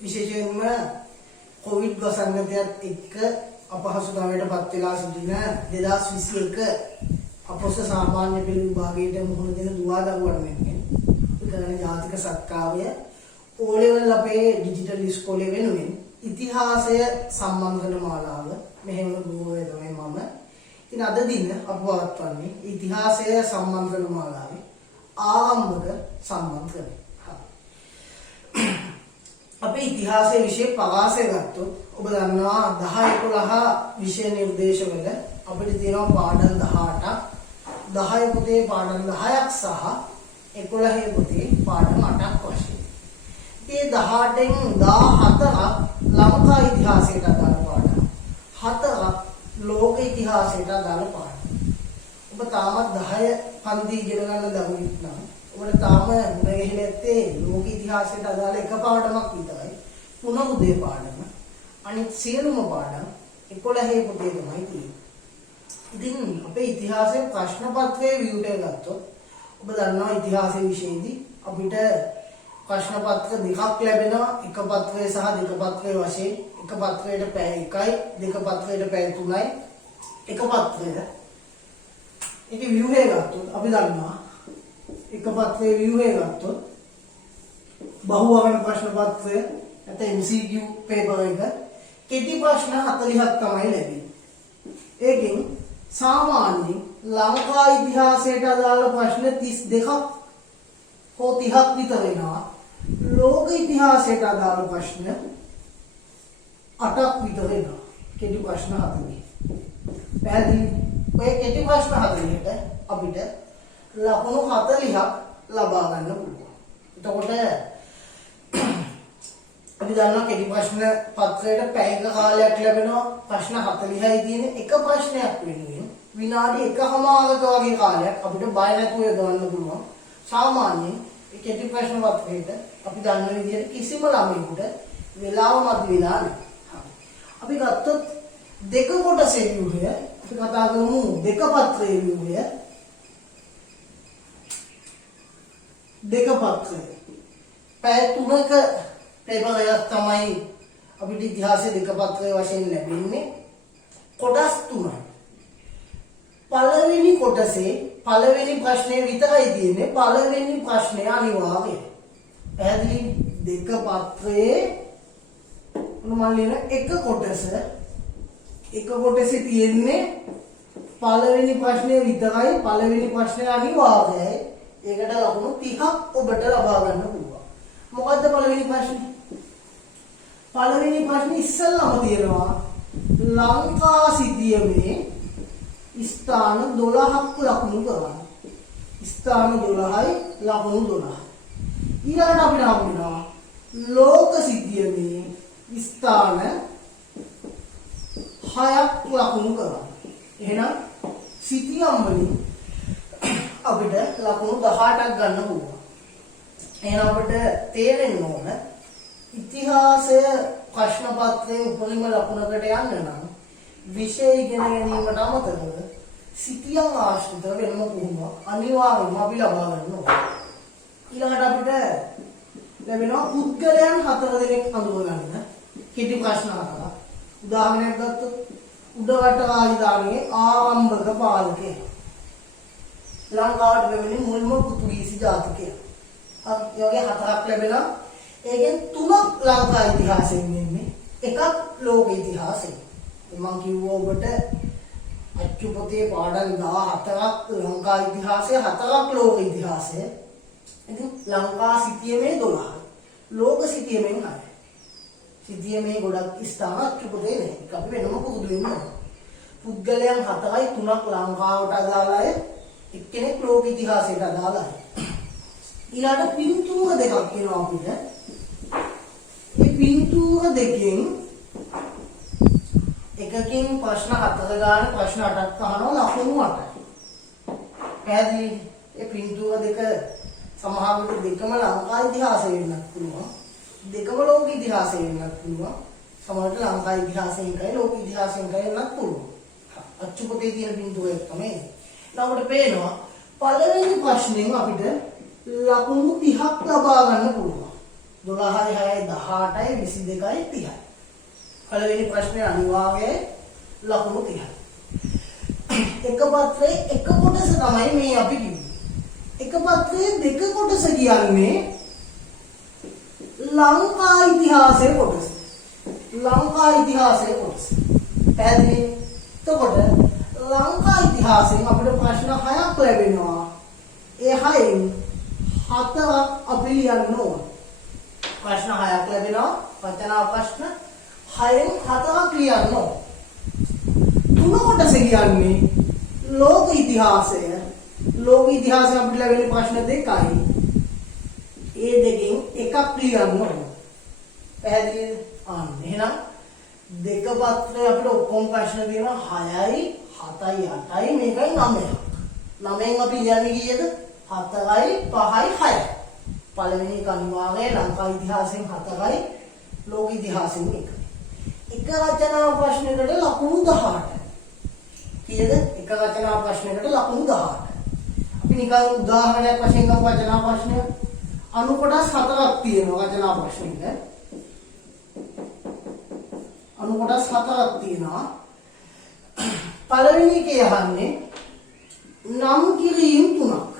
විශේෂයෙන්ම කොවිඩ් වසංගතයත් එක්ක අපහසුතාවයට පත් වෙලා සිටින 2021 අපොස සාමාන්‍ය පෙළ විභාගයට මුහුණ දෙන දුවා දරුවන් වෙනුවෙන් කරන ජාතික සත්කාරය O level අපේ ඩිජිටල් ඉස්කෝලේ වෙනුවෙන් ඉතිහාසය සම්බන්ධන මාලාව මෙහෙම ගෝවේ තමයි මම. ඉතින් අද දින අප පවත්වන්නේ ඉතිහාසය සම්බන්ධන මාලාවේ ආරම්භක සම්බන්ධකරණය. අපේ ඉතිහාසයේ විෂය ප්‍රකාශය ගත්තොත් ඔබ දන්නවා 10 11 විෂය නිර්දේශවල අපිට තියෙනවා පාඩම් 18ක් 10 පොතේ පාඩම් 10ක් සහ 11 පොතේ පාඩම් 8ක් වශයෙන්. මේ 18න් 14ක් ලංකා ඉතිහාසයට අදාළ පාඩම් 4ක් ලෝක ඉතිහාසයට අදාළ පාඩම්. ඔබ තාමත් 10 පන්ති ඉගෙන ගන්න දරුවෙක් නම් ඔබට තාම මුල ගිහින් නැත්තේ ලෝක ඉතිහාසයට අදාළ එක පාඩමක් විතරයි. පුනරුදේ පාඩම. අනිත් සියලුම පාඩම් 11 පොතේ තමයි තියෙන්නේ. ඉතින් අපේ ඉතිහාසයේ ප්‍රශ්න පත්‍රයේ view එක ගත්තොත් ඔබ දන්නවා ඉතිහාසයේ විෂයේදී අපිට ප්‍රශ්න පත්‍ර දෙකක් ලැබෙනවා. එක පත්‍රය සහ දෙක පත්‍රය වශයෙන්. එක පත්‍රයට පැය 1යි, දෙක පත්‍රයට පැය 3යි. එක පත්‍රය ඒකේ view එක ගත්තොත් අපි දන්නවා එක පත්‍රයේ view එක ගත්තොත් බහුවචන ප්‍රශ්න පත්‍රය නැත්නම් MCQ paper එක කෙටි ප්‍රශ්න 40ක් තමයි ලැබෙන්නේ. ඒකෙන් සාමාන්‍ය ලංකා ඉතිහාසයට අදාළ ප්‍රශ්න 32ක් හෝ 30ක් විතර වෙනවා. ලෝක ඉතිහාසයට අදාළ ප්‍රශ්න 8ක් විතර වෙනවා. කෙටි ප්‍රශ්න 40. පැහැදිලි. ඔය කෙටි ප්‍රශ්න 40ට අපිට ලකුණු 40ක් ලබා ගන්න පුළුවන්. එතකොට අපි දන්නවා කෙටි ප්‍රශ්න පත්‍රයට පැයක කාලයක් ලැබෙනවා. ප්‍රශ්න 40යි තියෙන එක ප්‍රශ්නයක් වෙනුවෙන් විනාඩි 1කමාරක වගේ කාලයක් අපිට බය නැතුව යොදවන්න පුළුවන්. සාමාන්‍යයෙන් මේ කෙටි ප්‍රශ්න පත්‍රයට අපි දන්න විදිහට කිසිම ළමයෙකුට වෙලාව මදි වෙලා නැහැ. අපි ගත්තොත් දෙක කොටසේ ව්‍යුහය අපි කතා කරමු දෙක පත්‍රයේ ව්‍යුහය දෙක පත්‍රය පැය 3ක පේපර් එකක් තමයි අපිට ඉතිහාසයේ දෙක පත්‍රයේ වශයෙන් ලැබෙන්නේ. කොටස් 3යි. පළවෙනි කොටසේ පළවෙනි ප්‍රශ්නේ විතරයි තියෙන්නේ. පළවෙනි ප්‍රශ්නය අනිවාර්යයි. පැහැදිලි. දෙක පත්‍රයේ මොනවලින එක කොටසේ තියෙන්නේ පළවෙනි ප්‍රශ්නේ විතරයි. පළවෙනි ප්‍රශ්නේ අනිවාර්යයි. ඒකට ලකුණු 30ක් ඔබට ලබා ගන්න පුළුවන්. මොකද්ද පළවෙනි ප්‍රශ්නේ? පළවෙනි ප්‍රශ්නේ ඉස්සෙල්ලාම තියෙනවා ලංකා සිටියමේ ස්ථාන 12ක් ලකුණු කරන්න. ස්ථාන 12යි ලකුණු 12. ඊළඟට අපිට හම්බෙනවා ලෝක සිටියමේ ස්ථාන 6ක් ලකුණු කරන්න. එහෙනම් සිටියම් වලින් අපිට ලකුණු 18ක් ගන්න පුළුවන්. එහෙනම් අපිට තේරෙන්න ඕන ඉතිහාසය ප්‍රශ්න පත්‍රයේ උපරිම ලකුණකට යන්න නම් විෂය ඉගෙන ගැනීමට අමතරව සිටියම් ආශ්‍රිත වෙනම පුහුණුවක් අනිවාර්යයෙන්ම අපි ලබා ගන්න ඕන. ඊළඟට අපිට ලැබෙනවා පුද්ගලයන් 4 දෙනෙක් හඳුනගන්න කෙටි ප්‍රශ්න 4ක්. උදාහරණයක් ගත්තොත් උඩරට රාජධානියේ ආරම්භක පාලකයා ලංකාවට ලැබෙන්නේ මුල්ම පෘතුගීසි ජාතිකයා. ඒ වගේ 4ක් ලැබෙනවා. ඒකෙන් 3ක් ලංකා ඉතිහාසයෙන් වෙන්නේ. එකක් ලෝක ඉතිහාසයෙන්. මම කිව්වා ඔබට අච්චු පොතේ පාඩම් 14ක් ලංකා ඉතිහාසය 4ක් ලෝක ඉතිහාසය. ඉතින් ලංකා සිටියමේ 12යි. ලෝක සිටියමෙන් 6යි. සිටියමේ ගොඩක් ස්ථාන අච්චු පොතේ නෑ. ඒක අපි වෙනම පුරුදු වෙන්න ඕන. පුද්ගලයන් 4යි 3ක් ලංකාවට අදාළයි. එක්කෙනෙක් ලෝක ඉතිහාසයට අදාළයි. ඊළඟ පින්තූර දෙකක් වෙනවා අපිට. මේ පින්තූර දෙකෙන් එකකින් ප්‍රශ්න 4 ගන්න ප්‍රශ්න 8ක් අහනවා ලකුණු 8යි. පැහැදිලි. මේ පින්තූර දෙක සමහර විට දෙකම ලංකා ඉතිහාසය වෙන්නත් පුළුවන්. දෙකම ලෝක ඉතිහාසය වෙන්නත් පුළුවන්. සමහර විට ලංකා ඉතිහාසයෙන් එකයි ලෝක ඉතිහාසයෙන් එකයි වෙන්නත් පුළුවන්. අච්චු පොතේ තියෙන පින්තූරයක් තමයි. අපිට පේනවා පළවෙනි ප්‍රශ්نين අපිට ලකුණු 30ක් ලබා ගන්න පුළුවන්. 12යි 6යි 18යි 22යි 30යි. පළවෙනි ප්‍රශ්නේ අනිවාර්යයි ලකුණු 30යි. එක පත්‍රයේ එක කොටස තමයි මේ අපි කිව්වේ. එක පත්‍රයේ දෙක කොටස කියන්නේ ලංකා ඉතිහාසයේ කොටස. ලංකා ඉතිහාසයේ කොටස. පැහැදිලි? එතකොට ලංකා ඉතිහාසයෙන් අපිට ප්‍රශ්න 6ක් ලැබෙනවා. ඒ 6න් 4ක් අපි ලියන්න ඕන. ප්‍රශ්න 6ක් ලැබෙනවා. රචනා ප්‍රශ්න 6න් 4ක් ලියන්න ඕන. තුන කොටස කියන්නේ ලෝක ඉතිහාසය. ලෝක ඉතිහාසය අපිට ලැබෙන ප්‍රශ්න දෙකයි. ඒ දෙකෙන් එකක් ලියන්න ඕන. පැහැදිලිද? එහෙනම් දෙක පත්‍රේ අපිට ඔක්කොම ප්‍රශ්න තියෙනවා 6යි 7යි 8යි මේකයි 9ක්. 9න් අපි ලියන්නේ කීයද? 4යි 5යි 6යි. පළවෙනි එක අනිවාර්යයෙන් ලංකා ඉතිහාසයෙන් 4යි ලෝක ඉතිහාසයෙන් 1යි. එක රචනා ප්‍රශ්නයකට ලකුණු 18යි. කීයද? එක රචනා ප්‍රශ්නයකට ලකුණු 18යි. අපි නිකන් උදාහරණයක් වශයෙන් ගමු රචනා ප්‍රශ්නය. අනු කොටස් 4ක් තියෙනවා රචනා ප්‍රශ්නෙක. අනු කොටස් 4ක් තියෙනවා. පළවෙනි එකේ අහන්නේ නම් කිරීම් 3ක්.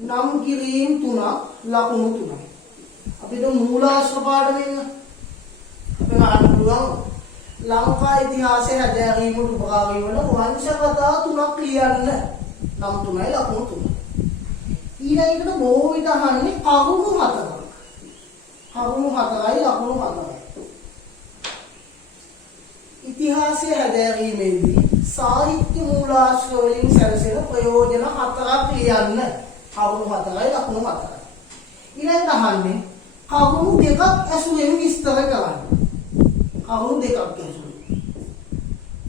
නම් කිරීම් 3ක් ලකුණු 3යි. අපිට මූලාශ්‍ර පාඩමෙන් අපිට අහන්න පුළුවන් ලංකා ඉතිහාසය හැදෑරීමට උපකාරී වන වංශ කතා 3ක් ලියන්න. නම් 3යි ලකුණු 3යි. ඊළඟට බොහෝ විට අහන්නේ කරුණු 4ක්. කරුණු 4යි ලකුණු 4යි. ඉතිහාසය හැදෑරීමේදී සාහිත්‍ය මූලාශ්‍ර වලින් සැලසෙන ප්‍රයෝජන 4ක් ලියන්න. කරුණු 4යි ලකුණු 4යි. ඊළඟට අහන්නේ කරුණු 2ක් ඇසුරෙන් විස්තර කරන්න. කරුණු 2ක් ඇසුරෙන්.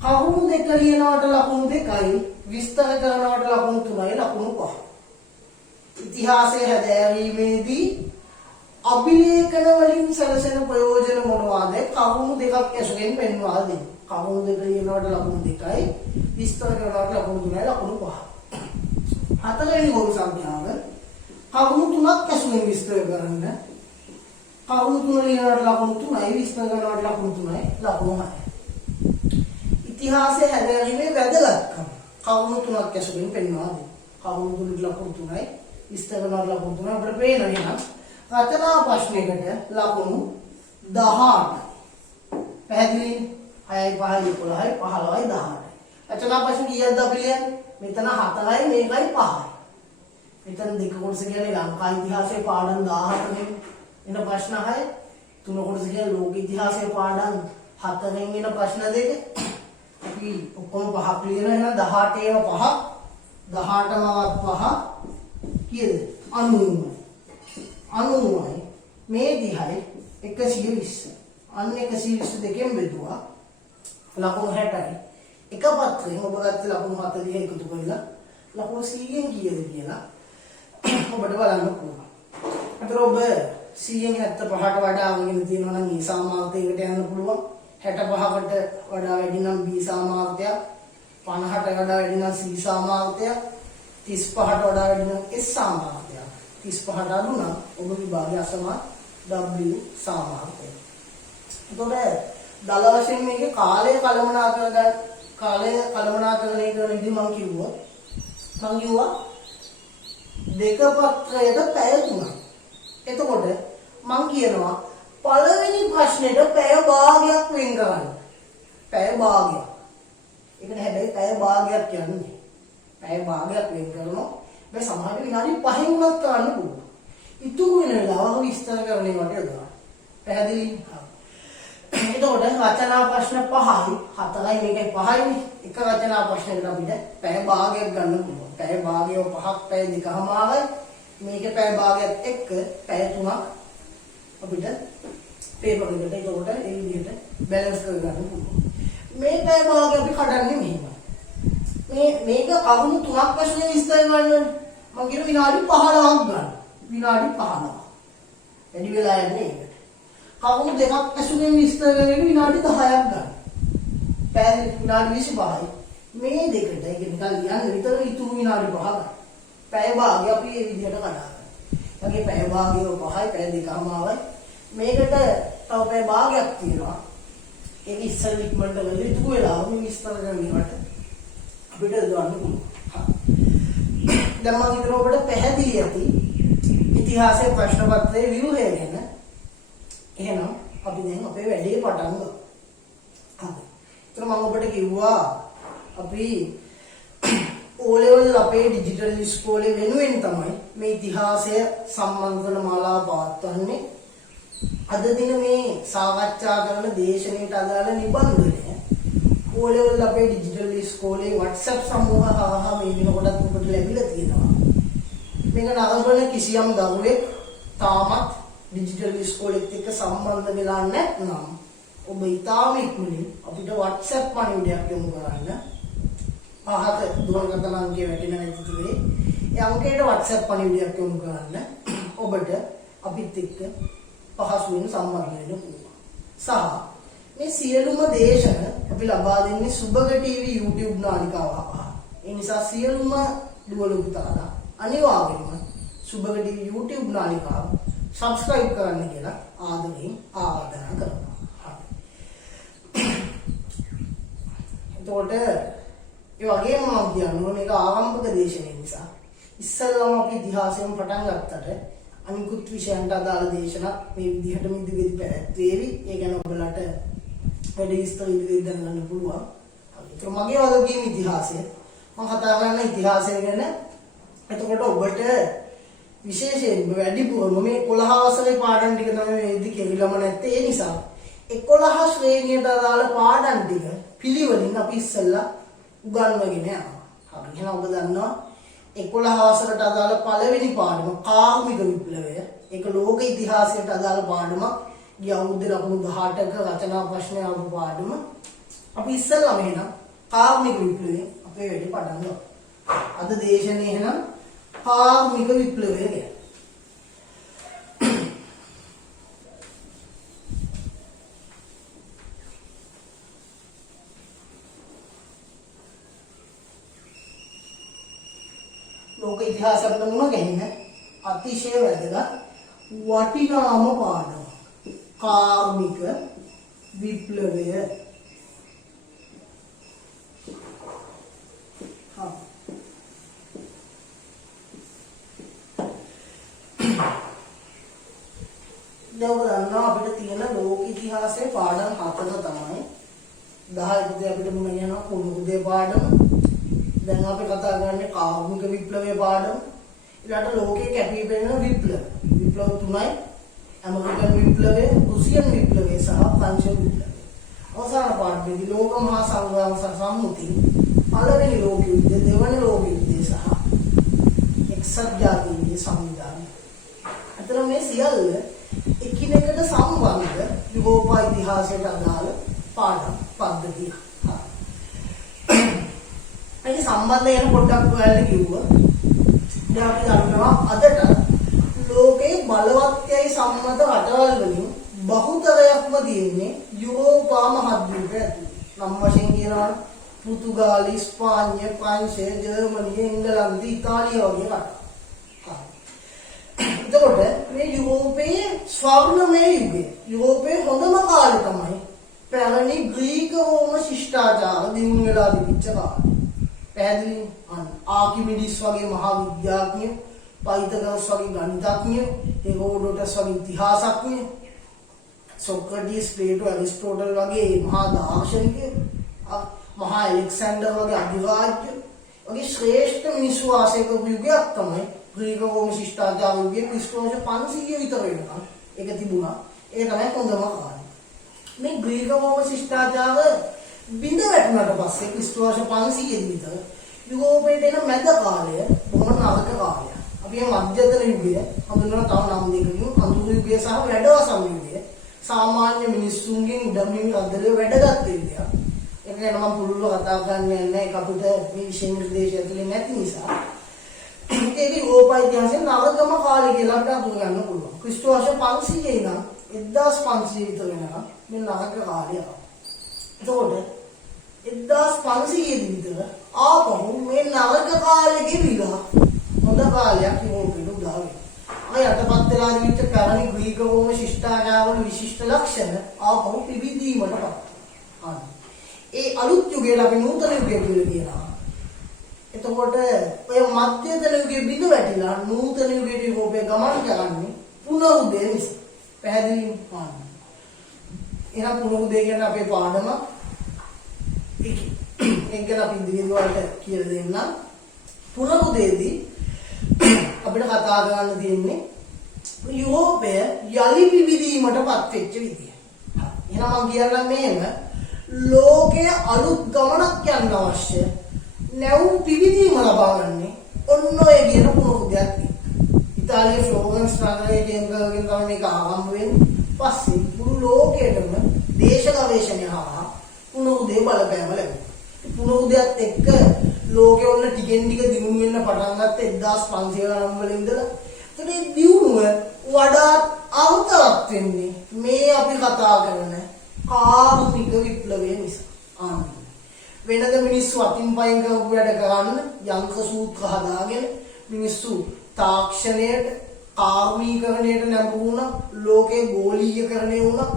කරුණු 2 ලියනවට ලකුණු 2යි විස්තර කරනවට ලකුණු 3යි ලකුණු 5යි. ඉතිහාසය හැදෑරීමේදී අභිලේඛන වලින් සැලසෙන ප්‍රයෝජන මොනවාද? කරුණු 2ක් ඇසුරෙන් පෙන්වා දෙන්න. කරුණු 2 ලියනවට ලකුණු 2යි විස්තර කරනවට ලකුණු 3යි ලකුණු 5යි. හතරවෙනි ගොනු සංඛ්‍යාව කරුණු 3ක් ඇසුරෙන් විස්තර කරන්න. කරුණු 3 ලියනවට ලකුණු 3යි විස්තර කරනවට ලකුණු 3යි ලකුණු 6යි. ඉතිහාසය හැදෑරීමේ වැදගත්කම කරුණු 3ක් ඇසුරෙන් පෙන්වා දෙන්න. කරුණු 3ට ලකුණු 3යි විස්තර කරනවට ලකුණු 3යි. අපිට පේනවා එහෙනම් රචනා ප්‍රශ්නයකට ලකුණු 18යි. පැහැදිලි? 6යි 5යි 11යි 15යි 18යි. රචනා ප්‍රශ්න කීයක්ද අපි ලියන්නේ? මෙතන 4යි මේකයි 5යි. මෙතන දෙක කොටස කියන්නේ ලංකා ඉතිහාසයේ පාඩම් 17 එන ප්‍රශ්න 6. තුන කොටස කියන්නේ ලෝක ඉතිහාසයේ පාඩම් 7 එන ප්‍රශ්න 2. අපි ඔක්කොම 5ක් ලියනවා. එහෙනම් 18 ඒවා 5ක් 18 මාවත් 5 කීයද? 90යි. 90යි මේ 30යි 120. අන්න 120 දෙකෙන් බෙදුවා ලකුණු 60යි. එක පත්‍රයෙන් ඔබ ගත්ත ලකුණු 40 එකතු කරලා ලකුණු 100න් කීයද කියලා ඔබට බලන්න පුළුවන්. අතන ඔබ 100න් 75ට වඩා අරගෙන තියෙනවා නම් ඒ සාමාර්ථයකට යන්න පුළුවන්. 65කට වඩා වැඩි නම් B සාමාර්ථයක්, 50ට වඩා වැඩි නම් C සාමාර්ථයක්, 35ට වඩා වැඩි නම් S සාමාර්ථයක්, 35ට අඩු නම් ඔබ විභාගය අසමත් W සාමාර්ථය. එතකොට දල වශයෙන් මේකේ කාලය කළමනාකරණය කරන විදිහ මම කිව්වා දෙක පත්‍රයට පැය 3ක්. එතකොට මම කියනවා පළවෙනි ප්‍රශ්නෙට පැය භාගයක් වෙන් කරන්න. පැය භාගයක්. ඒකට හැබැයි පැය භාගයක් කියන්නේ. පැය භාගයක් වෙන් කරනවා. මේ සමහරවිට විනාඩි 5න් උනත් කරන්න පුළුවන්. ඉතුරු වෙන වෙලාව විස්තර කරන ඒවාට යොදවන්න. පැහැදිලි? එතකොට රචනා ප්‍රශ්න 5යි 4යි මේකයි 5යිනේ. එක රචනා ප්‍රශ්නයකට අපිට පැය භාගයක් ගන්න පුළුවන්. පැය භාගය 5ක් පැය 2කමාරයි. මේකේ පැය භාගයක් එක්ක පැය 3ක් අපිට පේපර් එකට ඒකට ඒ විදිහට බැලන්ස් කරගන්න පුළුවන්. මේ පැය භාගය අපි කඩන්නේ මෙහෙමයි. මේක කරුණු 3ක් වශයෙන් විස්තර කරන්න මම කියන විනාඩි 15ක් ගන්න. විනාඩි 15. වැඩි වෙලා යන්නේ ඒකට. කරුණු 2ක් ඇසුරෙන් විස්තර කරගෙන විනාඩි 10ක් ගන්න. පැය විනාඩි 25යි. මේ දෙකට ඒක නිකන් ලියන්න විතර ඉතුරු විනාඩි 5ක්. පැය භාගය අපි මේ විදිහට කඩා ගන්න. මගේ පැය භාගය 5යි පැය 2කමාරයි. මේකට තව පැය භාගයක් තියෙනවා. ඒක ඉස්සර ඉක්මනට වෙලිතු වෙලා මේ විස්තර කරනකොට අපිට දවන්න පුළුවන්. දැන් මම හිතනවා ඔබට පැහැදිලි ඇති ඉතිහාසයේ ප්‍රශ්න පත්‍රයේ ව්‍යුහය ගැන. එහෙනම් අපි දැන් අපේ වැඩේ පටන් ගමු. හරි. ඒතර මම ඔබට කිව්වා අපි O level අපේ ඩිජිටල් ඉස්කෝලේ වෙනුවෙන් තමයි මේ ඉතිහාසය සම්බන්ධන මාලාව පවත්වන්නේ. අද දින මේ සාකච්ඡා කරන දේශනාවට අදාළ නිබන්ධනය O level අපේ ඩිජිටල් ඉස්කෝලේ WhatsApp සමූහ හරහා මේ වෙනකොටත් ඔබට ලැබිලා තියෙනවා. මේක නරඹන කිසියම් දරුවෙක් තාමත් ඩිජිටල් ඉස්කෝලේත් එක්ක සම්බන්ධ වෙලා නැත්නම් ඔබ ඊටාම ඉක්මනින් අපිට WhatsApp පණිවිඩයක් යොමු කරන්න. පහත දුරකථන අංකය වැටෙන නැතිතුලේ ඒ අංකයට WhatsApp පණිවිඩයක් යොමු කරන්න ඔබට අපිත් එක්ක පහසුවෙන් සම්බන්ධ වෙන්න පුළුවන්. සහ මේ සියලුම දේශන අපි ලබා දෙන්නේ සුබග TV YouTube නාලිකාව හරහා. ඒ නිසා සියලුම දුවල පුතාලා අනිවාර්යයෙන්ම සුබග TV YouTube නාලිකාව subscribe කරන්න කියලා ආදරෙන් ආරාධනා කරනවා. එතකොට ඒ වගේම මම කියනවා මේක ආරම්භක දේශනාව නිසා ඉස්සෙල්ලාම අපි ඉතිහාසයෙන් පටන් ගත්තට අනිකුත් විෂයන්ට අදාළ දේශනා මේ විදිහටම ඉදිරියට පැවැත්වේවි. ඒ ගැන ඔයගලට වැඩි විස්තර ඉදිරියට දැනගන්න පුළුවන්. ඒක මගේ වගකීම් ඉතිහාසය. මම කතා කරන ඉතිහාසය ගැන. එතකොට ඔබට විශේෂයෙන්ම වැඩිපුරම මේ 11 වසරේ පාඩම් ටික තමයි මේ ඉදි කෙවිලම නැත්තේ. ඒ නිසා 11 ශ්‍රේණියට අදාළ පාඩම් ටික පිළිවෙලින් අපි ඉස්සෙල්ලා උගන්වගෙන යනවා. හරි. එහෙනම් ඔබ දන්නවා 11 වසරට අදාළ පළවෙනි පාඩම කාර්මික විප්ලවය. ඒක ලෝක ඉතිහාසයට අදාළ පාඩමක්. ගිය අවුරුද්දේ ලකුණු 18ක රචනා ප්‍රශ්නය ආපු පාඩම. අපි ඉස්සෙල්ලාම එහෙනම් කාර්මික විප්ලවය අපේ වැඩි පටන් ගමු. අද දේශනේ එහෙනම් කාර්මික විප්ලවය ගැන. ලෝක ඉතිහාසයට මුණ ගැහෙන අතිශය වැදගත් වටිනාම පාඩම කාර්මික විප්ලවය. දැන් අපිට තියෙන ලෝක ඉතිහාසයේ පාඩම් 4 තමයි. 10 පුතේ අපිට මුණ යනවා කුණු පුතේ පාඩම. දැන් අපි කතා කරන්නේ කාර්මික විප්ලවයේ පාඩම. ඊළඟට ලෝකයේ කැපී පෙනෙන විප්ලව 3යි. ඇමරිකන් විප්ලවය, රුසියන් විප්ලවය සහ ප්‍රංශ විප්ලවය. අවසාන පාඩමේදී ලෝක මහා සංග්‍රාම සම්මුති, පළවෙනි ලෝක යුද්ධය, දෙවන ලෝක යුද්ධය සහ එක්සත් ජාතීන්ගේ සංවිධානය. අතන මේ සියල්ල එකිනෙකට සම්බන්ධ යුරෝපා ඉතිහාසයට අදාළ පාඩම් පද්ධතිය. මේක සම්බන්ධ වෙන පොඩ්ඩක් ඔයාලට කිව්වා. දැන් අපි දන්නවා අදට ලෝකේ බලවත්යයි සම්මත රටවල් වලින් බහුතරයක්ම තියෙන්නේ යුරෝපා මහද්වීපය ඇතුළේ. නම් වශයෙන් කියනවා පෘතුගාලි, ස්පාඤ්ඤ, ප්‍රංශය, ජර්මනිය, එංගලන්තය, ඉතාලිය වගේ රට. එතකොට මේ යුරෝපයේ ස්වර්ණමය යුගය, යුරෝපයේ හොඳම කාලය තමයි පැරණි ග්‍රීක රෝම ශිෂ්ටාචාර දියුණු වෙලා තිබිච්ච කාලය. පැහැදිලි ආකිමිඩිස් වගේ මහා විද්‍යාඥයෝ, පයිතගොරස් වගේ ගණිතඥයෝ, හෙරෝඩොටස් වගේ ඉතිහාසඥයෝ, සොක්‍රටිස්, ප්ලේටෝ, ඇරිස්ටෝටල් වගේ මහා දාර්ශනිකයෝ, මහා ඇලෙක්සැන්ඩර් වගේ අධිරාජ්‍ය වගේ ශ්‍රේෂ්ඨ මිනිස්සු වාසය කරපු යුගයක් තමයි ග්‍රීක රෝම ශිෂ්ටාචාර යුගය. ක්‍රිස්තුවර්ෂ 500 විතර වෙනකම් ඒක තිබුණා. ඒක තමයි හොඳම කාලය. මේ ග්‍රීක රෝම ශිෂ්ටාචාර බිඳ වැටුණාට පස්සේ ක්‍රිස්තුවර්ෂ 500 විතර යුරෝපයට එන මැද කාලය බොහොම නරක කාලයක්. අපි මේ මධ්‍යතන යුගය හඳුන්වන තව නම් දෙකකින් අඳුරු යුගය සහ වැඩවසම් යුගය. සාමාන්‍ය මිනිස්සුන්ගෙන් ඉඩමින් අදලේ වැඩගත් යුගයක්. ඒක ගැන මම පුළුල්ව කතා කරන්නේ නැහැ. ඒක අපිට මේ විෂය නිර්දේශය ඇතුලේ නැති නිසා. ඒක යුරෝපා ඉතිහාසයේ නරකම කාලය කියලා අපිට අඳුර ගන්න පුළුවන්. ක්‍රිස්තුවර්ෂ 500 ඉඳන් 1500 විතර වෙනකම් මේ නරක කාලය. එතකොට 1500 විතර ආපහු මේ නරක කාලෙ ගෙවිලා හොඳ කාලයක් යුරෝපෙට උදා වෙනවා. අය යටපත් වෙලා තිබිච්ච පැරණි ග්‍රීක රෝම ශිෂ්ටාචාරවල විශිෂ්ට ලක්ෂණ ආපහු පිබිදීමටපත් වෙනවා. ඒ අලුත් යුගයට අපි නූතන යුගය කියලා කියනවා. එතකොට ඔය මධ්‍යතන යුගයේ බිඳ වැටිලා නූතන යුගයට යුරෝපය ගමන් කරන්නේ පුනරුදය නිසා. පැහැදිලිද? එහෙනම් පුනරුදය කියන්නේ අපේ පාඩම. ඒක ගැන අපි ඉදිරියට වලට කියලා දෙන්නම්. පුනරුදයේදී අපිට කතා කරන්න තියෙන්නේ යුරෝපය යලි පිබිදීමටපත් වෙච්ච විදිය. එහෙනම් මම කියන්නම් මෙහෙම ලෝකයේ අලුත් ගමනක් යන්න අවශ්‍ය නැවුම් පිබිදීම ලබාගන්නේ ඔන්න ඔය කියන පුනරුදයක් එක්ක. ඉතාලියේ ෆ්ලෝරන්ස් නගරයේ කේන්ද්‍රයෙන් තමයි මේක ආරම්භ වෙන්නේ. පස්සේ මුළු ලෝකයටම දේශ ගවේෂණය හරහා පුනරුදේ බලපෑම ලැබුණා. පුනරුදයත් එක්ක ලෝකෙ ඔන්න ටිකෙන් ටික දියුණු වෙන්න පටන් ගත්ත 1500 ගණන් වල ඉඳලා. ඒකට මේ දියුණුව වඩාත් අර්ථවත් වෙන්නේ මේ අපි කතා කරන කාර්මික විප්ලවය නිසා. වෙනද මිනිස්සු අතින් පයින් කරපු වැඩ කරන්න යන්ත්‍ර සූත්‍ර හදාගෙන මිනිස්සු තාක්ෂණයට කාර්මීකරණයට නැඹුරු වුණා. ලෝකේ ගෝලීයකරණය වුණා.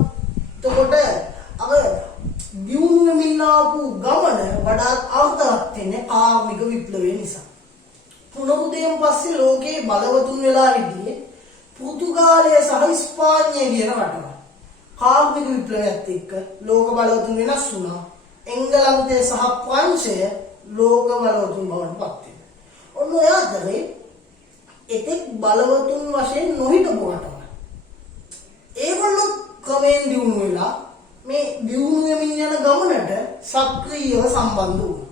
එතකොට අර දියුණු වෙමින් ආපු ගමන වඩාත් අර්ථවත් වෙන්නේ කාර්මික විප්ලවය නිසා. පුනරුදයෙන් පස්සේ ලෝකේ බලවතුන් වෙලා හිටියේ පෘතුගාලය සහ ස්පාඤ්ඤය කියන රටවල්. කාර්මික විප්ලවයත් එක්ක ලෝක බලවතුන් වෙනස් වුණා. එංගලන්තය සහ ප්‍රංශය ලෝක බලවතුන් බවට පත් වෙනවා. ඔන්න ඔය අතරේ එතෙක් බලවතුන් වශයෙන් නොහිටපු රටවල්. ඒගොල්ලෝ ක්‍රමෙන් දියුණු වෙලා මේ දියුණු වෙමින් යන ගමනට සක්‍රීයව සම්බන්ධ වුණා.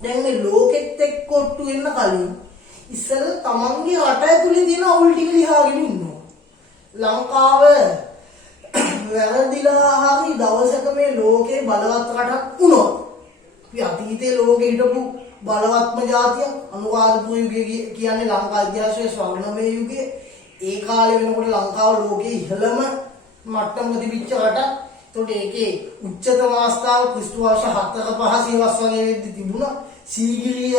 දැන් මේ ලෝකෙත් එක්ක කොට්ටු වෙන්න කලින් ඉස්සෙල්ල තමන්ගේ රට ඇතුලේ තියෙන අවුල් ටික ලියාගෙන ඉන්නවා. ලංකාව වැරදිලා හරි දවසක මේ ලෝකේ බලවත් රටක් වුණොත් අපි අතීතයේ ලෝකෙ හිටපු බලවත්ම ජාතිය අනුරාධපුර යුගය කියන්නේ ලංකා ඉතිහාසයේ ස්වර්ණමය යුගය. ඒ කාලේ වෙනකොට ලංකාව ලෝකේ ඉහළම මට්ටමක තිබිච්ච රටක්. ඒතකොට ඒකේ උච්චතම අවස්ථාව ක්‍රිස්තු වර්ෂ 4 5 සියවස් වගේ වෙද්දි තිබුණා. සීගිරිය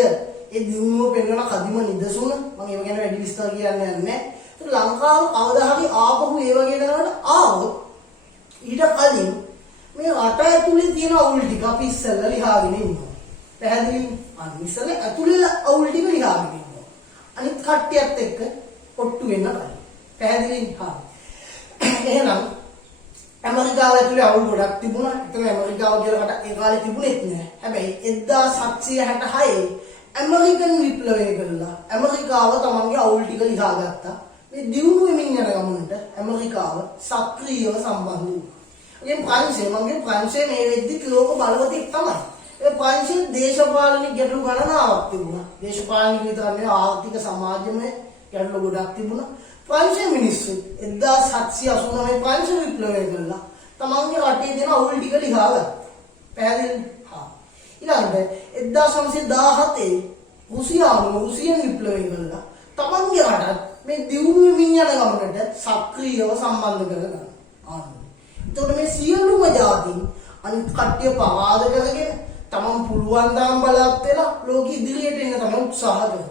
ඒ දිනුව පෙන්වන කදිම නිදසුන. මම ඒව ගැන වැඩි විස්තර කියන්නේ නැහැ. ඒත් ලංකාව කවදා හරි ආපහු ඒ වගේ දරකට ආවොත් ඊට කලින් මේ රට ඇතුලේ තියෙන අවුල් ටික අපි ඉස්සෙල්ලා ලියාගෙන ඉන්නවා. පැහැදිලිද? ඉස්සෙල්ලා ඇතුලේ අවුල් ටික ලියාගෙන ඉන්නවා. අනිත් කට්ටියත් එක්ක කොට්ටු වෙන්න කලින්. පැහැදිලිද? එහෙනම් ඇමරිකාව ඇතුලේ අවුල් ගොඩක් තිබුණා. ඒතන ඇමරිකාව කියලා රට ඒ කාලේ තිබුණෙත් නෑ. හැබැයි 1766 ඇමරිකන් විප්ලවය කළා. ඇමරිකාව තමන්ගේ අවුල් ටික ලියාගත්තා. මේ දියුණු වෙමින් යන ගමනට ඇමරිකාව සක්‍රීයව සම්බන්ධ වුණා. ඒ ප්‍රංශය මේ වෙද්දි ලෝක බලවතෙක් තමයි. ඒ ප්‍රංශයේ දේශපාලනික ගැටලු ගණනාවක් තිබුණා. දේශපාලනික විතර නෙවෙයි ආර්ථික සමාජමය ගැටලු ගොඩක් තිබුණා. ප්‍රංශයේ මිනිස්සු 1789 ප්‍රංශ විප්ලවය කළා. තමන්ගේ රටේ තියෙන අවුල් ටික ලියාගත්තා. පැහැදිලිද? ඊළඟට 1917 රුසියන් විප්ලවය කළා. තමන්ගේ රටත් මේ දියුණු වෙමින් යන ගමනට සක්‍රීයව සම්බන්ධ කරගන්න. එතකොට මේ සියලුම ජාතීන් අනිත් කට්ටිය පවාද කරගෙන තමන් පුළුවන් තරම් බලවත් වෙලා ලෝක ඉදිරියට එන්න තමයි උත්සාහ කරන්නේ.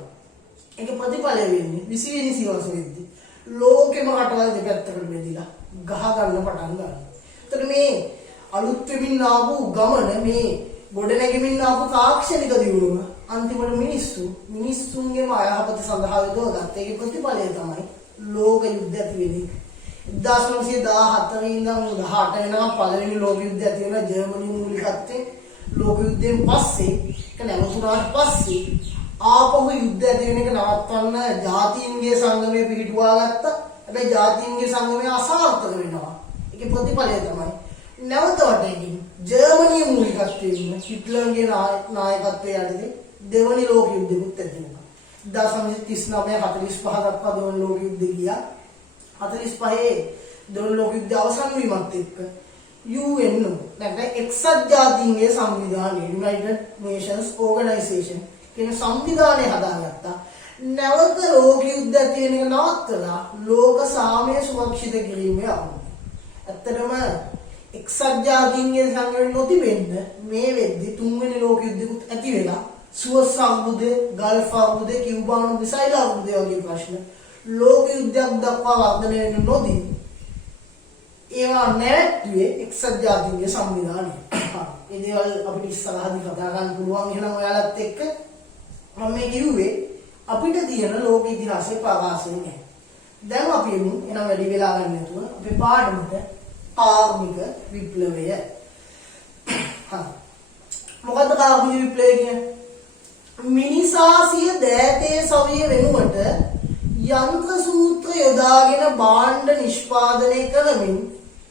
ඒක ප්‍රතිඵලය වෙන්නේ 20 වෙනි සියවස වෙද්දී ලෝකෙම රටවල් දෙපැත්තකට බෙදලා ගහ ගන්න පටන් ගන්නවා. එතකොට මේ අලුත් වෙමින් ආපු ගමන මේ ගොඩ නැගෙමින් ආපු තාක්ෂණික දියුණුව අන්තිමට මිනිස්සුන්ගේම අයහපත සඳහා යොදවගත්ත. ඒකේ ප්‍රතිඵලය තමයි ලෝක යුද්ධ ඇති වෙන්නේ. 1914 ඉඳන් 18 වෙනකම් පළවෙනි ලෝක යුද්ධය ඇති වෙන ජර්මනිය මූලිකත්වයෙන් ලෝක යුද්ධයෙන් පස්සේ ඒක නැවතුණාට පස්සේ ආපහු යුද්ධ ඇති වෙන එක නවත්වන්න ජාතීන්ගේ සංගමය පිහිටුවා ගත්තා. හැබැයි ජාතීන්ගේ සංගමය අසාර්ථක වෙනවා. ඒකේ ප්‍රතිඵලය තමයි නැවත වටේකින් ජර්මනිය මූලිකත්වයෙන් හිට්ලර්ගේ නායකත්වයේ යටතේ දෙවනි ලෝක යුද්ධෙත් ඇති වුණා. 1939 45 දක්වා දෙවනි ලෝක යුද්ධය ගියා. 45 දෙවනි ලෝක යුද්ධය අවසන් වීමත් එක්ක UN නැත්නම් එක්සත් ජාතීන්ගේ සංවිධානය United Nations Organization කියන සංවිධානය හදාගත්තා. නැවත ලෝක යුද්ධ ඇති වෙන එක නවත්තලා ලෝක සාමය සුරක්ෂිත කිරීමේ අවුල. ඇත්තටම එක්සත් ජාතීන්ගේ සංගමයෙන් නොතිබෙන්න මේ වෙද්දි තුන්වෙනි ලෝක යුද්ධෙත් ඇති වෙලා සුවස් අර්බුදය, ගල්ෆ් අර්බුදය, කියුබානු මිසයිල් අර්බුදය වගේ ප්‍රශ්න ලෝක යුද්ධයක් දක්වා වර්ධනය වෙන්න නොදී ඒවා නැවැත්තුවේ එක්සත් ජාතීන්ගේ සංවිධානය. ඒ දේවල් අපිට ඉස්සරහදී කතා කරන්න පුළුවන්. එහෙනම් ඔයාලත් එක්ක මම මේ කිව්වේ අපිට තියෙන ලෝක ඉතිහාසයේ ප්‍රකාශය නෑ. දැන් අපි එමු එනම් වැඩි වෙලා ගන්න නැතුව අපේ පාඩමට කාර්මික විප්ලවය. මොකද්ද කාර්මික විප්ලවය කියන්නේ? මිනිසා සිය දෑතේ සවිය වෙනුවට යන්ත්‍ර සූත්‍ර යොදාගෙන භාණ්ඩ නිෂ්පාදනය කරමින්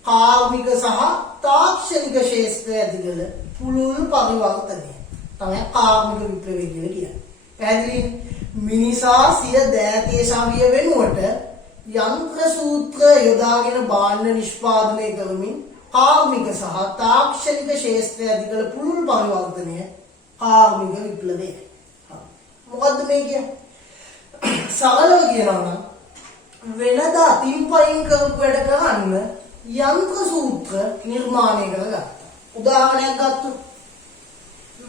කාර්මික සහ තාක්ෂණික ශාස්ත්‍රය ඇති කළ පුළුල් පරිවර්තනය තමයි කාර්මික විප්ලවය කියලා කියන්නේ. පැහැදිලිද? මිනිසා සිය දෑතේ සවිය වෙනුවට යන්ත්‍ර සූත්‍ර යොදාගෙන භාණ්ඩ නිෂ්පාදනය කරමින් කාර්මික සහ තාක්ෂණික ශාස්ත්‍රය ඇති කළ පුළුල් පරිවර්තනය කාර්මික විප්ලවය. මොකද්ද මේ කියන්නේ? සරලව කියනවා නම් වෙනදා අතින් පයින් කරපු වැඩ කරන්න යන්ත්‍ර සූත්‍ර නිර්මාණය කරගත්තා. උදාහරණයක් ගත්තොත්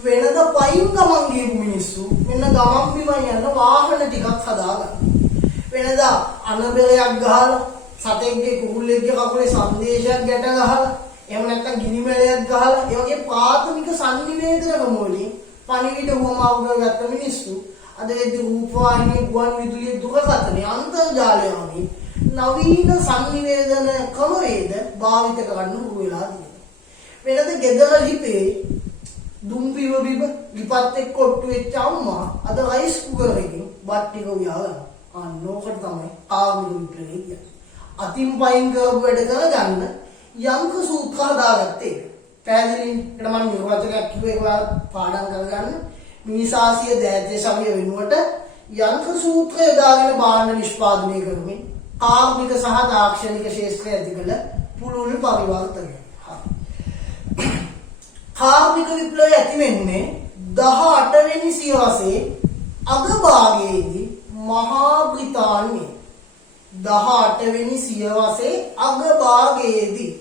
වෙනද පයින් ගමන් ගියපු මිනිස්සු මෙන්න ගමන් බිමන් යන වාහන ටිකක් හදාගන්න. වෙනදා අනබෙලයක් ගහලා සතෙක්ගේ කුරුල්ලෙක්ගේ කකුලේ සංදේශයක් ගැට ගහලා එහෙම නැත්නම් ගිනි මැලයක් ගහලා ඒ වගේ ප්‍රාථමික සංනිවේදන වලින් පණිවිඩ වුවමාව කරගත්ත මිනිස්සු අද වෙද්දී රූපවාහිනී ගුවන් විදුලියේ දුරකථනයේ අන්තර්ජාලය වගේ නවීන සංනිවේදන ක්‍රමවේද භාවිත කරන්න උරු වෙලා තියෙනවා. වෙනද ගෙදර ලිපේ දුම්බිව බිබ ලිපත් එක්ක ඔට්ටු වෙච්ච අම්මා අද රයිස් කුකර් එකකින් බත් ටික උයාගෙන අන්නෝකට තමයි කාර්මික විප්ලවය කියන්නේ. අතින් පයින් කරපු වැඩ කරගන්න යන්ත්‍ර සූත්‍ර හදාගත්තේ. පැහැදිලිද? එතන මම නිර්වචනයක් කිව්වේ ඒවා පාඩම් කරගන්න. මිනිසාසිය දෑතේ සමය වෙනුවට යන්ත්‍ර සූත්‍ර යොදාගෙන භාණ්ඩ නිෂ්පාදනය කරමින් කාර්මික සහ තාක්ෂණික ශාස්ත්‍රය ඇති කළ පුළුල් පරිවර්තනය. කාර්මික විප්ලවය ඇති වෙන්නේ 18 වෙනි සියවසේ අගභාගයේදී මහා බ්‍රිතාන්‍යයේ 18 වෙනි සියවසේ අගභාගයේදී.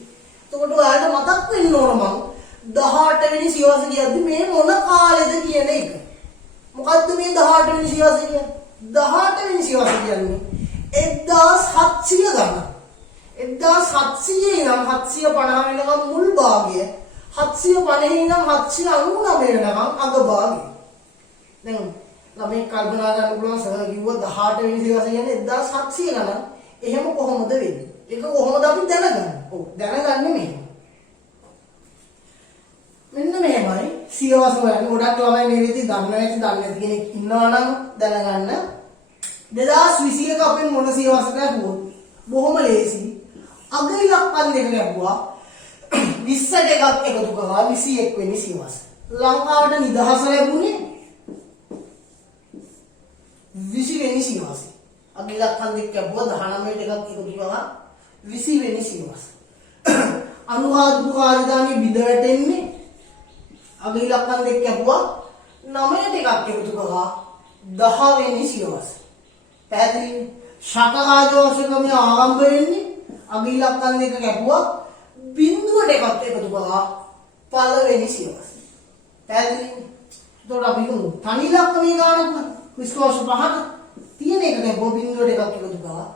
එතකොට ඔයාලට මතක් වෙන්න ඕන මං 18 වෙනි සියවස කියද්දි මේ මොන කාලෙද කියන එක. මොකද්ද මේ 18 වෙනි සියවස කියන්නේ? 18 වෙනි සියවස කියන්නේ 1700 ගණන්. 1700 ඉඳන් 750 වෙනකම් මුල් භාගය 750 ඉඳන් 799 වෙනකම් අග භාගය. දැන් ළමයි කල්පනා කරන්න පුළුවන් සර් කිව්වා 18 වෙනි සියවස කියන්නේ 1700 ගණන්. එහෙම කොහොමද වෙන්නේ? ඒක කොහොමද අපි දැනගන්නේ? ඔව් දැනගන්නේ මෙහෙම. මෙන්න මෙහෙමයි සියවස හොයන්නේ. ගොඩක් ළමයි මේ විදිහට දන්නේ නැති කෙනෙක් ඉන්නවා නම් දැනගන්න. 2021 අපෙන් මොන සියවසක හුවොත් බොහොම ලේසි. අග ඉලක්කම් දෙක ලැබුවා 20ට එකක් එකතු කරලා 21 වෙනි සියවස. ලංකාවට නිදහස ලැබුණේ 20 වෙනි සියවසේ. අග ඉලක්කම් දෙක ලැබුවා 19ට එකක් එකතු කරලා 20 වෙනි සියවස. අනුරාධපුර රාජධානිය බිඳ වැටෙන්නේ අග ඉලක්කම් දෙක ලැබුවා 9ට එකක් එකතු කරලා 10 වෙනි සියවස. පැහැදිලිද? ශක රාජවංශකම ආරම්භ වෙන්නේ අග ඉලක්කම් දෙක කැපුවා බිඳුවට එකක් එකතු කරලා පළවෙනි සියවස. පැහැදිලිද? එතකොට අපි හිතමු තනි ඉලක්කමේ ගානක් විස්කෝෂ පහක තියෙන එක කැපුවා බිඳුවට එකක් එකතු කරලා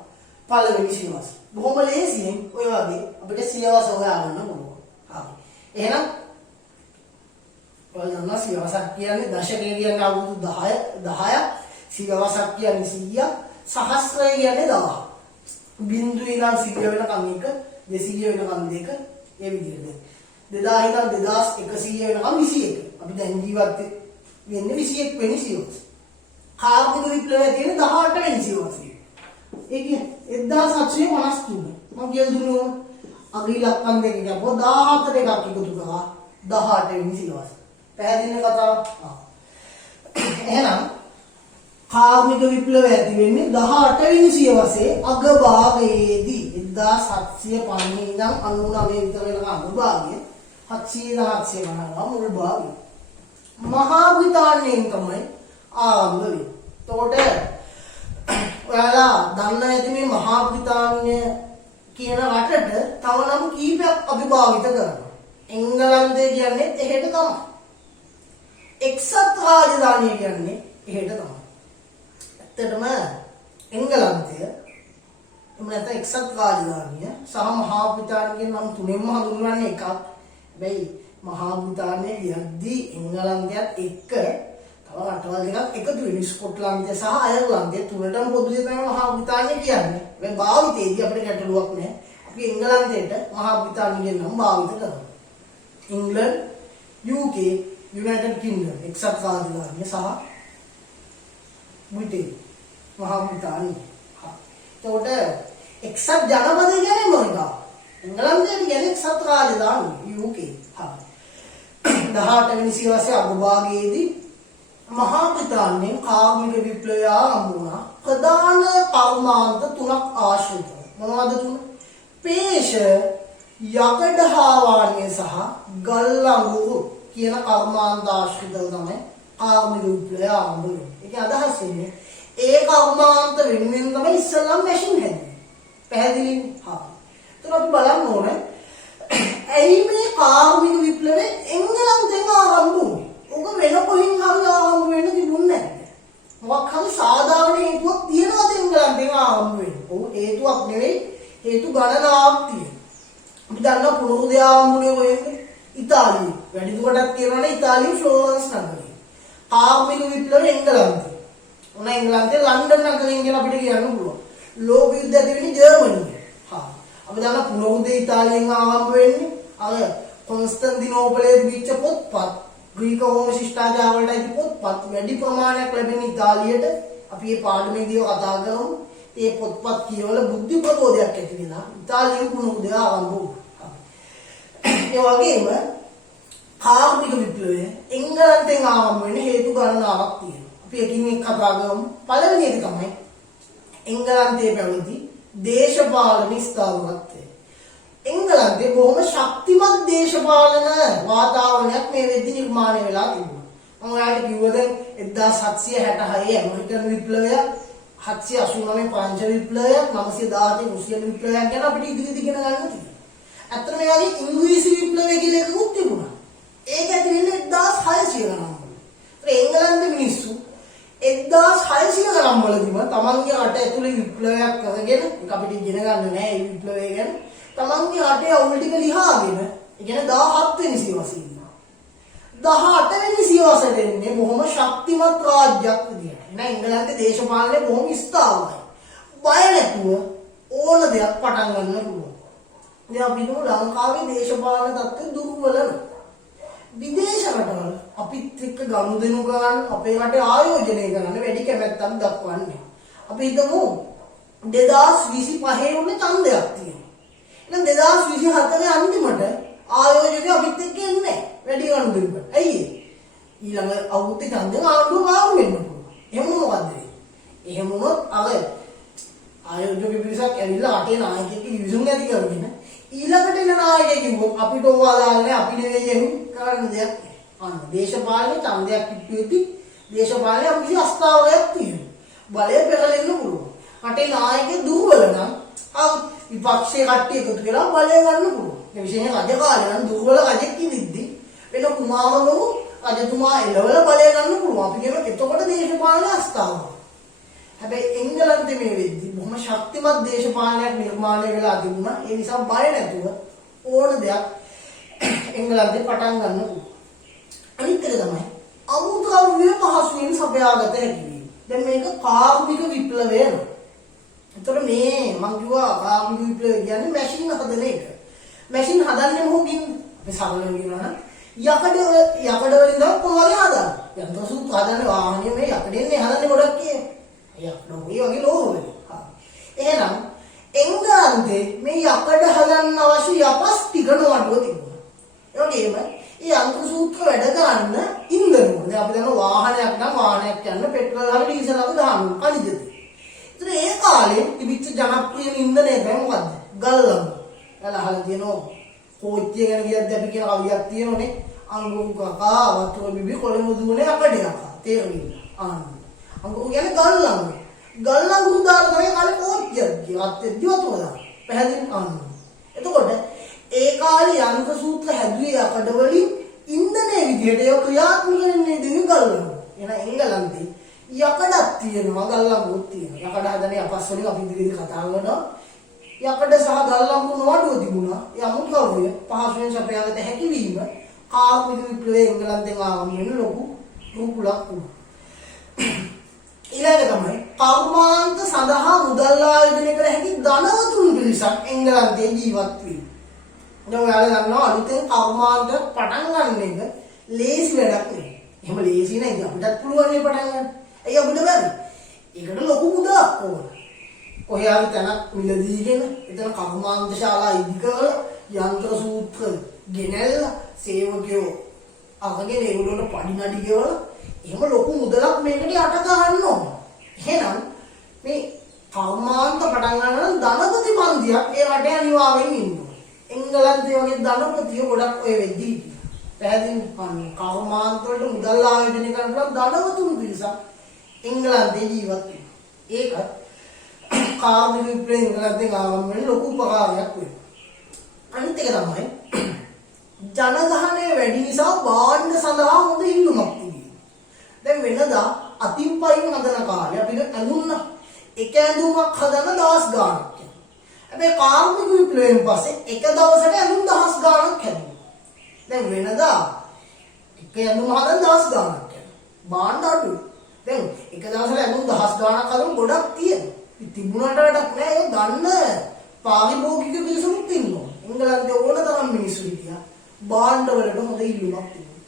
පළවෙනි සියවස. බොහොම ලේසියෙන් ඔය වගේ අපිට සියවස හොයාගන්න පුළුවන්. හරි. එහෙනම් ඔයාලා දන්නවා සියවසක් කියන්නේ දශකය කියන්නේ අවුරුදු 10ක් සියවසක් කියන්නේ 100ක් සහස්‍රය කියන්නේ 1000. බිඳුවේ ඉඳන් 100 වෙනකම් එක 200 වෙනකම් දෙක ඒ විදිහට 2000 ඉඳන් 2100 වෙනකම් 21. අපි දැන් ජීවත් වෙන්නේ 21 වෙනි සියවස. කාර්මික විප්ලවය තියෙන 18 වෙනි සියවසේ. ඒ කියන්නේ 1753. මම කියලා දුන්නා අග ඉලක්කම් දෙක ගාපුවා 17 එකක් එකතු කරලා 18 වෙනි සියවස. පැහැදිලි කතාව. එහෙනම් කාර්මික විප්ලවය ඇති වෙන්නේ 18 වෙනි සියවසේ අග භාගයේදී 1750 ඉඳන් 99 විතර වෙනකම් අග භාගය 700 ගණන් මුල් භාගය. මහා බ්‍රිතාන්‍යයෙන් තමයි ආරම්භ වෙන්නේ. එතකොට ඔයාලා දන්න ඇති මේ මහා බ්‍රිතාන්‍ය කියන රටට තව නම් කීපයක් අපි භාවිත කරනවා. එංගලන්තය කියන්නේ එහෙට තමයි. එක්සත් රාජධානිය කියන්නේ එහෙට තමයි. ඇත්තටම එංගලන්තය එහෙම නැත්නම් එක්සත් රාජධානිය සහ මහා බ්‍රිතාන්‍යයෙන් නම් තුනෙන්ම හඳුන්වන්නේ එකක්. හැබැයි මහා බ්‍රිතාන්‍යය යද්දී එංගලන්තයත් එක්ක තව රටවල් දෙකක් එකතු වෙන ස්කොට්ලන්තය සහ අයර්ලන්තය තුනටම පොදුවේ තමයි මහා බ්‍රිතාන්‍ය කියන්නේ. හැබැයි භාවිතයේදී අපිට ගැටලුවක් නැහැ. අපි එංගලන්තයට මහා බ්‍රිතාන්‍යයෙන් නම් භාවිත කරනවා. ඉංග්ලන්ඩ්, UK, යුනයිටඩ් කින්ග්ඩම් එක්සත් රාජධානිය සහ බ්‍රිටන් මහා බ්‍රිතාන්‍යය. එතකොට එක්සත් ජනපදය කියන්නේ මොකක්ද? එංගලන්තයට කියන්නේ එක්සත් රාජධානිය UK. 18 වෙනි සියවසේ අගභාගයේදී මහා බ්‍රිතාන්‍යයෙන් කාර්මික විප්ලවය ආරම්භ වුණා. ප්‍රධාන කර්මාන්ත තුනක් ආශ්‍රිතව. මොනවද තුන? පේෂ, යකඩ හාවාණ්‍ය සහ ගල් අඟුරු කියන කර්මාන්ත ආශ්‍රිතව තමයි කාර්මික විප්ලවය ආරම්භ වුණේ. ඒකේ අදහස් වෙන්නේ ඒ කර්මාන්ත වෙනුවෙන් තමයි ඉස්සෙල්ලාම මැෂින් හැදුවේ. පැහැදිලිනේ? එතකොට අපි බලන්න ඕනේ ඇයි මේ කාර්මික විප්ලවය එංගලන්තෙන් ආරම්භ වුනේ? ඔක වෙන කොහෙන් හරි ආරම්භ වෙන්න තිබුණේ නැහැ. මොකක් හරි සාධාරණ හේතුවක් තියෙනවද එංගලන්තෙන් ආරම්භ වෙන්නේ? ඔව් හේතුවක් නෙවෙයි, හේතු ගණනාවක් තියෙනවා. අපි දන්නවා පුනරුදය ආරම්භුනේ කොහෙන්ද? ඉතාලියේ. වැඩිදුරටත් කියනවනේ ඉතාලියේ ෆ්ලෝරන්ස් නගරේ. කාර්මික විප්ලවය එංගලන්තේ. ඔන්න එංගලන්තේ ලන්ඩන් නගරයෙන් කියලා අපිට කියන්න පුළුවන්. ලෝක යුද්ධ ඇති වෙන්නේ ජර්මනියේ. අපි දන්නා පුනරුදය ඉතාලියෙන් ආරම්භ වෙන්නේ අර කොන්ස්ටන්ටිනෝපලයේ තිබිච්ච පොත්පත් ග්‍රීක හෝම ශිෂ්ටාචාර වලට අයිති පොත්පත් වැඩි ප්‍රමාණයක් ලැබෙන ඉතාලියට අපි මේ පාඩමේදී කතා කරමු. ඒ පොත්පත් කියවල බුද්ධි ප්‍රබෝධයක් ඇති වෙලා ඉතාලියෙන් පුනරුදය ආරම්භ වුණා. ඒ වගේම කාර්මික විප්ලවය එංගලන්තෙන් ආරම්භ වෙන්න හේතු ගණනාවක් තියෙනවා. අපි එකින් එක කතා කරමු. පළවෙනි එක තමයි එංගලන්තයේ පැවති දේශපාලන ස්ථාවරත්වය. එංගලන්තේ බොහොම ශක්තිමත් දේශපාලන වාතාවරණයක් මේ වෙද්දි නිර්මාණය වෙලා තිබුණා. මම ඔයාලට කිව්වද 1766 ඇමරිකන් විප්ලවය, 789 පංච විප්ලවය, 917 රුසියන් විප්ලවය ගැන අපිට ඉදිරියට ඉගෙන ගන්න තියෙනවා. ඇත්තට මේ වගේ ඉංග්‍රීසි විප්ලවය කියලා එකකුත් තිබුණා. ඒක ඇති වෙන්නේ 1600 ගණන් වල. ඒ එංගලන්තේ මිනිස්සු 1600 ගණන් වලදීම තමන්ගේ රට ඇතුලේ විප්ලවයක් කරගෙන ඒක අපිට ඉගෙන ගන්න නෑ මේ විප්ලවය ගැන. තමන්ගේ රටේ අවුල් ටික ලියාගෙන ඒ කියන්නේ 17 වෙනි සියවසේ ඉන්නවා. 18 වෙනි සියවසට එන්නේ බොහොම ශක්තිමත් රාජ්‍යයක් විදියට. එහෙනම් එංගලන්තේ දේශපාලනය බොහොම ස්ථාවරයි. බය නැතුව ඕන දෙයක් පටන් ගන්න පුළුවන්. ඉතින් අපි හිතමු ලංකාවේ දේශපාලන තත්ත්වය දුර්වල නැහැ. විදේශ රටවල අපිත් එක්ක ගනුදෙනු කරන්න අපේ රටේ ආයෝජනය කරන්න වැඩි කැමැත්තක් දක්වන්නේ. අපි හිතමු 2025 වුණ ඡන්දයක් තියෙනවා. එහෙනම් 2024 අන්තිමට ආයෝජකයෝ අපිත් එක්ක එන්නේ වැඩි ගනුදෙනු කරන්න. ඇයි ඒ? ඊළඟ අවුරුද්දේ ඡන්දෙන් ආණ්ඩුව මාරු වෙන්න පුළුවන්. එහෙම මොකද වෙන්නේ? එහෙම වුණොත් අර ආයෝජක පිරිසක් ඇවිල්ලා රටේ නායකයෙක්ගේ විසුම් ඇති කරගෙන ඊළඟට එන නායකයෙක් කිව්වොත් අපිට ඕවා දාන්නේ අපි නෙවෙයි එහෙම කරන්න දෙයක් නෑ. අන්න දේශපාලනේ ඡන්දයක් කිව්වෙති දේශපාලනේ අපි කිසි අස්ථාවරයක් තියෙනවා. බලය පෙරලෙන්න පුළුවන්. රටේ නායකයෙක් දුර්වල නම් විපක්ෂයේ කට්ටිය එකතු වෙලා බලය ගන්න පුළුවන්. මේ විශේෂයෙන් රජ කාලේ නම් දුර්වල රජෙක් ඉඳිද්දි වෙන කුමාරවරු රජතුමා එළවල බලය ගන්න පුළුවන්. අපි කියනවා එතකොට දේශපාලන අස්ථාවර. හැබැයි එංගලන්තේ මේ වෙද්දි බොහොම ශක්තිමත් දේශපාලනයක් නිර්මාණය වෙලා තිබුණා. ඒ නිසා බය නැතුව ඕන දෙයක් එංගලන්තේ පටන් ගන්න පුළුවන්. අනිත් එක තමයි අමුද්‍රව්‍ය පහසුවෙන් සපයාගත හැකි වීම. දැන් මේක කාර්මික විප්ලවය නේ. එතකොට මේ මම කිව්වා කාර්මික විප්ලවය කියන්නේ මැෂින් හදන එක. මැෂින් හදන්නේ මොකකින්? අපි සරලව කියනවා නම් යකඩ වලින් තමයි කොහොමද හදන්නේ? යන්ත්‍ර සූත්‍ර හදන්නේ වාහනේ මේ යකඩෙන්නේ හදන්නේ ගොඩක් කියන්නේ. යකඩ වගේ ලෝහවල. එහෙනම් එංගලන්තේ මේ යකඩ හදන්න අවශ්‍ය යපස් ටික නොඅඩුව තිබුණා. ඒ වගේම මේ යන්ත්‍ර සූත්‍ර වැඩ කරන්න ඉන්ධන ඕනේ. දැන් අපි දන්නවා වාහනයක් නම් වාහනයක් යන්න පෙට්‍රල් හරි ඩීසල් හරි දාන්න කලින්ද. ඒතර ඒ කාලේ තිබිච්ච ජනප්‍රිය ඉන්ධනය තමයි මොකද්ද? ගල්ලම්. එයාලා අහලා තියෙනවා කෝච්චිය ගැන කියද්දී අපි කියන කවියක් තියෙනෝනේ. අංගුරු කකා වතුර බිබි කොළඹ දුවනේ අපඩේ කකා. තේරුණිද? අංගුරු කියන්නේ ගල්ලම්. ගල්ලම් ගුරුදාර තමයි කාලේ කෝච්චියක් ගියත් වතුර දාන. පැහැදිලි අන්න. එතකොට ඒ කාලේ යන්ත්‍ර සූත්‍ර හැදුවේ යකඩ වලින් ඉන්ධනයේ විදිහට ඒක ක්‍රියාත්මක වෙන්නේ දෙවි ගල්ලම්. එහෙනම් එංගලන්තේ යකඩක් තියෙනවා ගල්ලංගුත් තියෙනවා. යකඩ හදන්නේ අපස් වලින් අපි ඉදිරියට කතා කරනවා. යකඩ සහ ගල්ලංගු නොඅඩුව තිබුණා. ඒ අමුද්‍රව්‍ය පහසුවෙන් සපයාගත හැකි වීම කාර්මික විප්ලවයේ එංගලන්තයෙන් ආවම වෙන ලොකු රුකුලක් වුණා. ඊළඟ තමයි කර්මාන්ත සඳහා මුදල් ආයෝජනය කළ හැකි ධනවතුන් පිරිසක් එංගලන්තයේ ජීවත් වීම. දැන් ඔයාලා දන්නවා අලුතෙන් කර්මාන්ත පටන් ගන්න එක ලේසි වැඩක් නෙවෙයි. එහෙම ලේසි නෑ. අපිටත් පුළුවන් මේ පටන් ගන්න. ඇයි අපිට බැරි? ඒකට ලොකු මුදලක් ඕන. කොහේ හරි තැනක් මිලදීගෙන එතන කර්මාන්ත ශාලා ඉදි කරලා යන්ත්‍ර සූත්‍ර ගෙනල්ලා සේවකයෝ අරගෙන ඒගොල්ලන්ට පඩි නඩි ගෙවලා එහෙම ලොකු මුදලක් මේකට යට ගන්න ඕන. එහෙනම් මේ කර්මාන්ත පටන් ගන්න නම් ධනපති මන්දියක් ඒ රටේ අනිවාර්යෙන් ඉන්න ඕන. එංගලන්තයේ වගේ ධනපතිය ගොඩක් ඔය වෙද්දී පැහැදිලි වන්නේ කර්මාන්ත වලට මුදල් ආයෝජනය කරන ධනවතුන් පිරිසක් එංගලන්තයේ ජීවත් වෙනවා. ඒක කාර්මික විප්ලවයේ එංගලන්තයෙන් ආවම වෙන ලොකු උපකාරයක් වෙනවා. අනිත් එක තමයි ජනගහනය වැඩි නිසා භාණ්ඩ සඳහා හොඳ ඉල්ලුමක් තිබීම. දැන් වෙනදා අතින් පයින් හදන කාලේ අපිට ඇඳුම් එක ඇඳුමක් හදන දවස් ගාණක් යනවා. හැබැයි කාර්මික විප්ලවයෙන් පස්සේ එක දවසට ඇඳුම් දහස් ගාණක් හැදුවා. දැන් වෙනදා එක ඇඳුම් හදන දවස් ගාණක් යනවා. භාණ්ඩ අඩුයි. දැන් එක දවසට ඇඳුම් දහස් ගාණක් හදන ගොඩක් තියෙනවා. තිබුණාට වැඩක් නෑ. ඒක ගන්න පාරිභෝගික පිරිසුත් ඉන්නවා. එංගලන්තයේ ඕන තරම් මිනිස්සු හිටියා. භාණ්ඩ වලට හොඳ ඉල්ලුමක් තිබුණා.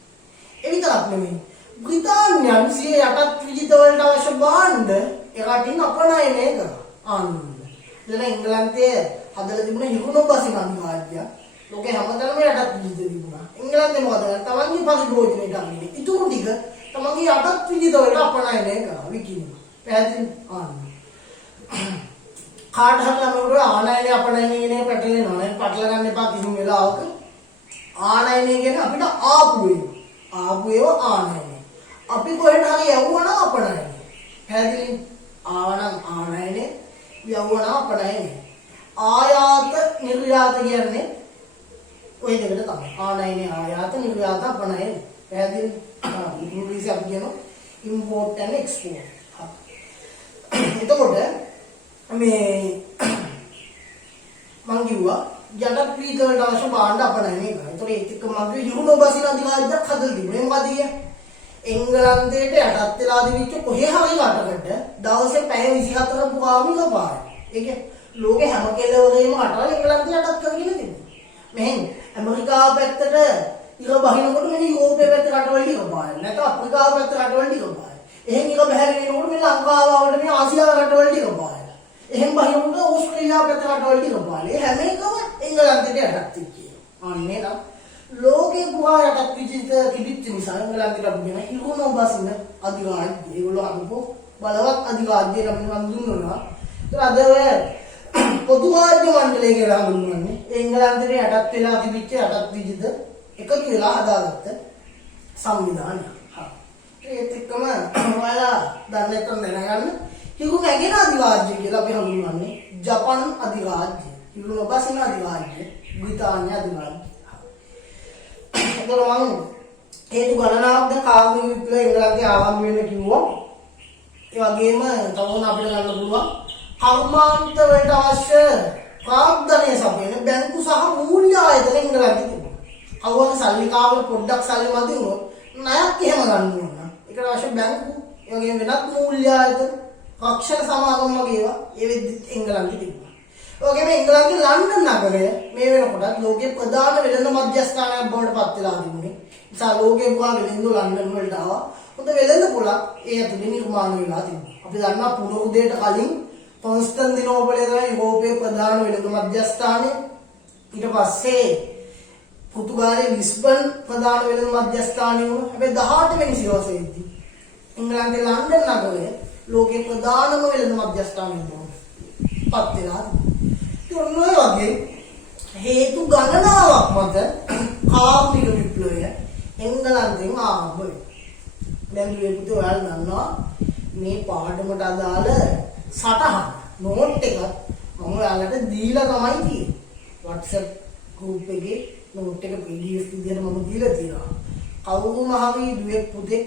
ඒ විතරක් නෙමෙයි. බ්‍රිතාන්‍යයන් සිය යටත් විජිත වලට අවශ්‍ය භාණ්ඩ ඒ රටින් අපනයනය කරා. දැන් එංගලන්තයේ හදලා තිබුණ හිරුණු බසින අනිවාර්යය. ලෝකේ හැමතැනම යටත් විජිත තිබුණා. එංගලන්තේ මොකද කරන්නේ? තමන්ගේ පරිභෝජනයට අන්නේ. ඊටු ටික තමන්ගේ යටත් විජිත වලට අපනයනය කරා. විකිනවා. පැහැදිලි? කාට හරි ළමයින්ට ආනයනය අපනයනය කියන පැටලෙනවා නේ. පටල ගන්න එපා කිසිම වෙලාවක. ආනයනය කියන්නේ අපිට ආපු ඒවා ආනයනය. අපි කොහෙට හරි යවුවනම් අපනයනය. පැහැදිලි? ආවනම් ආනයනය, යවුවනම් අපනයනය. ආයාත නිර්යාත කියන්නේ ඔය දෙකට තමයි. ආනයනය, ආයාත, නිර්යාත, අපනයනය. පැහැදිලි? ඉංග්‍රීසි අපි කියනවා import and export. එතකොට මේ මං කිව්වා යටත් වීදවලට අවශ්‍ය භාණ්ඩ අපනයනය කරා. ඒතකොට ඒත් එක්ක මගේ යුරෝ බසින අධිකාරියක් හදලා තිබුණේ මොකද එංගලන්තයට යටත් වෙලා දිවිච්ච කොහේ හරි රටකට දවසේ පැය 24ක් පුරාම ඉරපාරයි. ඒ කියන්නේ ලෝකේ හැම කෙළවරේම රටවල් එංගලන්තයට යටත් කරගෙන තිබුණා. මෙහෙන් ඇමරිකාව පැත්තට ඉර බහිනකොට මෙන්න යුරෝපයේ පැත්ත රටවල් ඉරපාරයි. නැත්නම් අප්‍රිකාව පැත්ත රටවල් ඉරපාරයි. එහෙන් ඉර බහැගෙන එනකොට මේ ලංකාව ආවට මේ ආසියාව රටවල් ඉරපාරයි. එහෙන් බහිනකොට ඕස්ට්‍රේලියාව පැත්ත රටවල් ඉරපාරයි. හැම එකම එංගලන්තයට යටත් වෙච්චේ. අනේ නම් ලෝකේ පුරා යටත් විජිත තිබිච්ච නිසා එංගලන්තයට අපි කියන හිරුණු බසින අධිකාරිය. ඒගොල්ලෝ අනුපො බලවත් අධිකාරිය නම් හඳුන්වනවා. ඒත් අද ඔය පොදු රාජ්‍ය මණ්ඩලය කියලා හඳුන්වන්නේ එංගලන්තයට යටත් වෙලා තිබිච්ච යටත් විජිත එකතු වෙලා හදාගත්ත සංවිධානය. ඒත් එක්කම ඔයාලා දන්නේ නැත්නම් දැනගන්න හිරුණු නැගෙන අධිරාජ්‍ය කියලා අපි හඳුන්වන්නේ ජපන් අධිරාජ්‍ය, හිරුණු බසින අධිරාජ්‍ය, බ්‍රිතාන්‍ය අධිරාජ්‍ය. ඒකවල මම හේතු ගණනාවක් ද කාර්මික විප්ලවය එංගලන්තයේ ආරම්භ වෙන්න කිව්වා. ඒ වගේම තවම අපිට ගන්න පුළුවන් කර්මාන්ත වලට අවශ්‍ය ප්‍රාග්ධනය සපයන බැංකු සහ මූල්‍ය ආයතන එංගලන්තයේ තිබුණා. කවුරුන් සල්ලිකාවල පොඩ්ඩක් සල්ලි මදි වුණොත් ණයක් එහෙම ගන්න ඕන. ඒකට අවශ්‍ය බැංකු, ඒ වගේම වෙනත් මූල්‍ය ආයතන, රක්ෂණ සමාගම් වගේ ඒවා ඒ වෙද්දිත් එංගලන්තයේ තිබුණා. ඔගේ මේ එංගලන්තයේ ලන්ඩන් නගරය මේ වෙනකොට ලෝකයේ ප්‍රධාන වෙළඳ මධ්‍යස්ථානයක් බවට පත් වෙලා තිබුණේ. නිසා ලෝකයේ පුරා වෙළඳ ලන්ඩන් වලට ආවා. හොඳ වෙළඳ පොළක් ඒ ඇතුලේ නිර්මාණය වෙලා තිබුණා. අපි දන්නවා පුරෝදයට කලින් කොන්ස්ටන්තිනෝපලේ තමයි යුරෝපයේ ප්‍රධාන වෙළඳ මධ්‍යස්ථානය. ඊට පස්සේ පෘතුගාලයේ ලිස්බන් ප්‍රධාන වෙළඳ මධ්‍යස්ථානය වුණා. හැබැයි 18 වෙනි සියවසේදී එංගලන්තයේ ලන්ඩන් නගරය ලෝකයේ ප්‍රධානම වෙළඳ මධ්‍යස්ථානය වුණා. පත් වෙලා ඔන්න ඔය වගේ හේතු ගණනාවක් මත කාර්මික විප්ලවය එංගලන්තයෙන් ආරම්භ වෙනවා. දැන් විදිහට ඔයාලා දන්නවා මේ පාඩමට අදාළ සටහන නෝට් එකක් මම ඔයාලට දීලා තමයි තියෙන්නේ. WhatsApp group එකේ නෝට් එක PDF විදිහට මම දීලා තියෙනවා. කවුරුම හරි දුවෙක් පුතෙක්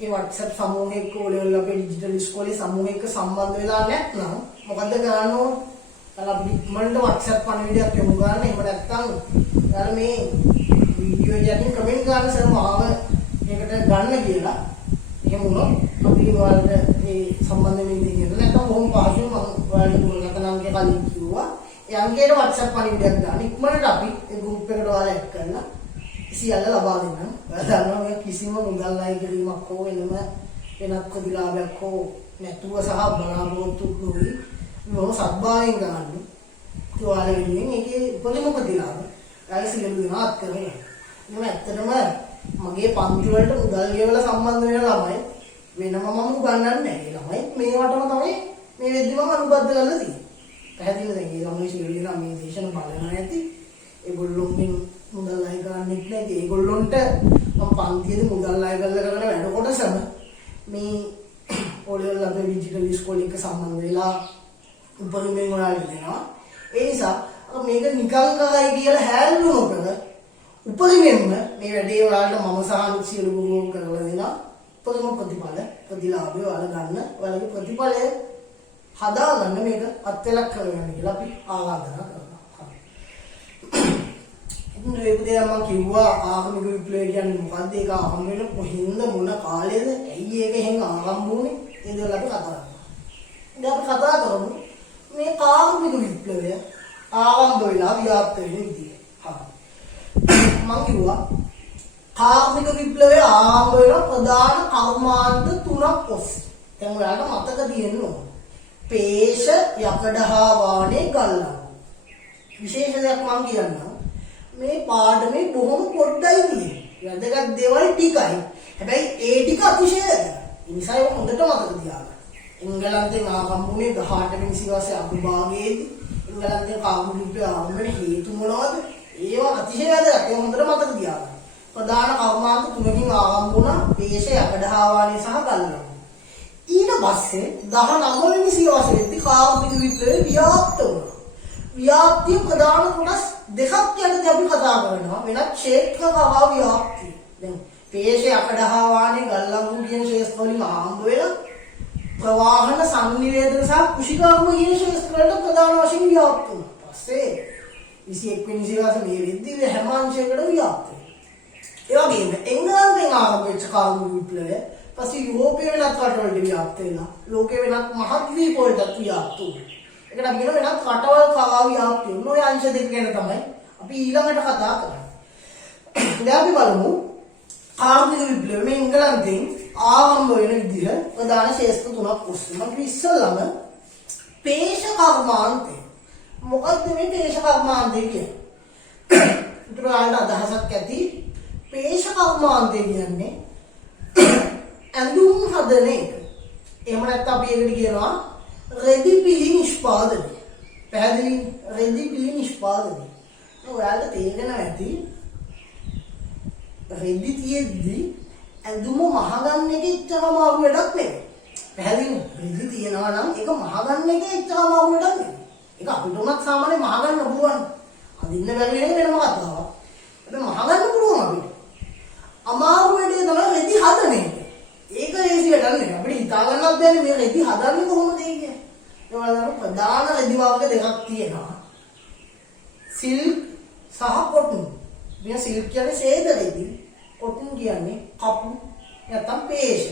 ඒ WhatsApp සමූහයක ඔයගොල්ලෝ අපේ ඩිජිටල් ඉස්කෝලේ සමූහයක සම්බන්ධ වෙලා නැත්නම් මොකද්ද කරන්න ඕන? අපි ඉක්මනට WhatsApp පණිවිඩයක් යොමු ගන්න. එහෙම නැත්නම් යාර මේ වීඩියෝ එකකින් කමෙන්ට් ගන්න සර් මාව මේකට ගන්න කියලා. එහෙම වුණොත් අපි ඔයාලට මේ සම්බන්ධ වෙන්න ඉතින් නැත්නම් බොහොම පහසුවෙන් මම ඔයාලට දුරකථන අංකය කලින් කිව්වා. ඒ අංකයට WhatsApp පණිවිඩයක් දාන්න. ඉක්මනට අපි ඒ ගෲප් එකට ඔයාලා ඇඩ් කරලා සියල්ල ලබා දෙන්නම්. ඔයාලා දන්නවා මේ කිසිම මුදල් ණය කිරීමක් හෝ වෙනත් ප්‍රතිලාභයක් හෝ නැතුව සහ බලාපොරොත්තු නොවි මොන සත්භාවයෙන් ගන්න. ඔයාලා වෙනුවෙන් ඒකේ උපරිම ප්‍රතිලාභ ඔයාලා සියලු දෙනා අත් කරගන්න. මම ඇත්තටම මගේ පන්ති වලට මුදල් ගෙවලා සම්බන්ධ වෙන ළමයි වෙනම මම උගන්වන්නේ නැහැ. ළමයි මේවටම තමයි මේ වෙද්දි මම අනුබද්ධ කරලා තියෙන්නේ. පැහැදිලිද? ඒ ළමයි සියලු දෙනා මේ දේශන බලනවා ඇති. ඒගොල්ලොන්ගෙන් මුදල් ණය කරන්නේ නැහැ. ඒගොල්ලොන්ට මම පන්තියේදී මුදල් ණය කරලා කරන වැඩ කොටසම මේ ඔයගොල්ලෝ අපේ ඩිජිටල් ඉස්කෝලේ එක්ක සම්බන්ධ වෙලා උපරිමයෙන් ඔයාලට දෙනවා. ඒ නිසා මේක නිකන් කරයි කියලා හැල්ලු නොකර උපරිමයෙන්ම මේ වැඩේ ඔයාලට මම සහ සියලු ගුරුවරුන් කරලා දෙනවා. උපරිම ප්‍රතිලාභය ඔයාලා ගන්න. ඔයාලගේ ප්‍රතිඵලය හදාගන්න මේක අත්වලක් කරගන්න කියලා අපි ආරාධනා කරනවා. ඉතින් ඒක දෙයක් මම කිව්වා ආගමික විප්ලවය කියන්නේ මොකද්ද? ඒක ආගම වෙන කොහින්ද මොන කාලෙද? ඇයි ඒක එහෙන් ආරම්භ වුනේ? ඒ දේවල් අපි කතා කරනවා. දැන් අපි කතා කරමු මේ ආගමික විප්ලවය ආරම්භ වෙලා ව්‍යාප්ත වෙන විදිය. මම කිව්වා ආගමික විප්ලවය ආරම්භ වෙන ප්‍රධාන කර්මාන්ත තුනක් ඔස්සේ. දැන් ඔයාලට මතක තියෙන්න ඕන. පේෂ යකඩහා වානේ ගල්ලා. විශේෂ දෙයක් මම කියන්නම්. මේ පාඩමේ බොහොම පොඩ්ඩයි තියෙන්නේ. වැදගත් දේවල් ටිකයි. හැබැයි ඒ ටික අතිශය වැදගත්. ඒ නිසා ඒක හොඳට මතක තියාගන්න. එංගලන්තේ ආරම්භුනේ 18 වෙනි සියවසේ අගභාගයේදී එංගලන්තේ ආගමික විප්ලවය ආරම්භ වෙන හේතු මොනවද? ඒවා අතිශය වැදගත්. ඒක හොඳට මතක තියාගන්න. ප්‍රධාන කර්මාන්ත තුනකින් ආරම්භ වුණා පේෂ යකඩහා වානේ සහ ගල්ලා. ඊට පස්සේ 19 වෙනි සියවසේදී ආගමික විප්ලවය ව්‍යාප්ත වුණා. ව්‍යාප්තිය ප්‍රධාන කොටස් දෙකක් යටතේ අපි කතා කරනවා. වෙනත් ක්ෂේත්‍ර කවා ව්‍යාප්තිය. දැන් පේෂ යකඩහා වානේ ගල්ලංගු කියන ක්ෂේත්‍ර වලින් ආරම්භ වෙලා ප්‍රවාහන සංනිවේදන සහ කුෂිකාර්ම කියන ක්ෂේත්‍ර වලට ප්‍රධාන වශයෙන් ව්‍යාප්ත වුණා. පස්සේ 21 වෙනි සියවසේ මේ වෙද්දී හැම අංශයකටම ව්‍යාප්ත වෙනවා. ඒ වගේම එංගලන්තෙන් ආරම්භ වෙච්ච ආගමික විප්ලවය පස්සේ යුරෝපීය වෙනත් රටවලට ව්‍යාප්ත වෙනවා. ලෝකේ වෙනත් මහද්වීප වලට ව්‍යාප්ත වෙනවා. ඒකට අපි කියන වෙනත් රටවල් කවා ව්‍යාප්ත වෙන ඔය අංශ දෙක ගැන තමයි අපි ඊළඟට කතා කරන්නේ. දැන් අපි බලමු ආගමික විප්ලවය මේ එංගලන්තෙන් ආරම්භ වෙන විදිහ ප්‍රධාන ශේෂ්ත්‍ර තුනක් ඔස්සේ. මම ඉස්සෙල්ලාම පේෂ කර්මාන්තය. මොකක්ද මේ පේෂ කර්මාන්තය කියන්නේ? උතර අදහසක් ඇති. පේෂ කර්මාන්තය කියන්නේ ඇඳුම් හදන එක. එහෙම නැත්නම් අපි ඒකට කියනවා රෙදි පිලි නිෂ්පාදනය. පැහැදිලි? රෙදි පිලි නිෂ්පාදනය. ඔයාලට තේරෙනවා ඇති රෙදි තියෙද්දි ඇඳුම මහගන්න එක ඉච්චරම අමාරු වැඩක් නෙවෙයි. පැහැදිලි? රෙදි තියනවා නම් ඒක මහගන්න එක ඉච්චරම අමාරු වැඩක් නෙවෙයි. ඒක අපිට උනත් සාමාන්‍යයෙන් මහගන්න පුළුවන්. අදින්න බැරි වෙන වෙනම කතාවක්. ඒක මහගන්න පුළුවන් අපිට. අමාරු වැඩේ තමයි රෙදි හදන එක. ඒක ලේසියට නෑ. අපිට හිතා ගන්නවත් බැහැ මේ රෙදි හදන්නේ කොහොමද කියන්නේ. ඒ වගේම ප්‍රධාන රෙදි වර්ග දෙකක් තියෙනවා. සිල්ක් සහ කොටන්. මේ සිල්ක් කියන්නේ ෂේඩ් රෙදි. කොටන් කියන්නේ කපු නැත්නම් පේෂ.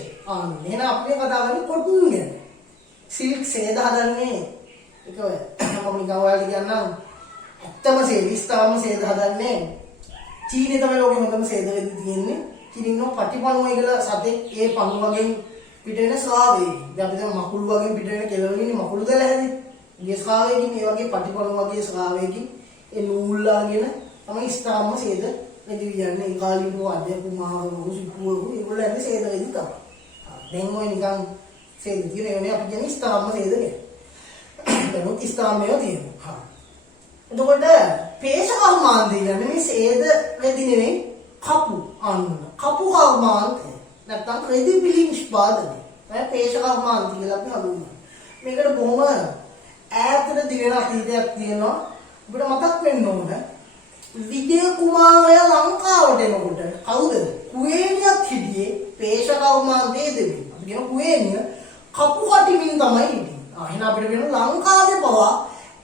එහෙනම් අපි කතා කරන්නේ කොටන් ගැන. සිල්ක් ෂේඩ් හදන්නේ ඒක මම නිකන් ඔයාලට කියන්නම්. ඇත්තම ෂේඩ් විස්තරම ෂේඩ් හදන්නේ චීනේ තමයි ලෝකෙ හොඳම ෂේඩ් රෙදි තියෙන්නේ. කිරින්නෝ පටිපණුවයි කියලා සතෙක් ඒ පණු වගේ පිට වෙන ස්රාවයකින්. දැන් අපි දැන් මකුළු වගේ පිට වෙන කෙළවලින්නේ මකුළු දල හැදෙන්නේ. මේ ස්රාවයකින් මේ වගේ පටිපණු වගේ ස්රාවයකින් ඒ නූල්ලාගෙන තමයි ස්ථාම්ම ඡේද රෙදි කියන්නේ. ඒ කාලින් වගේ කුමාරවරු සිටුවරු ඒගොල්ලෝ යන්නේ ඡේද රෙදි තමයි. දැන් ඔය නිකන් ඡේද තියෙන ඒනේ අපි කියන්නේ ස්ථාම්ම ඡේද නේ. දැන් ස්ථාම්මය තියෙනවා. එතකොට පේෂ කර්මාන්තය කියන්නේ මේ ඡේද රෙදි නෙවෙයි කපු අන්න කපු කර්මාන්තය නැත්නම් රෙදි පිලි නිෂ්පාදනය. මේ පේෂ කර්මාන්තය කියලා අපි හඳුන්වනවා. මේකට බොහොම ඈතට දිවෙන අතීතයක් තියෙනවා. ඔබට මතක් වෙන්න ඕන විජය කුමාරයා ලංකාවට එනකොට කවුද? කුවේණියක් හිටියේ පේශ කර්මාන්තයේ දෙන්නේ. අපි කියන කුවේනිය කපු කටිමින් තමයි හිටියේ. එහෙනම් අපිට වෙන ලංකාවේ පවා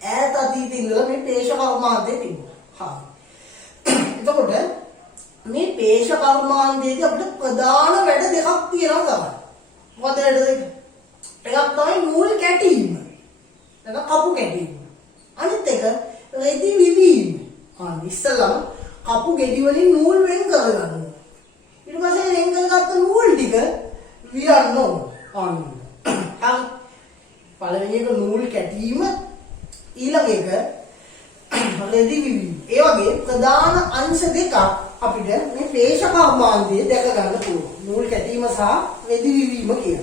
ඈත අතීතයේ ඉඳලා මේ පේශ කර්මාන්තයේ තිබුණා. එතකොට මේ පේශ කර්මාන්තයේදී අපිට ප්‍රධාන වැඩ දෙකක් තියෙනවා තමයි. මොකද වැඩ දෙක? එකක් තමයි නූල් කැටීම. නැත්නම් කපු කැටීම. අනිත් එක රෙදි විවීම. ඉස්සෙල්ලම කපු ගෙඩි වලින් නූල් වෙන් කරගන්න. ඊට පස්සේ වෙන් කරගත්ත නූල් ටික වියන්න ඕන. පළවෙනි එක නූල් කැටීම, ඊළඟ එක රෙදි විවීම. ඒ වගේ ප්‍රධාන අංශ දෙකක් අපිට මේ පේශ කර්මාන්තයේ දැක ගන්න පුළුවන්. නූල් කැටීම සහ රෙදි විවීම කියන.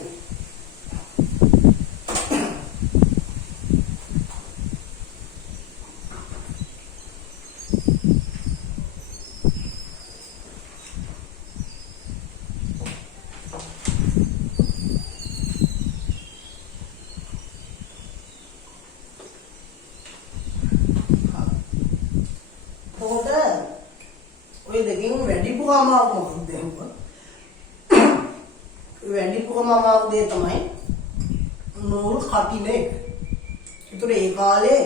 ඔය දෙකෙන් වැඩිපුරම මොකක්ද හුවා? වැඩිපුරම දේ තමයි නූල් කටින එක. ඒතර ඒ කාලේ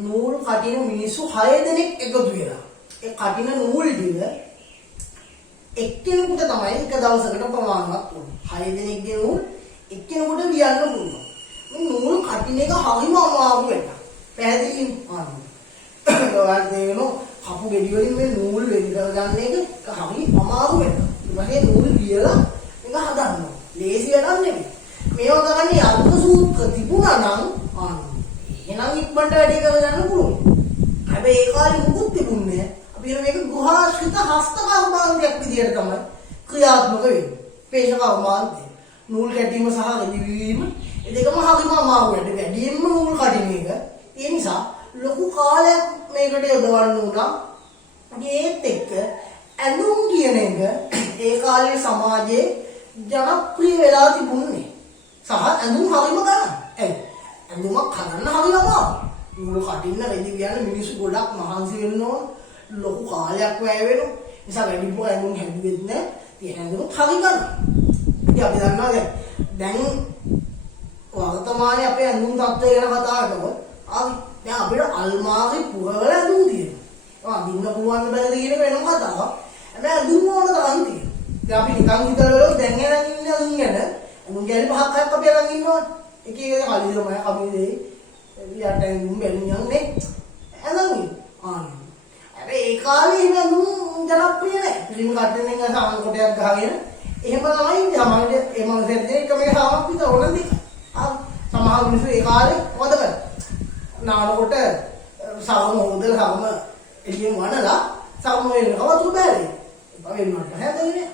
නූල් කටින මිනිස්සු 6 දෙනෙක් එකතු වෙලා ඒ කටින නූල් ටික එක්කෙනෙකුට තමයි එක දවසකට ප්‍රමාණවත් වුනේ. 6 දෙනෙක්ගේ නූල් එක්කෙනෙකුට වියන්න පුළුවන්. මේ නූල් කටින එක හරිම අමාරු එකක්. පැහැදිලිද? ඔයාලට තේරෙනවා කපු ගෙඩි වලින් මේ නූල් වෙන් කරගන්න එක හරි අමාරු වෙනවා. ඊට නූල් වියලා මේක හදන්න. ලේසි වැඩක් නෙමෙයි. මේවා කරන්නේ අර්ථ සූත්‍ර තිබුණා නම් එහෙනම් ඉක්මනට වැඩේ කරගන්න පුළුවන්. හැබැයි ඒ කාලේ මුකුත් තිබුණේ නැහැ. අපි මේක ගෘහාශ්‍රිත හස්ත කර්මාන්තයක් විදියට තමයි ක්‍රියාත්මක වෙන්නේ. පේශ කර්මාන්තය. නූල් කැටීම සහ රෙදි විවීම ඒ දෙකම හරිම අමාරු වැඩ. වැඩියෙන්ම නූල් කටින එක. ඒ නිසා ලොකු කාලයක් මේකට යොදවන්න උනා. ඒත් එක්ක ඇඳුම් කියන එක ඒ කාලේ සමාජයේ ජනප්‍රිය වෙලා තිබුණේ. සහ ඇඳුම් හරිම ගන්න. ඇඳුමක් හදන්න හරිම අමාරුයි. නූල් කටින්න රෙදි වියන්න මිනිස්සු ගොඩක් මහන්සි වෙන්න ඕන. ලොකු කාලයක් වැය වෙනවා. නිසා වැඩිපුර ඇඳුම් හැදුවෙත් නැහැ. තියෙන ඇඳුම් හරි ගන්න. ඉතින් අපි දන්නවා දැන් වර්තමානයේ අපේ ඇඳුම් තත්ත්වය ගැන කතා කරනකොට දැන් අපිට අල්මාරි පුරවල ඇඳුම් තියෙනවා. අඳින්න පුළුවන් බැලද කියන වෙනම කතාවක්. හැබැයි ඇඳුම් ඕන තරම් තියෙනවා. දැන් අපි නිකන් හිතලා බලුවොත් දැන් එන ඉන්න ඇඳුම් ගැන ඇඳුම් ගැලි පහක් හයක් අපි අරන් ඉන්නවා. එක එක කලින් තමයි කමිදේ යට ඇඳුම් බැලුම් නේ. ඇඳුම් හැබැයි ඒ කාලේ ඉන්න ඇඳුම් ජනප්‍රිය නැහැ. ෆිල්ම් කට්ටෙන් එක සාමාන්‍ය කොටයක් ගහගෙන එහෙම තමයි සමහරවිට ඒ මනසෙන් දෙක මේ සාමක් විතර ඕනද? සමහර මිනිස්සු ඒ කාලේ මොකද කරන්නේ? නානකොට සාම හොදලා සාම එළියෙන් වනලා සාම වෙනකව වතුර බෑරේ. ඒක වෙන්නට හැදෙන්නේ.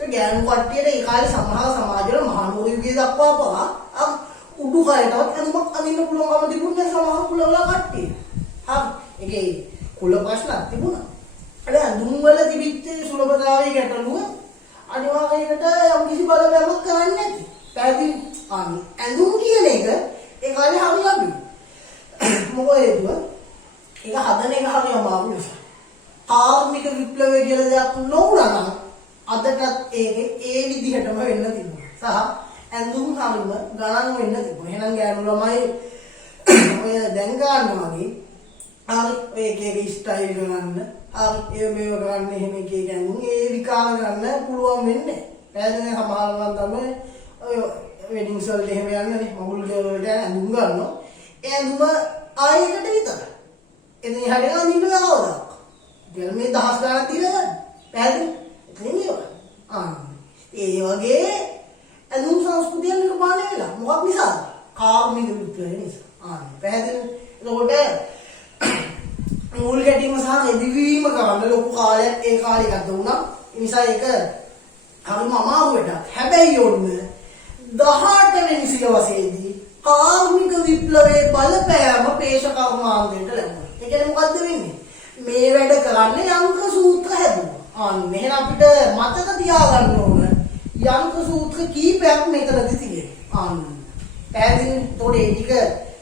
ඒ ගෑනු කට්ටියට ඒ කාලේ සමහර සමාජවල මහනුවර යුගයේ දක්වා පවා උඩු කයටවත් ඇඳුමක් අඳින්න පුළුවන්කම තිබුණේ සමහර කුලවල කට්ටිය. ඒකේ කුල ප්‍රශ්නක් තිබුණා. ඒ ඇඳුම් වල තිබිච්ච සුලභතාවය ගැටලුව අනිවාර්යයෙන්ම යම් කිසි බලපෑමක් කරන්නේ නැති. පැහැදිලි? ඇඳුම් කියන එක ඒ කාලේ හරි අඩුයි. මොකද හේතුව? ඒක හදන එක හරි අමාරු නිසා. කාර්මික විප්ලවය කියලා දෙයක් නොවුණා නම් අදටත් ඒකේ ඒ විදිහටම වෙන්න තිබුණා. සහ ඇඳුම් හරිම ගණන් වෙන්න තිබුණා. එහෙනම් ගෑනු ළමයි ඔය දැන් ගන්නවා වගේ හරි ඒක එක ස්ටයිල් ගන්න හරි ඒ මේව ගන්න එහෙම එක එක ඇඳුම් ඒ විකාර ගන්න පුළුවන් වෙන්නේ නැහැ. පැහැදිලි සමහරවල් තමයි ඔය වෙඩින්ග්ස් වලට එහෙම යන්නේ මගුල් වලට ඇඳුම් ගන්නවා. ඒ ඇඳුම ආයෙකට විතරයි. එතන හැදෙන අඳින්න කවදාද? දැන් මේ දහස් ගණන් තියලා පැහැදිලි. එතනින් ඒ වගේ ඇඳුම් සංස්කෘතිය නිර්මාණය වෙලා. මොකක් නිසාද? කාර්මික විප්ලවය නිසා. පැහැදිලි. එතකොට නූල් ගැටීම සහ රෙදිවීම කරන්න ලොකු කාලයක් ඒ කාලේ ගත වුණා. ඒ නිසා ඒක හරිම අමාරු වැඩක්. හැබැයි ඔන්න 18 වෙනි සියවසේදී කාර්මික විප්ලවයේ බලපෑම පේශ කර්මාන්තයට ලැබුණා. ඒ කියන්නේ මොකද්ද වෙන්නේ? මේ වැඩ කරන්නේ යන්ත්‍ර සූත්‍ර හැදුවා. මෙහෙම අපිට මතක තියාගන්න ඕන යන්ත්‍ර සූත්‍ර කීපයක් මෙතනදී තියෙනවා. පැහැදිලි. ඒතකොට ඒ ටික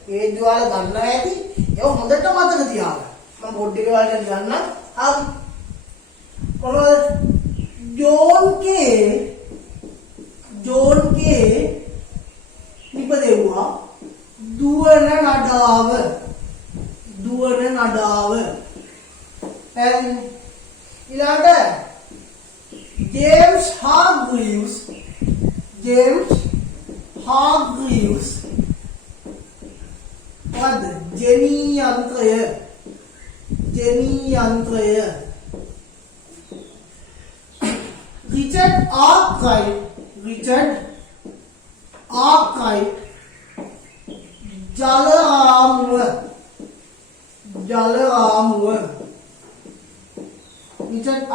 ඒ ද්වාර ගන්නවා ඇති. ඒක හොඳට මතක තියාගන්න. මම බෝඩ් එක වලට ගන්න. හරි. කොහොමද? ජෝන් කේ නිපදෙව්වා දුවන නඩාව ඊළඟට ජේම්ස් හාග්‍රීව්ස් මොකද්ද ජෙනී යන්ත්‍රය රිචඩ්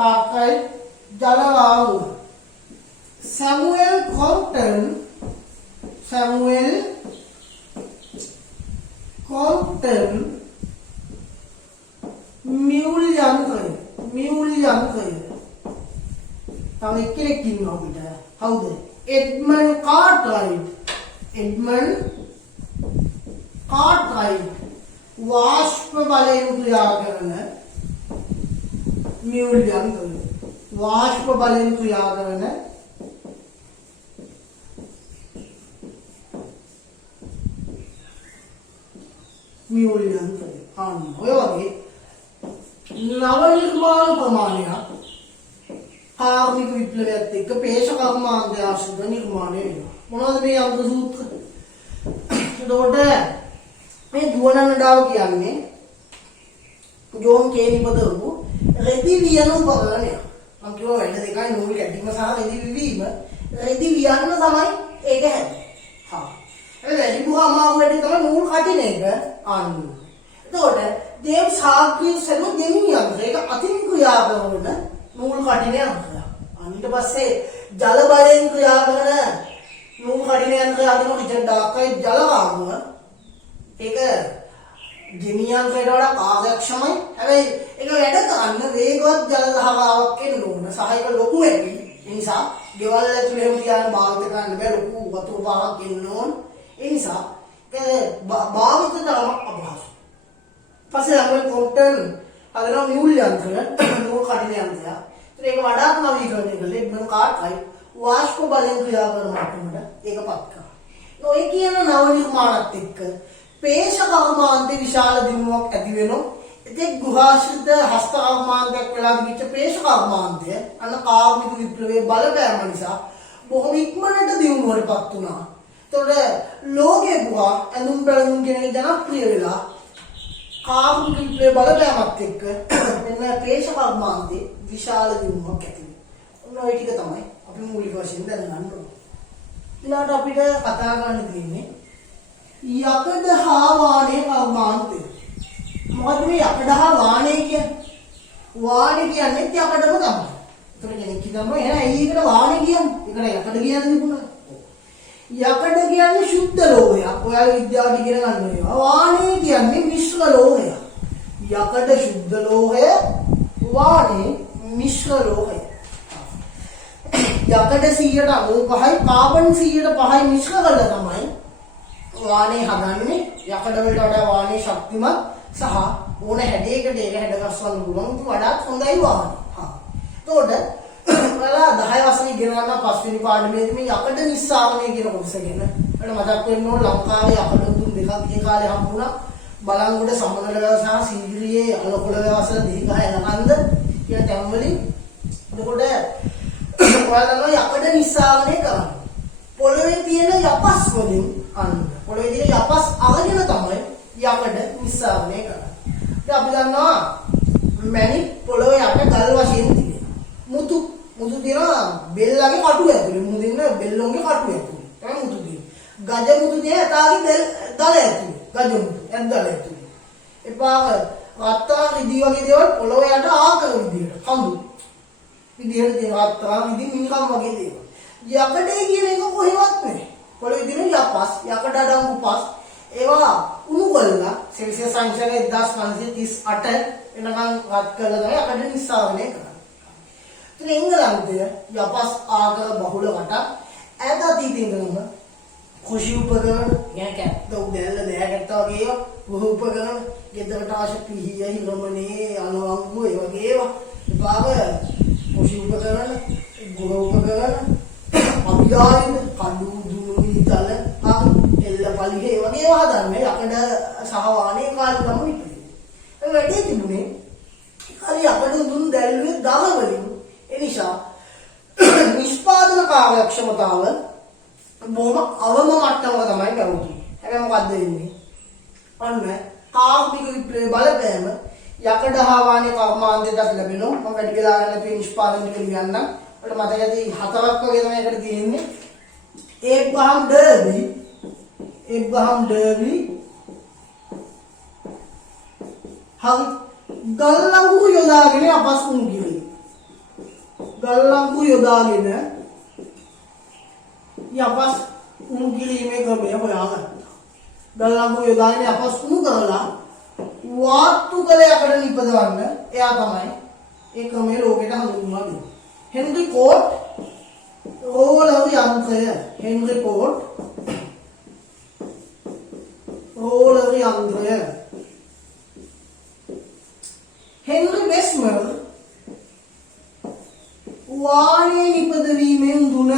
ආර්ක්‍රයිට් ජල රාමුව සැමුවෙල් කොම්ප්ටන් මියුල් යන්ත්‍රය තව එක්කෙනෙක් ඉන්නවා අපිට කවුද එඩ්මන්ඩ් කාර්ට්රයිට් වාෂ්ප බලයෙන් ක්‍රියා කරන මියුල් යන්ත්‍රය අන්න ඔය වගේ නව නිර්මාණ ප්‍රමාණයක් කාර්මික විප්ලවයත් එක්ක පේෂ කර්මාන්තය ආශ්‍රිත නිර්මාණය වෙනවා. මොනවද මේ යන්ත්‍ර සූත්‍ර? එතකොට මේ දුවන නඩාව කියන්නේ ජෝන් කේ නිපදවපු රෙදි වියන උපකරණයක්. මම කියවා වැඩ දෙකයි නූල් කැඩීම සහ රෙදි විවීම. රෙදි වියන්න තමයි ඒක හැදෙන්නේ. හා. ඒ වැඩිපුර අමාරු වැඩි තමයි නූල් කටින එක. අන්න. එතකොට ජේම්ස් හාග්‍රීව්ස් හදු දෙන්නේ යන්ත්‍රයක අතින් ක්‍රියා කරන නූල් කටින යන්ත්‍රය. ඊට පස්සේ ජල බලයෙන් ක්‍රියා කරන නූල් කටින යන්ත්‍රය හදන රිචඩ් ආර්ක්‍රයිට් ජල රාමුව. ඒක ජෙනී යන්ත්‍රයට වඩා කාර්යක්ෂමයි. හැබැයි ඒක වැඩ කරන්න වේගවත් ජල ධාරාවක් එන්න ඕන. සහ ඒක ලොකු වෙයි. ඒ නිසා ගෙවල් ඇතුලේම තියාගෙන භාවිත කරන්න බෑ. ලොකු වතුර පාරක් එන්න ඕන. ඒ නිසා ඒ භාවිත තරම අපහසුයි. පස්සේ අපි කොම්ප්ටන් හදන මියුල් යන්ත්‍රය නූල් කටින යන්ත්‍රය. ඒක වඩාත් නවීකරණය කළේ එඩ්මන්ඩ් කාර්ට්රයිට් වාෂ්ප බලයෙන් ක්‍රියා කරන මට්ටමට ඒකපත් කරා. ඔය කියන නව නිර්මාණත් එක්ක පේෂ කර්මාන්ත විශාල දියුණුවක් ඇති වෙනවා. ඒකේ ගෘහාශ්‍රිත හස්ත කර්මාන්තයක් වෙලා තිබිච්ච පේෂ කර්මාන්තය අන්න කාර්මික විප්ලවයේ බලපෑම නිසා බොහොම ඉක්මනට දියුණුවටපත් වුණා. ඒතකොට ලෝකේ පුරා ඇඳුම් පැළඳුම් කියන එක ජනප්‍රිය වෙලා කාර්මික විප්ලවයේ බලපෑමත් එක්ක මෙන්න පේෂ කර්මාන්තේ විශාල දියුණුවක් ඇති වෙනවා. ඔන්න ඔය ටික තමයි අපි මූලික වශයෙන් දැනගන්න ඕනේ. ඊළඟට අපිට කතා කරන්න තියෙන්නේ යකඩ හා වාණේ කර්මාන්තය. මොකද මේ යකඩ හා වාණේ කියන්නේ? වාණේ කියන්නේ යකඩම තමයි. ඒතර කෙනෙක් කියනවා එහෙනම් ඒකට වාණේ කියන්නේ. ඒකට යකඩ කියන්නේ නෙකුණා. යකඩ කියන්නේ සුද්ධ ලෝහයක්. ඔයාලා විද්‍යාවට ඉගෙන ගන්න ඕනේ. වාණේ කියන්නේ මිශ්‍ර ලෝහයක්. යකඩ සුද්ධ ලෝහය, වාණේ මිශ්‍ර ලෝහය. යකඩ 195යි කාබන් 105යි මිශ්‍ර කරලා තමයි වාණේ හදන්නේ. යකඩ වලට වඩා වාණේ ශක්තිමත් සහ ඕන හැඩයකට ඒක හැඩ ගස්වන්න පුළුවන්. වඩාත් හොඳයි වාණේ. එතකොට ඔයාලා 10 වසරේ ඉගෙන ගන්න පස්වෙනි පාඩමේදී මේ යකඩ නිස්සාරණය කියන කොටස ගැන අපිට මතක් වෙන්න ඕන. ලංකාවේ යකඩ තුන් දෙකක් ඒ කාලේ හම්බුණා. බලංගොඩ සමනල වැව සහ සීගිරියේ අලකොළ වැවසල දීඝ එනකන්ද කියන තැන්වලින්. එතකොට ඔයාලා යකඩ නිස්සාරණය කරන්නේ පොළවේ තියෙන යපස් වලින් අන්න පොළවේ තියෙන යපස් අරගෙන තමයි යකඩ නිස්සාරණය කරන්නේ. ඉතින් අපි දන්නවා මැණික් පොළවේ යට ගල් වශයෙන් තියෙනවා. මුතු තියෙනවා බෙල්ලගේ කටුව ඇතුලේ. මුදින්න බෙල්ලොන්ගේ කටුව ඇතුලේ. තමයි මුතු තියෙන්නේ. ගජ මුතු තියෙන ඇතාගේ දල ඇතුලේ. ගජ මුතු ඇද්දල ඇතුලේ. එපා රත්තරන් රිදී වගේ දේවල් පොළවේ යට ආකර විදියට කඳු විදියට තියෙන රත්තරන් රිදී මිනිකම් වගේ දේවල්. යකඩේ කියන එක කොහෙවත් නැහැ. පොළවේ තියෙන යපස් යකඩ අඩංගු පස් ඒවා උණු කරලා සෙල්සියස් අංශක 1538 එනකන් රත් කරලා තමයි යකඩ නිස්සාරණය කරන්නේ. ඉතින් එංගලන්තය යපස් ආකාර බහුල වට ඈත අතීතයේ ඉඳන්ම කෘෂි උපකරණ يعني කැත්ත උදැල්ල දෑකැත්ත වගේ ගෘහ උපකරණ ගෙදරට අවශ්‍ය පිහිය හිරමනේ අනවංගු ඒ වගේ ඒවා විභාග කෘෂි උපකරණ උපකරණ අභිදායන කඩු දුනු ඉතල එල්ල පලිගේ ඒ වගේ ඒවා හදන්නේ යකඩ සහ වානේ කාලේ තමයි ඉපදෙන්නේ. ඒ වැඩේ තිබුණේ හරි යකඩ දුනු දැල්ලුවේ දල වලින්. ඒ නිසා නිෂ්පාදන කාර්යක්ෂමතාව බොහොම අවම මට්ටමක තමයි පැවතුනේ. හැබැයි මොකද්ද වෙන්නේ? අන්න කාර්මික විප්ලවයේ බලපෑම යකඩ හා වානේ කර්මාන්තයට ලැබෙනවා. මම වැඩි වෙලා ගන්න තියෙන නිෂ්පාදන ටික ලියන්නම්. ඔයාලට මතක ඇති හතරක් වගේ තමයි එකට තියෙන්නේ. ඒබ්‍රහම් ඩර්බි හරි ගල් ලංගු යොදාගෙන අපස් උණු කිරි. ගල් ලංගු යොදාගෙන යපස් උණු කිරීමේ ක්‍රමය හොයාගත්තා. ගල් ලංගු යොදාගෙන අපස් උණු කරලා වාට්ටු කලයකට නිපදවන්න එයා තමයි ඒ ක්‍රමයේ ලෝකෙට හඳුන්වලා දෙන්නේ. හෙන්රි කෝට් රෝලර් යන්ත්‍රය හෙන්රි වෙස්මර් වානේ නිපදවීමෙන් දුන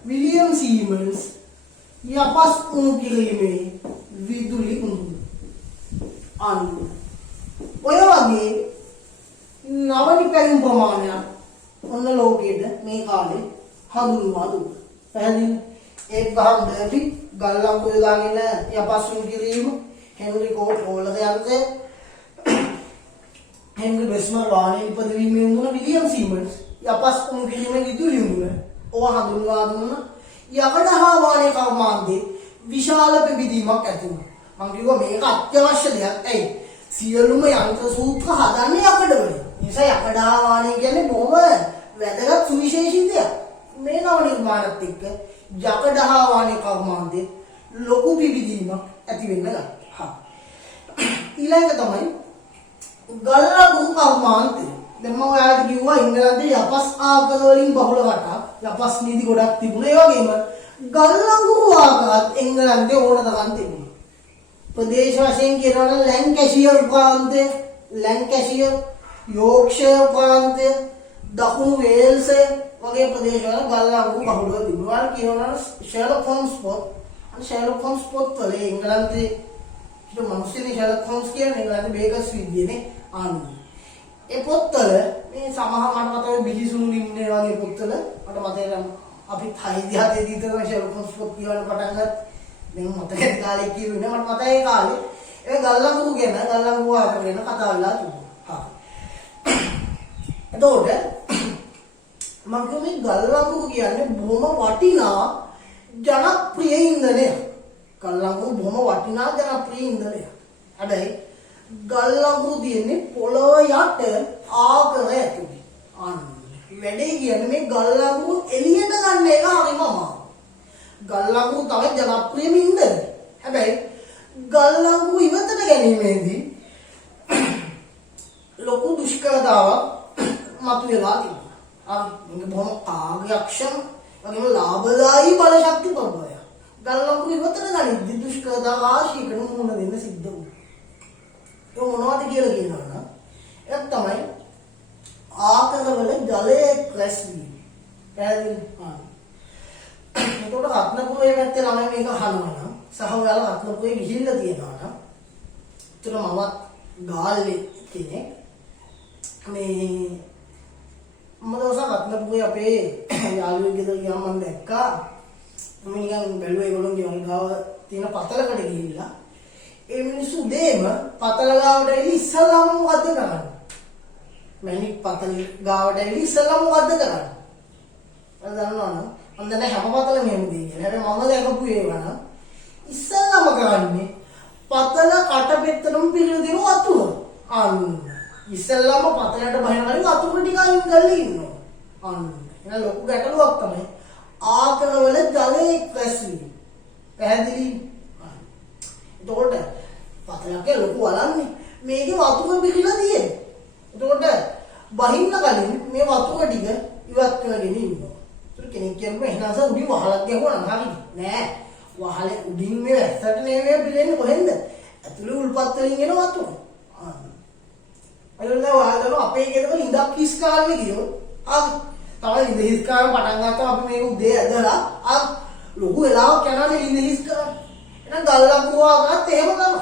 විලියම් සීමන්ස් යපස් උණු කිරීමේ විදුලි උඳුන අන්න ඔය වගේ නවනි පැලුම් ප්‍රමාණයක් ඔන්න ලෝකෙට මේ කාලේ හඳුන්වා දුන්නා. පැහැදිලි? ඒබ්‍රහම් ඩර්බි ගල් ලංගු යොදාගෙන යපස් උණු කිරීම, හෙන්රි කෝට් රෝලර් යන්ත්‍රය, හෙන්රි වෙස්මර් වානේ නිපදවීමේ උඳුන, විලියම් සීමන්ස් යපස් උණු කිරීමේ විදුලි උඳුන ඕවා හඳුන්වා දුන්නා. යකඩ හා වානේ කර්මාන්තේ විශාල පෙබිදීමක් ඇති වුණා. මම කිව්වා මේක අත්‍යවශ්‍ය දෙයක්. ඇයි? සියලුම යන්ත්‍ර සූත්‍ර හදන්නේ යකඩ වලින්. ඒ නිසා යකඩ හා වානේ කියන්නේ බොහොම වැදගත් සුවිශේෂී දෙයක්. මේ නව නිර්මාණත් එක්ක යකඩ හා වානේ කර්මාන්තේ ලොකු පිබිදීමක් ඇති වෙන්න ගත්තා. ඊළඟ තමයි ගල් ලංගු කර්මාන්තය. දැන් මම ඔයාලට කිව්වා ඉංගලන්තේ යපස් ආකාර වලින් බහුල රටක්, යපස් නීති ගොඩක් තිබුණා. ඒ වගේම ගල් ලංගු ආකාරات එංගලන්තේ ඕන තරම් තිබුණා. ප්‍රදේශ වශයෙන් කියනවා නම් ලැන්කැෂියර් ප්‍රාන්තය, යෝක්ෂයර් ප්‍රාන්තය, දකුණු වේල්ස් වගේ ප්‍රදේශවල ගල් ලංගු බහුලව තිබුණා. කියනවා ෂර්ලොක් හෝම්ස් පොත් වල එංගලන්තේ ඉතින් මිනිස්සුනේ ෂර්ලොක් හෝම්ස් කියන්නේ එංගලන්තේ බේකර්ස් විද්‍යාවේ ආනන්ද. ඒ පොත්වල මේ සමහර මට මතක බිලිසුණු ලින්නේ වගේ පොත්වල මට මතකයි අපි 6 7 දී විතර ෂර්ලොක් හෝම්ස් පොත් කියවන්න පටන් ගත්තා. දැන් මතකයි කාලේ කියුවේ මට මතකයි ඒ කාලේ ඒ ගල් ලංගු ගැන කතා වෙලා තිබුණා. එතකොට මම කියන්නේ ගල් ලංගු කියන්නේ බොහොම වටිනා ජනප්‍රිය ඉන්ධනයක්. ගල් ලංගු බොහොම වටිනා ජනප්‍රිය ඉන්ධනයක්. හැබැයි ගල් ලංගු තියෙන්නේ පොළොව යට ආකර ඇතුලේ. අන්න වැඩේ කියන්නේ මේ ගල් ලංගු එළියට ගන්න එක හරිම අමාරුයි. ගල් ලංගු තමයි ජනප්‍රියම ඉන්ධනය. හැබැයි ගල් ලංගු ඉවතට ගැනීමේදී ලොකු දුෂ්කරතාවක් මතුවලා තිබුණා. මේක බොහොම කාර්යක්ෂම වගේම ලාභදායී බලශක්ති ප්‍රබලයක්. ගල් ලංගු ඉවතට ගනිද්දී දුෂ්කරතා රාශියකට මුහුණ දෙන්න සිද්ධ වුණා. ඒ මොනවද කියලා කියනවා නම් ඒක තමයි ආකරවල ජලයේ ක්‍රැස්වීම. පැහැදිලිද? එතකොට රත්නපුරේ පැත්තේ ළමයි මේක අහනවා නම් සහ ඔයාලා රත්නපුරේ ගිහිල්ලා තියෙනවා නම් එතන මමත් ගාල්ලේ කෙනෙක් මේ මම දවසක් රත්නපුරේ අපේ යාළුවෙක් ගෙදර ගියාම මම දැක්කා මම නිකන් බැලුවා ඒගොල්ලෝගේ වංගාව තියෙන පතලකට ගිහිල්ලා ඒ මිනිස්සු උදේම පතල ගාවට ඇවිල්ලා ඉස්සල්ලාම මොකද්ද කරන්නේ? මැණික් පතල ගාවට ඇවිල්ලා ඉස්සල්ලාම මොකද්ද කරන්නේ? මම දන්නවනම් මම දැන් හැම පතලම මෙහෙම දෙන්නේ. හැබැයි මම දැකපු ඒවා නම් ඉස්සල්ලාම කරන්නේ පතල කටපෙත්තටම පිළිදින වතුර. අන්න ඉස්සල්ලාම පතලට බහින කලින් වතුර ටික අයින් කරලා ඉන්නවා. අන්න එන ලොකු ගැටලුවක් තමයි ආකරවල ජලයේ ක්‍රැස්වීම. පැහැදිලි? එතකොට පතලකේ ලොකු වලන්නේ මේකේ වතුර පිළිලා තියෙන්නේ. එතකොට බහින්න කලින් මේ වතුර ටික ඉවත් කරගෙන ඉන්නවා. ඒතර කෙනෙක් කියනවා එහෙනම් සර් උඩින් වහලක් ගහුවා නම් හරියි. නෑ. වහලේ උඩින් මේ ඇස්සට නෙමෙයි පිරෙන්නේ කොහෙන්ද? ඇතුළේ උල්පත් වලින් එන වතුර. අයෝල වහලන අපේ ගෙදර ඉඳක් හිස් කාලේ ගියෝ. තමයි ඉඳ හිස් කාලේ පටන් ගත්තා අපි මේ උදේ ඇදලා ලොකු වෙලාවක් යනවානේ ඉඳ හිස් කාලේ. එහෙනම් ගල්ලංගුවා ගන්නත් එහෙම තමයි.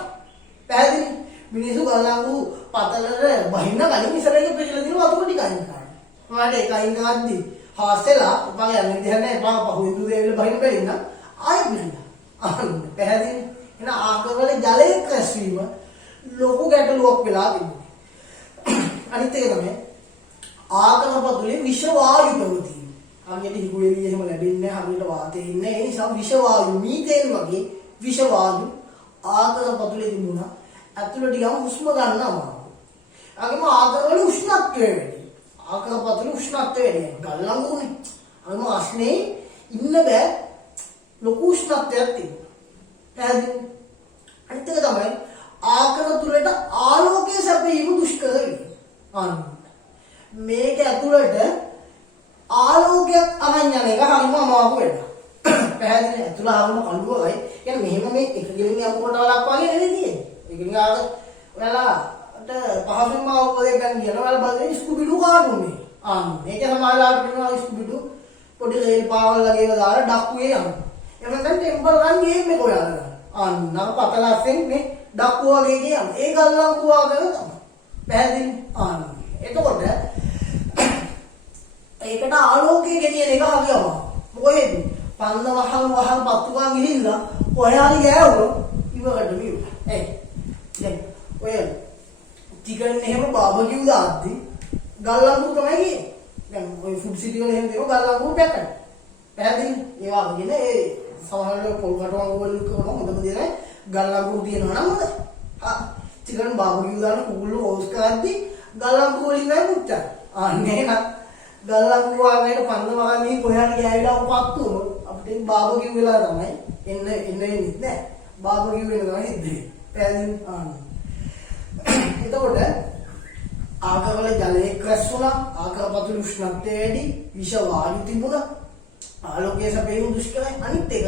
පැහැදිලි. මිනිස්සු ගල්ලංගු පතලට බහින්න කලින් ඉස්සරහට පිටලා දින වතුර ටික අයින් කරනවා. මට ඒක අයින් කරද්දී හවසෙලා උපන් යන්නේ දෙන්නේ එපා පහුවෙදු දෙවිල බහින්න බැරි නම් ආයෙ පිළින්න. පැහැදිලි. එහෙනම් ආගවල ජලයේ ක්‍රැස්වීම ලොකු ගැටලුවක් වෙලා තිබුණා. අනිත් එක තමයි ආගමපතුලේ විෂ වායු ප්‍රවෘත්ති. හරියට හිකුවේදී එහෙම ලැබෙන්නේ හරියට වාතයේ ඉන්නේ. ඒ නිසා විෂ වායු මීතේන් වගේ විෂ වායු ආගමපතුලේ තිබුණා. ඇතුළට යම හුස්ම ගන්න අමාරුයි. අගේම ආගමවල උෂ්ණත්වය වැඩි. ආගමපතුලේ උෂ්ණත්වය වැඩි. ගල්ලංගුනේ. අගේම අස්නේ ඉන්න බෑ ලොකු උෂ්ණත්වයක් තිබුණා. පැහැදිලි. අනිත් එක තමයි ආකර තුලට ආලෝකයේ සැපීම දුෂ්කර වෙනවා. මේක ඇතුළට ආලෝකයක් අරන් යන එක හරිම අමාරු වෙනවා. පැහැදිලි. ඇතුළ ආවම කළුවයි. කියන්නේ මෙහෙම මේ එක ගෙලින් යනකොට වලක් වගේ නෙවෙයි තියෙන්නේ. ඒක නිකන් ඔයාලට පහසුම අවබෝධයක් ගන්න කියන ඔයාලා බලන්නේ ස්කුබිඩු කාටුන් මේ. මේක සමාජලාට වෙනවා ස්කුබිඩු පොඩි රේල් පාවල් වගේ දාලා ඩක්කුවේ යනවා. එහෙම නැත්නම් ටෙම්පල් රන් ගේම් එක ඔයාලා. නර පතලස්සෙන් මේ ඩක්කුව වගේ ගියම ඒ ගල්ලංකුවා වගේ තමයි. පැහැදිලි. එතකොට ඒකට ආලෝකය ගෙනියන එක හරියම. මොකෙද? පන්න වහල් පත්තුකන් ගිහිල්ලා කොහේ හරි ගෑවුවොත් ඉවකට මියුල. දැන් ඔය චිකන් එහෙම බාබකියු දාද්දි ගල්ලංගු තමයි ගියේ. දැන් ඔය ෆුඩ් සිටි වල එහෙම දෙනවා ගල්ලංගු පැකට්. පැහැදිලි. ඒවා වගේ නේ සමහරවල් පොල් කටවංගු වල කරන හොඳම දේ නෑ ගල්ලංගු තියෙනවා නම් හොඳයි. චිකන් බාබකියු දාන කුකුළු ඕස් කරද්දි ගල්ලංගු වලින් නෑ පුච්චා. අනේ නක් ගල්ලංගු වගේ පන්න වගේ මේ කොහේ හරි ගෑවිලා උපත්තු අපිට බාබකියු වෙලා තමයි එන්නේ නෑ. බාබකියු වෙනවා හිද්දේ. එතකොට ආගවල ජලයේ ක්‍රැස් වුණා, ආගපතුළු උෂ්ණත්වය වැඩි, විෂ වායු තිබුණා, ආලෝකයේ සැපීම දුෂ්කරයි. අනිත් එක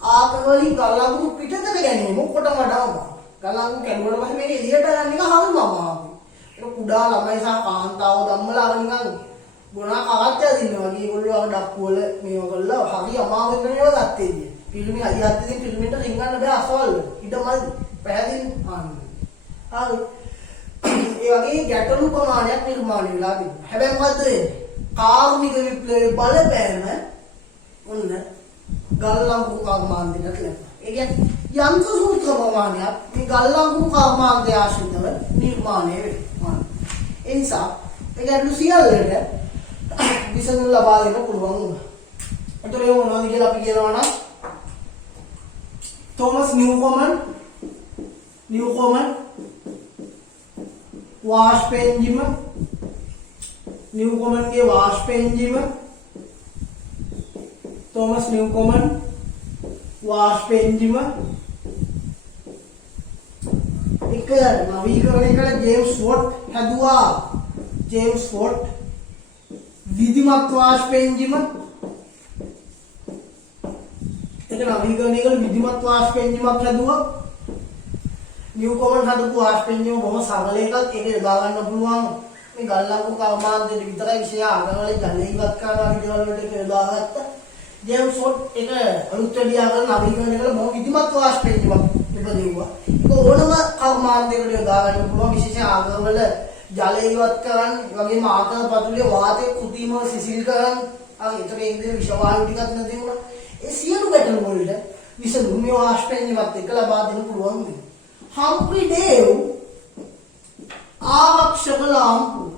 ආගවලින් ගල්ලංගු පිටතට ගැනීම කොට වඩාම ගල්ලංගු කැඩුවට පස්සේ මේක එළියට යන එක හරිම අමාරුයි. ඒක කුඩා ළමයි සහ කාන්තාව ධම්මලා නිකන් ගුණා කවච්චා දින්නවා වගේ ඒගොල්ලෝ අර ඩක්කු වල මේව කරලා හරි අමාරුවෙන් මේව ගත්තේ ඉතින්. ෆිල්මේ හදිහත්තින් ෆිල්මෙට රින්ගන්න බෑ අසවල් ඉඩමල් පැහැදිලි. හරි. ඒ වගේ ගැටලු ප්‍රමාණයක් නිර්මාණය වෙලා තිබුණා. හැබැයි මොකද්ද වෙන්නේ? කාර්මික විප්ලවයේ බලපෑම ඔන්න ගල්ලංගු කර්මාන්තයට ලැබුණා. ඒ කියන්නේ යන්ත්‍ර සූත්‍ර ප්‍රමාණයක් මේ ගල්ලංගු කර්මාන්තය ආශ්‍රිතව නිර්මාණය වෙනවා. ඒ නිසා ඒ ගැටලු සියල්ලට විසඳුම් ලබා දෙන්න පුළුවන් වුණා. ඒතර ඒ මොනවද කියලා අපි කියනවා නම් Thomas Newcomen वाष्प एंजिम न्यूकोमन के वाष्प एंजिम थॉमस न्यूकोमन वाष्प एंजिम एक नवीकरण जेम्स वॉट හැදුවා जेम्स वॉट विधिमත් वाष्प एंजिम एक नवीकरण विधिमත් वाष्प एंजिमක් හැදුවා न्यूकोमन හදපු वाष्प एंजिम බොහොම සරල එකක්. ඒක යොදා ගන්න පුළුවන් මේ ගල්ලංගු කර්මාන්තයේ විතරයි විශේෂ ආගමවල ජලය ඉවත් කරනවා විදිහවල වලට යොදාගත්ත. ජේම්ස් වොට් එක අලුත් වැඩියා කරන නවීකරණය කළ බොහොම විධිමත් वाष्प එන්ජිමක් ඉපදෙව්වා. ඒක ඕනම කර්මාන්තයකට යොදා ගන්න පුළුවන් විශේෂ ආගමවල ජලය ඉවත් කරන් වගේම ආකාර පතුලේ වාතයේ කෘතිමව සිසිල් කරන් ඒතර ඒ විදිහේ විෂ වායු ටිකක් නැති වුණා. ඒ සියලු ගැටලු වලට විසඳුම් මේ वाष्प එන්ජිමත් එක්ක ලබා දෙන්න පුළුවන් වෙනවා. हम्फ्री डेव ආරක්ෂක ලාම්පුව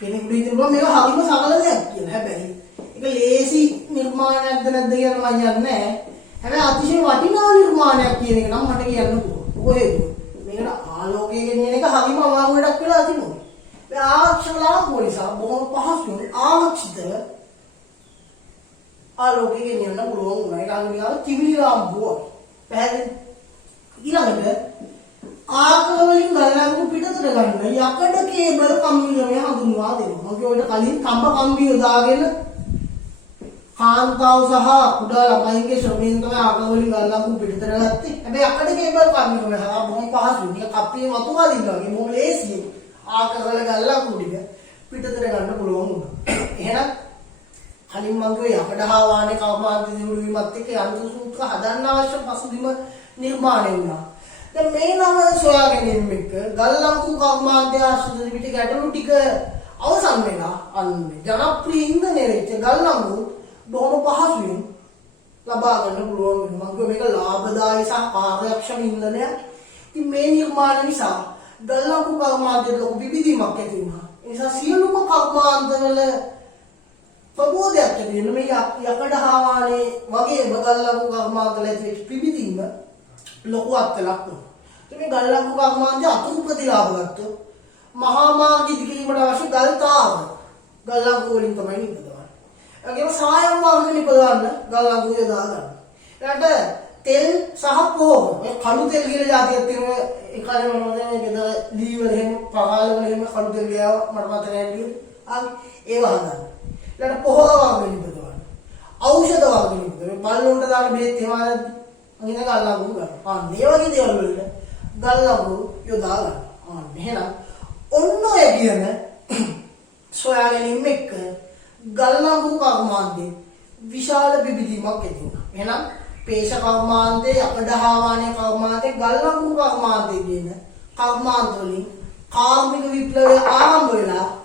කෙනෙකුට හිතෙනවා මේක හරිම සරල දෙයක් කියලා. හැබැයි ඒක ලේසි නිර්මාණයක්ද නැද්ද කියලා මම යන්නේ නැහැ. හැබැයි අතිශය වටිනා නිර්මාණයක් කියන එක නම් මට කියන්න පුළුවන්. කොහෙද? මේකට ආලෝකය ගෙනියන එක හරිම අමාරු වැඩක් වෙලා තිබුණා. මේ ආරක්ෂක ලාම්පුව නිසා බොහොම පහසුවෙන් ආරක්ෂිතව ආලෝකය ගෙනියන්න පුළුවන් වුණා. ඒක අනුගාමී කිමිලි ලාම්පුව. පැහැදිලි. ඊළඟට ආකල වලින් ගල්ලංගු පිටතට ගන්න යකඩ කේබල් කම්බියම හඳුන්වා දෙනවා. මම ඔයිට කලින් කම්බ කම්බිය දාගෙන කාන්තාව සහ කුඩා ළමයින්ගේ ශ්‍රමයෙන් තමයි ආකල වලින් ගල්ලංගු පිටතට ගත්තේ. හැබැයි යකඩ කේබල් කම්බියම හරහා බොහොම පහසුයි. නිකන් කප්පියේ වතු වදිනවා වගේ බොහොම ලේසියි. ආකල වල ගල්ලංගු ටික පිටතට ගන්න පුළුවන් වුණා. එහෙනම් කලින් මම කිව්වේ යකඩ හා වාහනේ කර්මාන්ත දියුණු වීමත් එක්ක යන්ත්‍ර සූත්‍ර හදන්න අවශ්‍ය පසුබිම නිර්මාණය වුණා. දැන් මේ නම සොයා ගැනීම එක්ක ගල්ලංගු කර්මාන්තය ආශ්‍රිත පිට ගැටලු ටික අවසන් වෙලා අන්නේ ජනප්‍රිය ඉන්ධනය වෙච්ච ගල්ලංගු බොහොම පහසුවෙන් ලබා ගන්න පුළුවන් වෙනවා. මම මේක ලාභදායී සහ කාර්යක්ෂම ඉන්ධනයක්. ඉතින් මේ නිර්මාණ නිසා ගල්ලංගු කර්මාන්තයට ලොකු විවිධීමක් ඇති වුණා. ඒ නිසා සියලුම කර්මාන්තවල ප්‍රබෝධයක් ඇති වෙන මේ යකඩ හා වාහනේ වගේ ගල්ලංගු කර්මාන්තවල ඇති විවිධීම ලොකු අත්ලක් වුණා. මේ ගල්ලංගු කර්මාන්තය අතුරු ප්‍රතිලාභ ගත්තොත් මහා මාර්ග ඉදිකිරීමට අවශ්‍ය ගල් තාර ගල්ලංගු වලින් තමයි නිපදවන්නේ. ඒකම සායම් මාර්ග නිපදවන්න ගල්ලංගු යොදා ගන්න. ඊට තෙල් සහ පොහොර මේ කළු තෙල් කියලා જાතියක් තියෙනවා. ඒ කාලේ මම දැන් ගෙදර ලී වල එහෙම පහාල වල එහෙම කළු තෙල් ගියාව මට මතක නැහැ නේද? ඒවා හදන්න. ඊට පොහොර වර්ග නිපදවන්න. ඖෂධ වර්ග නිපදවන්න. බල්ලොන්ට දාන බෙහෙත් එහෙම අනිත් ගල්ලංගු ගන්න. මේ වගේ දේවල් වලට ගල්ලංගු යොදා ගන්න. එහෙනම් ඔන්න ඔය කියන සොයා ගැනීම එක්ක ගල්ලංගු කර්මාන්තයේ විශාල විවිධීමක් ඇති වුණා. එහෙනම් පේශ කර්මාන්තයේ යකඩ හා වාහනේ කර්මාන්තයේ ගල්ලංගු කර්මාන්තයේ කියන කර්මාන්ත වලින් කාර්මික විප්ලවය ආරම්භ වෙලා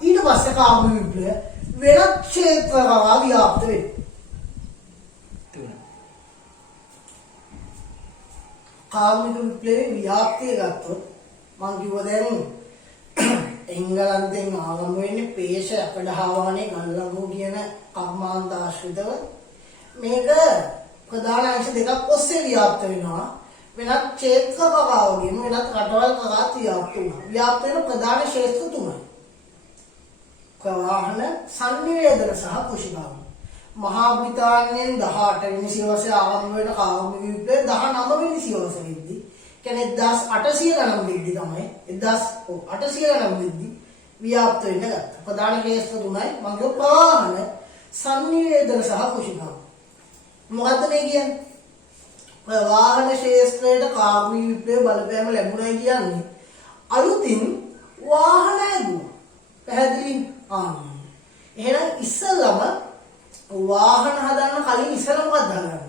ඊට පස්සේ කාර්මික විප්ලවය වෙනත් ක්ෂේත්‍රවල ව්‍යාප්ත වෙනවා. කාර්මික විප්ලවයේ ව්‍යාප්තිය ගත්තොත් මම කිව්වා දැන් එංගලන්තයෙන් ආරම්භ වෙන්නේ පේශ යකඩ හා වාහනේ ගල්ලංගු කියන කර්මාන්ත ආශ්‍රිතව මේක ප්‍රධාන අංශ දෙකක් ඔස්සේ ව්‍යාප්ත වෙනවා. වෙනත් ක්ෂේත්‍ර කතාවකින් වෙනත් රටවල් කතාත් ව්‍යාප්ත වෙනවා. ව්‍යාප්ත වෙන ප්‍රධාන ක්ෂේත්‍ර තුනයි. ප්‍රවාහන, සංනිවේදන සහ කුෂිකාම. මහා බ්‍රිතාන්‍යයෙන් 18 වෙනි සියවසේ ආරම්භ වෙන කාර්මික විප්ලවය 19 වෙනි සියවසේදී කියන්නේ 1800 ගණන් වෙද්දී තමයි 1800 ගණන් වෙද්දී ව්‍යාප්ත වෙන්න ගත්තා. ප්‍රධාන ක්ෂේත්‍ර තුනයි මම කිව්ව ප්‍රවාහන, සංනිවේදන සහ කුෂිකාම. මොකද්ද මේ කියන්නේ? වාහන ක්ෂේත්‍රයට කාර්මික විප්ලවය බලපෑම ලැබුණයි කියන්නේ අලුතින් වාහන ඇදුවා. පැහැදිලි? එහෙනම් ඉස්සෙල්ලම වාහන හදන්න කලින් ඉස්සෙල්ලා මොකක්ද හදන්නේ?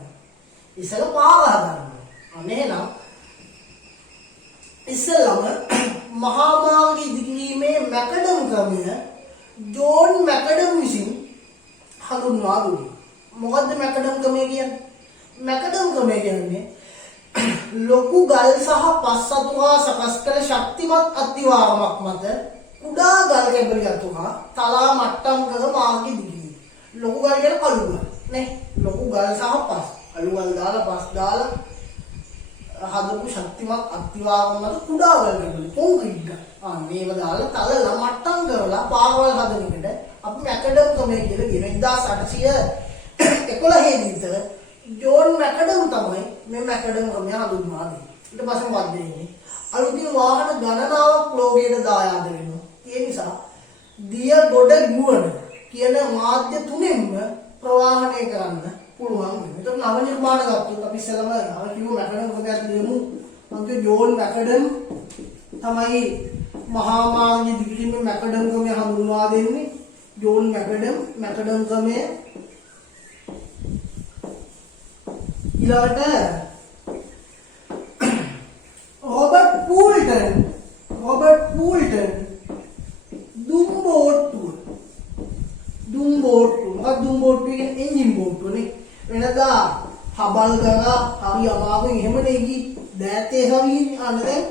ඉස්සෙල්ලා පාර හදන්න. එහෙනම් ඉස්සෙල්ලම මහා මාර්ග ඉදිකිරීමේ මැකඩම් ක්‍රමය ජෝන් මැකඩම් විසින් හඳුන්වා දුන්නා. මොකද්ද මැකඩම් ක්‍රමය කියන්නේ? මැකඩම් ක්‍රමය කියන්නේ ලොකු ගල් සහ පස් සතුරා සකස් කළ ශක්තිමත් අතිවාරමක් මත කුඩා ගල් කැබලි අතුරා තලා මට්ටම් කර මාර්ග ඉදිකිරීම. ලොකු ගල් කියන කළු ගල් නේ. ලොකු ගල් සහ පස් කළු ගල් දාලා පස් දාලා හදපු ශක්තිමත් අතිවාරම මත කුඩා ගල් කැබලි කොන්ක්‍රීට් ගල්. මේව දාලා තලලා මට්ටම් කරලා පාරවල් හදන එකට අපි මැකඩම් ක්‍රමය කියලා කියනවා. 1811 දී ජෝන් මැකඩම් තමයි මේ මැකඩම් ක්‍රමය හඳුන්වා දෙන්නේ. ඊට පස්සේ මොකද වෙන්නේ? අලුතින් වාහන ගණනාවක් ලෝකයට දායාද වෙනවා. ඒ නිසා දිය ගොඩ ගුවන කියන මාධ්‍ය තුනෙන්ම ප්‍රවාහනය කරන්න පුළුවන් වෙනවා. ඒතකොට නව නිර්මාණ ගත්තොත් අපි ඉස්සෙල්ලාම අර කිව්ව මැකඩම් ක්‍රමයක් දෙමු. මම ජෝන් මැකඩම් තමයි මහා මාර්ග ඉදිකිරීමේ මැකඩම් ක්‍රමය හඳුන්වා දෙන්නේ. ජෝන් මැකඩම් ක්‍රමය ඊළඟට රොබර්ට් පූල්ටන් දුම් බෝට්ටුව. මොකක්ද දුම් බෝට්ටුව කියන්නේ? එන්ජින් බෝට්ටුව නේ. වෙනදා හබල් ගගා හරි අමාරුවෙන් එහෙම නෙගි දෑත්තේ හරින්නේ. අන්න දැන්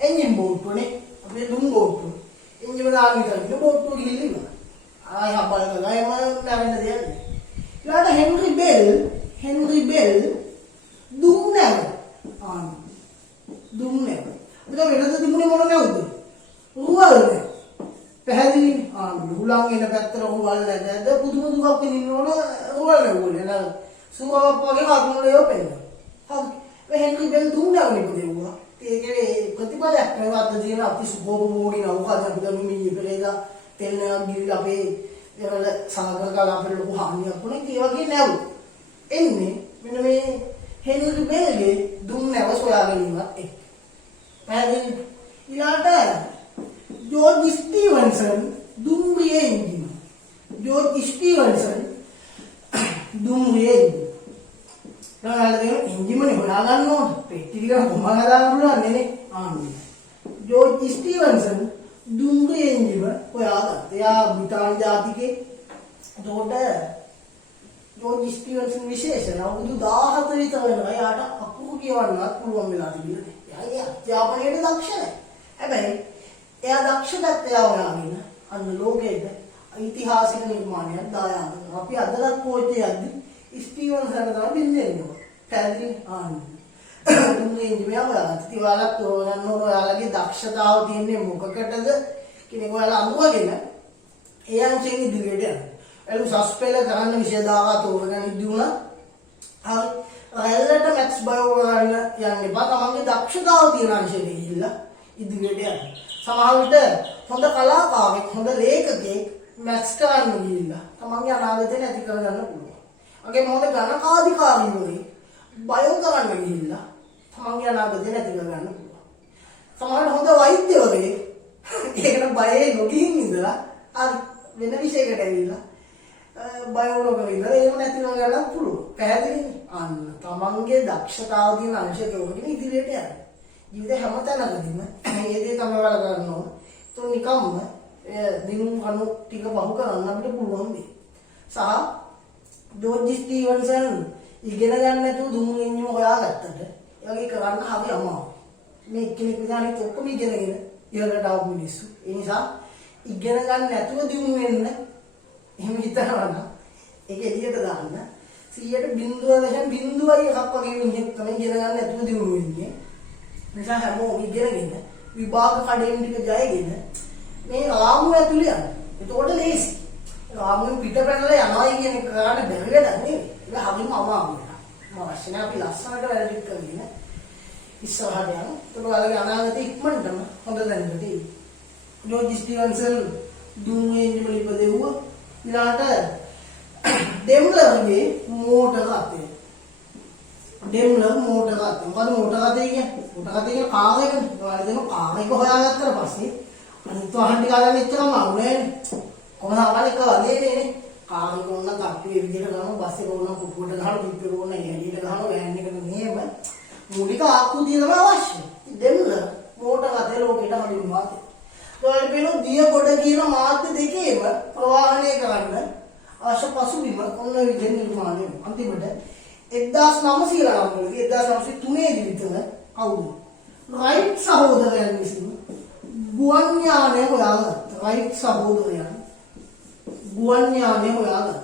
එන්ජින් බෝට්ටුව නේ. අපේ දුම් බෝට්ටුව. එන්ජින් වල ආවි කරන්නේ බෝට්ටුව ගිහින් ඉවරයි. ආයි හබල් ගගා එම නැවෙන්න දෙයක් නෑ. ඊළඟට හෙන්රි බෙල් දුම් නැව. දුම් නැව. ඒක වෙනද තිබුණේ මොන නැවද? රුවල් නැව. පැහැදිලි හුලං එන පැත්තට හුවල් නැද්ද පුදුම දුකක් විඳින්න ඕන හුවල් නැවුනේ නේද සුමාවක් වගේ කකුල ඒව පෙන්න හරි මේ හෙන්රි බෙල් දුන්නා නෙවෙයි ඒකේ ප්‍රතිපලයක් නේවත් තියෙන අපි සුබෝබෝඩි නෞකාද අපිට මේ ඉපලේලා තෙල් ගිරිලා අපේ ඒවල සාගර කාලා අපිට ලොකු හානියක් වුණා ඒ වගේ නැවු එන්නේ මෙන්න මේ හෙන්රි බෙල්ගේ දුම් නැව සොයා ගැනීමත් එක්ක පැහැදිලි ඊළාට जॉर्ज स्टीवनसन दुम्रिये इंजिन जॉर्ज स्टीवनसन दुम्रिये इंजिन में होना गानो पेटी का घुमा गाना बुला ने आमी जॉर्ज स्टीवनसन दुम्रिये इंजिन में कोई आता या ब्रिटान जाति के जॉर्ज स्टीवनसन विशेषण अब तो दाहत वितर है यार अक्कू की वाला पूर्व मिला दी यार जापानी के दक्ष है भाई එයා දක්ෂතාවය වුණාගෙන අන්න ලෝකයේ ඓතිහාසික නිර්මාණයක් දායාද අපි අදලත් පොයිටේ යද්දි ස්ටීවන් සරදා බින්දෙන්නවා පැහැදිලි දුන්නේ ඉන්දියාව අතිවාලක් තෝරන්න ඕන ඔයාලගේ දක්ෂතාව තියෙන්නේ මොකකටද කියන එක ඔයාලා අඳුරගෙන ඒ අංශයෙන් ඉදිරියට යන්න. එළු සස්පෙල කරන්න විෂය දාවා තෝරගන්න ඉදුණා. හරි රැල්ලට මැත්ස් බයෝ ගන්න යන්න එපා. තමන්ගේ දක්ෂතාව තියෙන අංශෙට ගිහිල්ලා ඉදිරියට යන්න. සමහර විට හොඳ කලාකාරයෙක් හොඳ ලේඛකයෙක් මැත්ස් කරන්න ගිහිල්ලා තමන්ගේ අනාගතය නැති කරගන්න පුළුවන්. අගේ මොකද ගණකාධිකාරීවරේ බයෝ කරන්න ගිහිල්ලා තමන්ගේ අනාගතය නැති කරගන්න පුළුවන්. සමහර හොඳ වෛද්‍යවරයෙක් ඒකට බයේ නොගිහින් ඉඳලා අර වෙන විෂයකට ඇවිල්ලා බයෝ නොකර ඉඳලා ඒක නැති කරගන්න පුළුවන්. පැහැදිලිනේ? අන්න තමන්ගේ දක්ෂතාව දින අංශයක ඔබගෙන ඉදිරියට යන්න. ජීවිතේ හැමතැනකදීම මේ දේ තමයි වල කරන්න ඕන. તો නිකම්ම දිනුම් කණු ටික බහු කරන්න අපිට පුළුවන් මේ. සහ ජෝර්ජ් ස්ටීවන්සන් ඉගෙන ගන්න නැතුව දුම් එන්ජිම හොයාගත්තට ඒ වගේ කරන්න හරි අමාරුයි. මේ කෙනෙක් විතරක් ඔක්කොම ඉගෙනගෙන ඉහළට ආපු මිනිස්සු. ඒ නිසා ඉගෙන ගන්න නැතුව දිනු වෙන්න එහෙම හිතනවා නම් ඒක එළියට දාන්න 0.0.0යි එකක් වගේ මිනිහෙක් තමයි ඉගෙන ගන්න නැතුව දිනු වෙන්නේ. නිසා හැමෝම ඉගෙනගෙන විභාග කඩේන් ටික ජයගෙන මේ රාමුව ඇතුළේ යන්න. එතකොට ලේසි. රාමුවෙන් පිට පැනලා යනවා කියන එක කරන්න බැරි වැඩක් නෙවෙයි. ඒක හරිම අමාරුයි. මම වශයෙන් අපි ලස්සනට වැඩ ටික කරගෙන ඉස්සරහට යන. ඒක ඔයාලගේ අනාගතේ ඉක්මනටම හොඳ දැනකට එයි. ජෝර්ජ් ස්ටීවන්සන් දුන්නේ ඉඳිම ඉපදෙව්වා. ඊළාට ඩෙම්ලර්ගේ මෝටර අතේ. ඩෙම්ලර් මෝටර අතේ. මොකද මෝටර අතේ කියන්නේ? මෝටර අතේ කියන්නේ කාර් එකනේ. ඔයාලා දෙන කාර් එක හොයාගත්තට පස්සේ අනිත් වාහන ටික අරගෙන එච්චරම අහු නෑනේ. කොහොමද අවල් එක වදේනේ. කාර් එක ඕන කට්ටිය විදිහට ගන්නවා, බස් එක ඕන කුපුවට ගන්නවා, පිප්පෙක ඕන එළියට ගන්නවා, වෑන් එකට මෙහෙම මූලික ආකෘතිය තමයි අවශ්‍ය. ඩෙම්ලර් මෝටර අතේ ලෝකෙට හරිම වාතේ. ඔයාලා බලන දිය කොට කියන මාධ්‍ය දෙකේම ප්‍රවාහණය කරන්න අවශ්‍ය පසුබිම ඔන්න විදිහට නිර්මාණය වෙනවා. අන්තිමට 1903 දී විතර කවුද? රයිට් සහෝදරයන් විසින් ගුවන් යානය හොයාගත්තා. රයිට් සහෝදරයන් ගුවන් යානය හොයාගත්තා.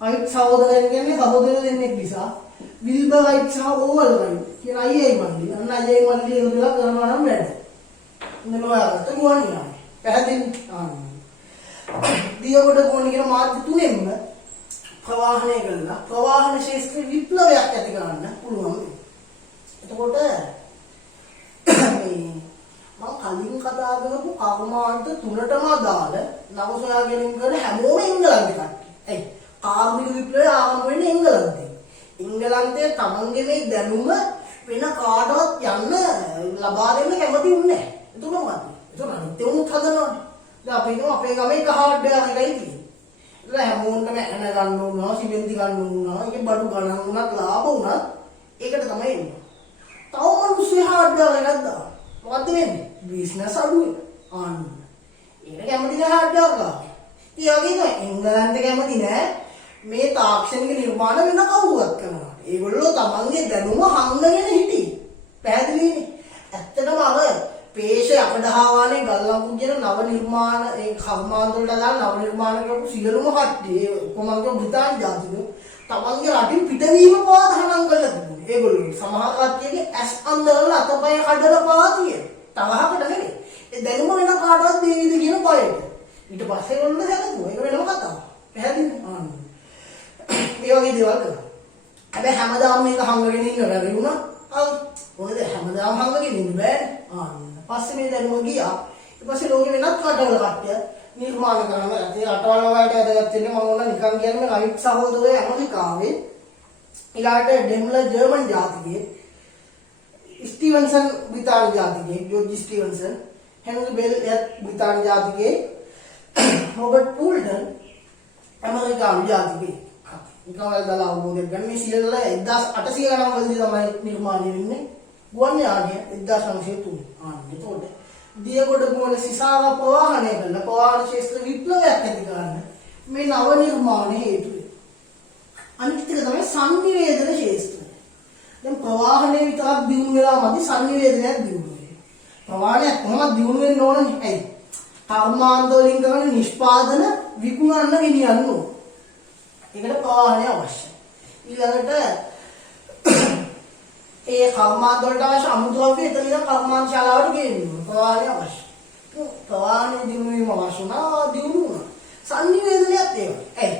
රයිට් සහෝදරයන් කියන්නේ සහෝදර දෙන්නෙක් නිසා විල්බර් රයිට් සහ ඕවල් රයිට් කියන අයියේ මල්ලි. අන්න අයියේ මල්ලි යොදලා කරනවා නම් වැඩ. මෙන්න හොයාගත්ත ගුවන් යානය. පැහැදිලි? දියකොට ගෝණි කියන මාධ්‍ය තුනෙන්ම ප්‍රවාහණය කළා. ප්‍රවාහන ශාස්ත්‍රීය විප්ලවයක් ඇති කරන්න පුළුවන්. එතකොට මේ මම කලින් කතා කරපු කර්මාන්ත තුනටම අදාළ නව සොයා ගැනීම කරන හැමෝම එංගලන්තේ කට්ටිය. එයි කාර්මික විප්ලවය ආරම්භ වෙන්නේ එංගලන්තේ. එංගලන්තයේ තමන්ගේ මේ දැනුම වෙන කාටවත් යන්න ලබා දෙන්න කැමති වුණේ නැහැ. ඒක මොකක්ද? ඒක අනිත් උන්ට හදනවානේ. දැන් අපි හිතමු අපේ ගමේ කාඩ් එකක් එකයි තියෙන්නේ. හැමෝටම ඇන ගන්න උනා, සිමෙන්ති ගන්න උනා, ඒකේ බඩු ගණන් උනත් ලාභ උනත් ඒකට තමයි එන්නේ. තව මිනිස්සු හાર્ඩ්වෙයාර් එකක් දානවා. මොකද්ද වෙන්නේ? බිස්නස් අඩුවේ. අන්න. ඒක කැමති නෑ හાર્ඩ්වෙයාර් ගාව. ඒ වගේම එංගලන්තේ කැමති නෑ මේ තාක්ෂණික නිර්මාණ වෙන කවුරුත් කරනවා. ඒගොල්ලෝ තමන්ගේ දැනුම හංගගෙන හිටියේ. පැහැදිලිනේ. ඇත්තටම අර පේෂ අපඩහාවානේ ගල්ලංකු කියන නව නිර්මාණ ඒ කර්මාන්ත වලට දාන නව නිර්මාණ කරපු සියලුම කට්ටිය කොමංගල බ්‍රිතාන්‍ය ජාතිකයෝ තමන්ගේ රටින් පිටවීම පාදහනම් කරලා තිබුණේ. ඒගොල්ලෝ සමහර කට්ටියගේ ඇස් අන්දරලා අතපය කඩලා පාතියේ. තරහකට නෙවෙයි. ඒ දැනුම වෙන කාටවත් දෙවිද කියන බයට. ඊට පස්සේ ඔන්න හැදුවා. ඒක වෙනම කතාවක්. පැහැදිලිද? අන්න. ඒ වගේ දේවල් කරා. හැබැයි හැමදාම මේක හංගගෙන ඉන්න බැරි වුණා. මොකද හැමදාම හංගගෙන ඉන්න බෑනේ. අන්න. පස්සේ මේ දැනුම ගියා. ඊට පස්සේ ලෝකෙ වෙනත් රටවල කට්ටිය නිර්මාණ කරන ඇති රටවල වලට ඇදගත් වෙන්නේ මම ඕන නිකන් කියන්නේ මේ රයිට් සහෝදරයෝ ඇමරිකාවේ ඊළාට ඩෙම්ලර් ජර්මන් ජාතිකයේ ස්ටිවන්සන් බ්‍රිතාන්‍ය ජාතිකයේ ජෝර්ජ් ස්ටිවන්සන් හෙන්රි බෙල් බ්‍රිතාන්‍ය ජාතිකයේ රොබර්ට් පුල්ටන් ඇමරිකානු ජාතිකයේ නිකන් වලදලා අවබෝධයක් ගන්න මේ සියල්ල 1800 ගණන් වලදී තමයි නිර්මාණය වෙන්නේ ගුවන් යානය 1903 එතකොට දියගොඩ ගුවන් සිසාව ප්‍රවාහනය කරන ප්‍රවාහන ක්ෂේත්‍ර විප්ලවයක් ඇති කරන්න මේ නව නිර්මාණ හේතු වෙනවා. අනිත් එක තමයි සංනිවේදන ක්ෂේත්‍රය. දැන් ප්‍රවාහනය විතරක් දියුණු වෙලා මදි සංනිවේදනයක් දියුණු වෙන්නේ. ප්‍රවාහනයක් කොහොමද දියුණු වෙන්න ඕනනේ? ඇයි? කර්මාන්ත වලින් කරන නිෂ්පාදන විකුණන්න ගෙනියන්න ඕන. ඒකට ප්‍රවාහනය අවශ්‍යයි. ඊළඟට ඒ කර්මාන්ත වලට අවශ්‍ය අමුද්‍රව්‍ය එතන ඉඳන් කර්මාන්ත ශාලාවට ගේන්න ප්‍රවාහනය අවශ්‍යයි. ප්‍රවාහනය දියුණු වීම අවශ්‍ය නැහැ දියුණු වුණා. සංනිවේදනයත් ඒවයි. ඇයි?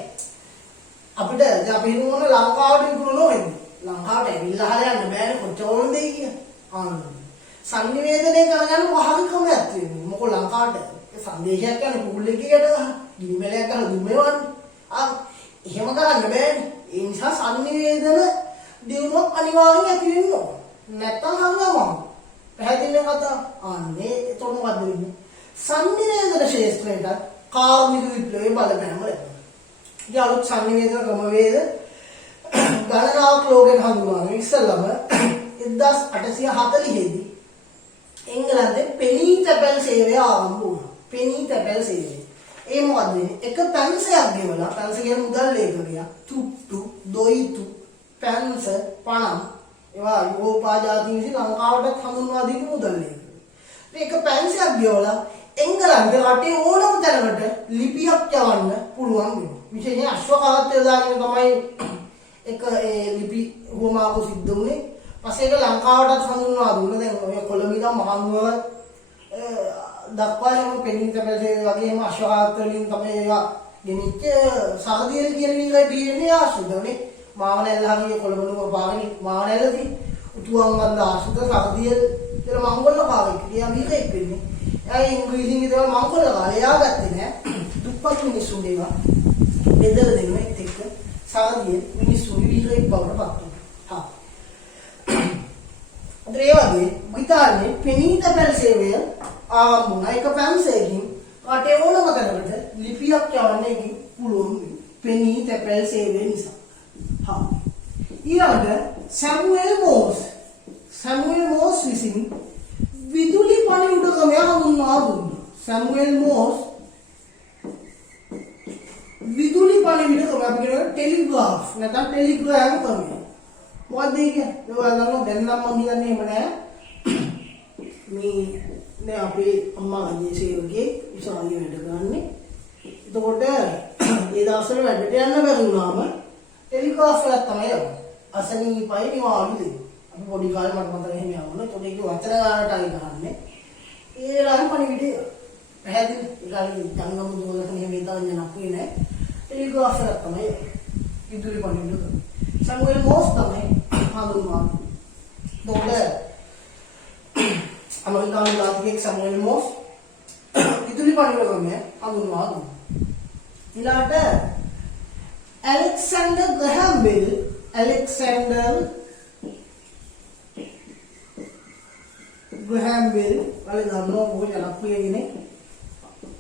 අපිට දැන් අපි හිතමු ලංකාවට විකුණනවා වෙන්නේ. ලංකාවට ඇවිල්ලා හරියන්න බෑනේ කොච්චර ඕන දෙයි කියලා. සංනිවේදනය කරගන්න වහල් ක්‍රමයක් තියෙනවා. මොකද ලංකාවට සංදේශයක් යන කුකුල් එකකට ගහන, ඊමේලයක් ගහලා දුන්නේවන්නේ. එහෙම කරන්න බෑනේ. ඒ නිසා සංනිවේදන දිනුවක් අනිවාර්යෙන් ඇති වෙන්න ඕන. නැත්තම් හංගනවා. පැහැදිලිද කතාව? අනේ එතකොට මොකද්ද වෙන්නේ? සංනිවේදන ක්ෂේත්‍රයට කාර්මික විප්ලවයේ බලපෑම ලැබෙනවා. ඉතින් අලුත් සංනිවේදන ක්‍රමවේද ගණනාවක් ලෝකෙට හඳුන්වනවා. ඉස්සෙල්ලම 1840 දී එංගලන්තේ පෙනී තැපැල් සේවය ආරම්භ වුණා. පෙනී තැපැල් සේවය. ඒ මොකද්ද වෙන්නේ? එක පැන්සයක් ගෙවලා පැන්ස කියන මුදල් ලේඛකයා තුට්ටු, දොයිතු, පැන්ස, පණම් ඒවා යුරෝපා ජාතීන් විසින් ලංකාවට හඳුන්වා දීපු මුදල් ලේඛක. මේක පැන්සයක් ගෙවලා එංගලන්තේ රටේ ඕනම තැනකට ලිපියක් යවන්න පුළුවන් වෙනවා. විශේෂයෙන් අශ්වකාරත්වය දාගෙන තමයි එක ඒ ලිපි උවමාව සිද්ධ වුණේ. පස්සේ ඒක ලංකාවටත් හඳුන්වා දුන්නා. දැන් ඔය කොළඹ ඉඳන් මහනුවර දක්වා යන පෙනී තැපැල් වගේම අශ්වකාරත්ව වලින් තමයි ඒවා ගෙනිච්ච සහදියල කියන විදිහයි බීරේ ආශ්‍රිතනේ. මාවනැල්ල හරිය කොළඹ පාගෙන මාවනැල්ලදී උතුම් වන්ද ආශ්‍රිත සහදියල කියලා මංගොල්ල පාවෙක්. එයා මේකෙක් වෙන්නේ. එයා ඉංග්‍රීසියෙන් ඉතල මංගොල්ල කාලේ එයා ගත්තේ නෑ. දුප්පත් මිනිස්සුන් දේවා බෙදලා දෙන්නෙත් එක්ක සහදියල මිනිස්සු විවිධයක් බවට පත් වුණා. ඒ වගේ බ්‍රිතාන්‍යයේ පෙනී තැපැල් සේවය ආරම්භ වුණා. එක පැන්සයකින් රටේ ඕනම තැනකට ලිපියක් යවන්න පුළුවන් පෙනී තැපැල් සේවය නිසා. ඊළඟට සැමුවෙල් මෝස් විසින් විදුලි පණිවුඩ ක්‍රමය හඳුන්වා දුන්නා. සැමුවෙල් මෝස් විදුලි පණිවුඩ ක්‍රමය අපි කියනවා ටෙලිග්‍රාෆ් නැත්නම් ටෙලිග්‍රෑම් ක්‍රමය. මොකක්ද ඒක? ඔයාලා දැන් නම් මම හිතන්නේ එහෙම නෑ. මේ අපේ අම්මාගේ සේවකේ ඉස්සරහින් වැඩ ගන්නෙ. එතකොට ඒ දවස්වල වැඩට යන්න බැරි වුණාම ටෙලිග්‍රාෆ් එකක් තමයි යවන්නේ. අසනීපයි නිවාඩු දෙන්නේ. අපි පොඩි කාලේ මට මතක එහෙම යවුණා. ඒතකොට ඒක වචන ගන්නටයි ගහන්නේ. ඒ ලාම් පණිවිඩය පැහැදිලි. ඒකයි ජංගම දුරකට මෙහෙම හිතාගෙන නැපුවේ නෑ. ටෙලිග්‍රාෆ් එකක් තමයි විදුලි පණිවිඩ කරන්නේ. සැමුවෙල් මෝස් තමයි හඳුන්වන්නේ. අමරිකානු ජාතිකයෙක් සැමුවෙල් මෝස් විදුලි පණිවිඩ ක්‍රමය හඳුන්වා දුන්නා. ඊළාට Alexander Graham Bell වල ගන්නවා මොකද ජනප්‍රිය කෙනෙක්.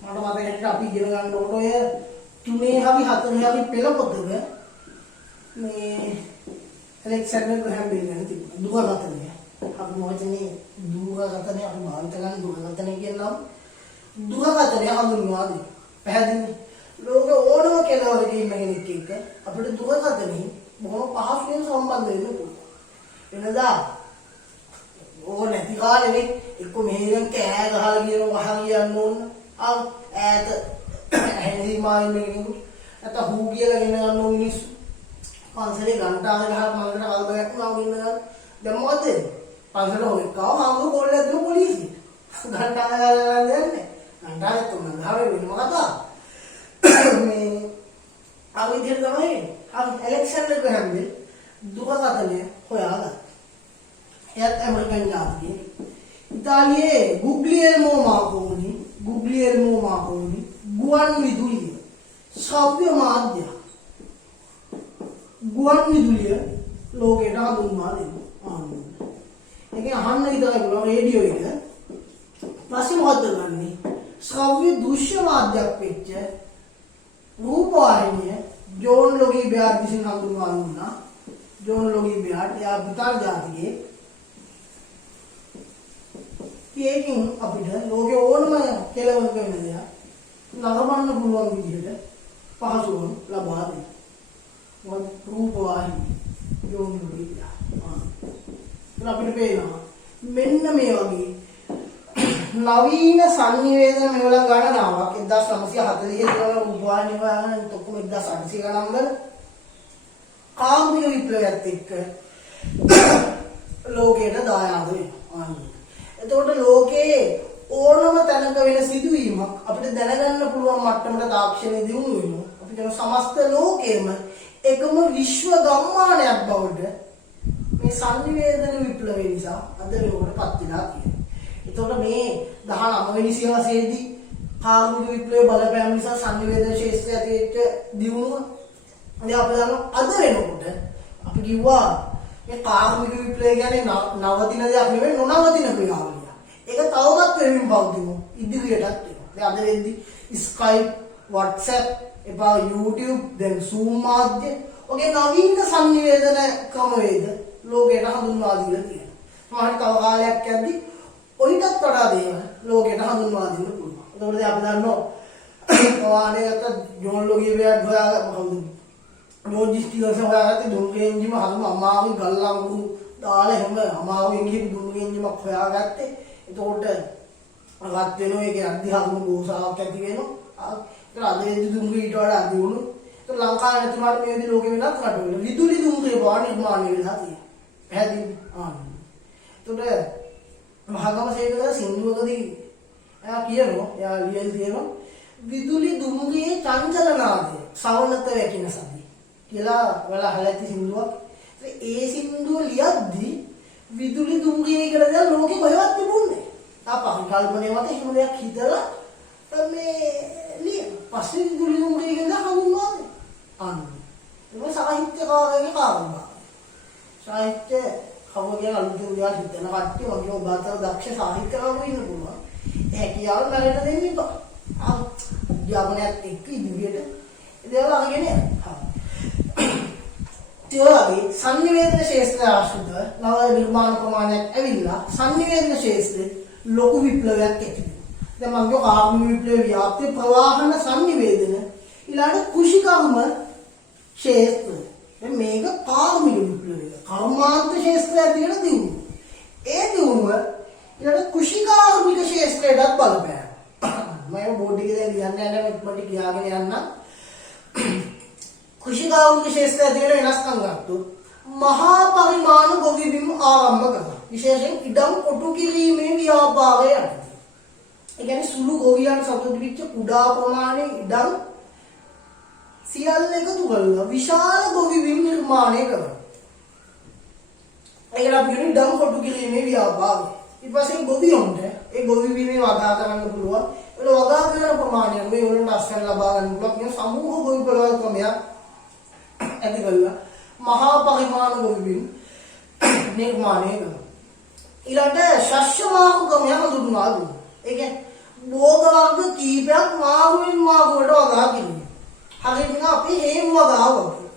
මට මතකයි අපි ඉගෙන ගන්නකොට ඔය 3 හරි 4 හරි පෙළ පොතක මේ Alexander Graham Bell ගැන තිබුණා. දුරකථනය. අපි මොකදනේ දුරකථනය අපි භාවිත කරන දුරකථනය කියනවා. දුරකථනය හඳුන්වා දෙන්න. පැහැදිලිද? ලෝක ඕනම කෙලවරක ඉන්න කෙනෙක් එක්ක අපිට දුරකථනයෙන් බොහොම පහසුවෙන් සම්බන්ධ වෙන්න පුළුවන්. වෙනදා ඕන නැති කාලේ එක්ක මෙහෙන් කෑ ගහලා කියනවා වහන් යන්න ඕන. ඈත ඇහෙලි මායින් මේකු නැත්නම් හූ කියලා ගෙන ගන්න ඕන මිනිස්සු. පන්සලේ ගන්ටාන ගහලා මල්ලට කල්බයක් නාම ඉන්න ගන්න. දැන් මොකද වෙන්නේ? පන්සල හොල්කාව හාමුදුරුවෝ කොල්ලයක් දෙන පොලිසියට. ගන්ටාන ගහලා යන්නේ. අන්ටාරේ තුන ගාවේ වෙනම කතා. මේ ආවිදියට තමයි ඇලෙක්සැන්ඩර් ග්‍රෑම් බෙල් දුරකථනය හොයාගත්තා. එයත් ඇමරිකන් ජාතිකයෙක්. ඉතාලියේ ගුග්ලියෙල්මෝ මාකෝනි ගුවන් විදුලිය ශ්‍රව්‍ය මාධ්‍ය ගුවන් විදුලිය ලෝකයට හඳුන්වා දෙනවා. ඒකේ අහන්න විතරයි පුළුවන් රේඩියෝ එක. පස්සේ මොකද්ද කරන්නේ? ශ්‍රව්‍ය දෘශ්‍ය මාධ්‍යයක් වෙච්ච රූපවාහිනිය ජෝන් ලොගී බෙයාඩ් විසින් හඳුන්වා දුන්නා. ජෝන් ලොගී බෙයාඩ් එයා බ්‍රිතාන්‍ය ජාතිකයෙක්. ඒකෙන් අපිට ලෝකේ ඕනම කෙලවරක වෙන දෙයක් නරඹන්න පුළුවන් විදිහට පහසුවම ලබා දෙනවා. මොකද රූපවාහිනිය ජෝන් ලොගී බෙයාඩ්. අපිට පේනවා මෙන්න මේ වගේ නවීන සංනිවේදන මෙවල ගණනාවක් 1940 ඉඳලා රූපවාහිනිය වගේම ඔක්කොම 1800 ගණන් වල කාර්මික විප්ලවයත් එක්ක ලෝකයට දායාද වෙනවා. එතකොට ලෝකයේ ඕනම තැනක වෙන සිදුවීමක් අපිට දැනගන්න පුළුවන් මට්ටමට තාක්ෂණය දියුණු වෙනවා. අපි කියන සමස්ත ලෝකයේම එකම විශ්ව ගම්මානයක් බවට මේ සංනිවේදන විප්ලවය නිසා අද ලෝකෙටපත් වෙලා තියෙනවා. එතකොට මේ 19 වෙනි සියවසේදී කාර්මික විප්ලවයේ බලපෑම නිසා සංනිවේදන ශාස්ත්‍රය ඇතිවෙච්ච දියුණුව අපි දන්නවා. අද වෙනකොට අපි කිව්වා මේ කාර්මික විප්ලවය කියන්නේ නවතින දෙයක් නෙවෙයි නොනවතින ක්‍රියාවලියක්. ඒක තවමත් වෙමින් පවතිනවා. ඉදිරියටත් වෙනවා. දැන් අද වෙද්දී Skype, WhatsApp, එපා YouTube, දැන් Zoom මාධ්‍ය ඔගේ නවීන සංනිවේදන ක්‍රමවේද ලෝකයට හඳුන්වා දීලා තියෙනවා. සමහර තව කාලයක් යද්දී ඔයිටත් වඩා දේවල් ලෝකයට හඳුන්වා දෙන්න පුළුවන්. ඒකෝට දැන් අපි දන්නවා වාහනයකට ජෝන් ලොගී බෙයාඩ් හොයාගන්න ලොජිස්ටික්ස් හොයාගත්තේ දුම්රිය එන්ජිම හරිම අමාරුයි ගල්ලංගුරු දාලා එහෙම අමාරුවෙන් ගිහින් දුම්රිය එන්ජිමක් හොයාගත්තේ. එතකොට රත් වෙනවා ඒකේ අධ්‍යාත්ම ගෝසාවක් ඇති වෙනවා. ඒක අද වෙද්දී දුම්රිය ඊට වඩා දියුණු. ඒක ලංකාවේ නැතුණාට මේ විදිහේ ලෝකෙ වෙනත් රටවල විදුලි දුම්රිය බව නිර්මාණය වෙලා තියෙනවා. පැහැදිලි. එතකොට මහගම සේකර සින්දුවකදී එයා කියනවා එයා ලියලා තියෙනවා විදුලි දුම්රියේ චංචලනාදය සවනත වැකින සති කියලා ඔයාලා අහලා ඇති සින්දුවක්. ඒ සින්දුව ලියද්දී විදුලි දුම්රිය කියලා දැන් ලෝකේ කොහෙවත් තිබුණේ නැහැ. කල්පනේ මත එහෙම දෙයක් හිතලා මේ ලියන. පස්සේ විදුලි දුම්රිය කියලා හඳුන්වනවා. ඒක සාහිත්‍යකාරයෙක්ගේ කාරණා. සාහිත්‍ය කවුරුගෙන අලුත් උයා හිතන කට්ටිය වගේ ඔබ අතර දක්ෂ සාහිත්‍යකාරයෝ ඉන්න පුළුවන්. හැකියාව නැරෙට දෙන්න එපා. අධ්‍යාපනයත් එක්ක ඉදිරියට ඒ දේවල් අරගෙන යන්න. තියෝගේ සංනිවේදන ශාස්ත්‍රය ආශ්‍රිතව නව නිර්මාණ ප්‍රමාණයක් ඇවිල්ලා සංනිවේදන ශාස්ත්‍රයේ ලොකු විප්ලවයක් ඇති වෙනවා. දැන් මම කියෝ කාර්මික විප්ලවයේ ව්‍යාප්ති ප්‍රවාහන සංනිවේදන ඊළඟ කුෂිකර්ම ශාස්ත්‍රය. දැන් මේක කාර්මික විප්ලවය. කර්මාන්ත ශාස්ත්‍රය කියන දියුණුව. ඒ දියුණුව ඊළඟ කුෂිකාර්මික ශාස්ත්‍රයටත් බලපෑවා. මම බෝඩ් එකේ දැන් ලියන්න යන මෙතනට කියාගෙන යන්න. කුෂිකාර්මික ශාස්ත්‍රය තියෙන වෙනස්කම් ගත්තොත් මහා පරිමාණ ගොවිබිම් ආරම්භ කළා. විශේෂයෙන් ඉඩම් කොටු කිරීමේ ව්‍යාපාරය යටතේ. ඒ කියන්නේ සුළු ගොවියන් සතුටු වෙච්ච කුඩා ප්‍රමාණයේ ඉඩම් සියල්ල එකතු කරලා විශාල ගොවිබිම් නිර්මාණය කරනවා. ඒකට අපි කියන්නේ ඉඩම් කොටු කිරීමේ ව්‍යාපාරය. ඊට පස්සේ ගොවියොන්ට ඒ ගොවිබිමේ වගා කරන්න පුළුවන්. ඒක වගා කරන ප්‍රමාණය මේ වලින් අස්කම් ලබා ගන්න පුළුවන් කියන සමූහ ගොවි පළවල් ක්‍රමයක් ඇති කළා. මහා පරිමාණ ගොවිබිම් නිර්මාණය කරනවා. ඊළඟට ශස්‍ය මාරු ක්‍රමයක් හඳුන්වනවා දුන්නා. ඒ කියන්නේ භෝග වර්ග කීපයක් මාරුවෙන් මාරුවට වගා කිරීම. හරියට අපි හේම වගාව වගේ.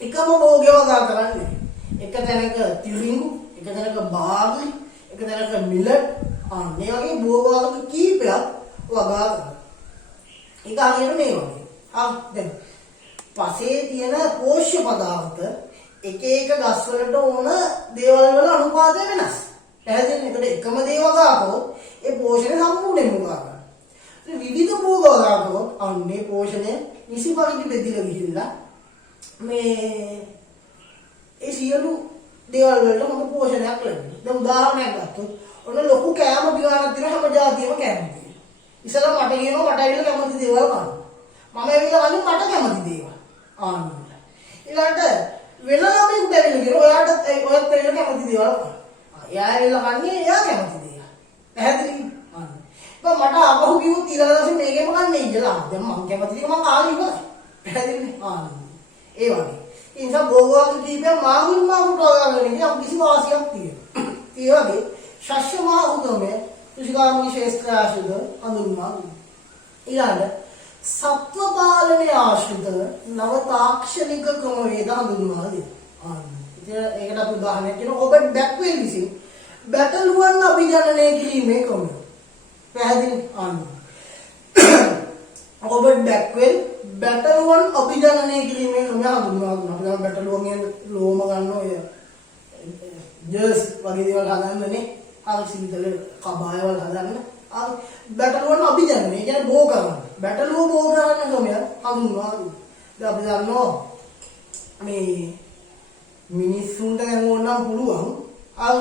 එකම භෝගය වගා කරන්නේ. එක තැනක තිරිඟු, එක තැනක බාගලි, එක තැනක මිලට් අනේ වගේ භෝග වර්ග කීපයක් වගා කරනවා. ඒක හරියට මේ වගේ. දැන් පසේ තියෙන පෝෂ්‍ය පදාර්ථ එක එක ගස් වලට ඕන දේවල් වල අනුපාතය වෙනස්. පැහැදිලිද? ඒකට එකම දේ වගා කරොත් ඒ පෝෂණය සම්පූර්ණයෙන්ම වගා කරනවා. විවිධ භෝග වගා කරොත් අන්නේ පෝෂණය නිසි පරිදි බෙදලා ගිහිල්ලා මේ ඒ සියලු දේවල් වලට හොඳ පෝෂණයක් ලැබෙනවා. දැන් උදාහරණයක් ගත්තොත් ඔන්න ලොකු කෑම පිළිගන්නක් තියෙන හැම જાතියෙම කෑම තියෙනවා. ඉස්සෙල්ලා මට කියනවා මට ඇවිල්ලා කැමති දේවල් ගන්න. මම ඇවිල්ලා ගන්නේ මට කැමති දේවල්. ආන්න. ඊළඟට වෙන ළමයෙකුට ඇවිල්ලා කියනවා ඔයාට ඔයත් ඇවිල්ලා කැමති දේවල් ගන්න. එයා ඇවිල්ලා ගන්නේ එයා කැමති දේවල්. පැහැදිලිද? ආන්න. ඉතින් මට ආපහු කිව්වොත් ඊළඟ දවසේ මේකෙම ගන්නයි කියලා. දැන් මම කැමති දේ මම කාලේ ඉවරයි. පැහැදිලිද? ආන්න. ඒ වගේ. ඒ නිසා බෝවාගේ කීපයක් මාගුන් මාගුට හොයාගෙන ඉන්න කිසි වාසියක් තියෙනවා. ඒ වගේ ශස්‍ය මාගුතමේ කෘෂිකාර්මික ශාස්ත්‍ර ආශ්‍රිත හඳුන්වා ඊළඟ සත්ව පාලනය ආශ්‍රිත නව තාක්ෂණික ක්‍රමවේද හඳුන්වා දෙනවා. ඒකට අපි උදාහරණයක් කියනවා ඔබ බැක්වෙල් විසින් බැටළුවන් අභිජනනය කිරීමේ ක්‍රමය. පැහැදිලි? ඔබ බැක්වෙල් බැටළුවන් අභිජනනය කිරීමේ ක්‍රමය හඳුන්වා දෙනවා. අපි බැටළුවන්ගෙන් ලෝම ගන්න ඔය ජර්ස් වගේ දේවල් හදන්නනේ. අර සිවිතල කබායවල් හදන්න. අර බැටළුවන් අභිජනනය කියන්නේ බෝ කරන. බැටළුව බෝ කරන ක්‍රමය හඳුන්වා දෙනවා. දැන් අපි දන්නවා මේ මිනිස්සුන්ට දැන් ඕනනම් පුළුවන් අර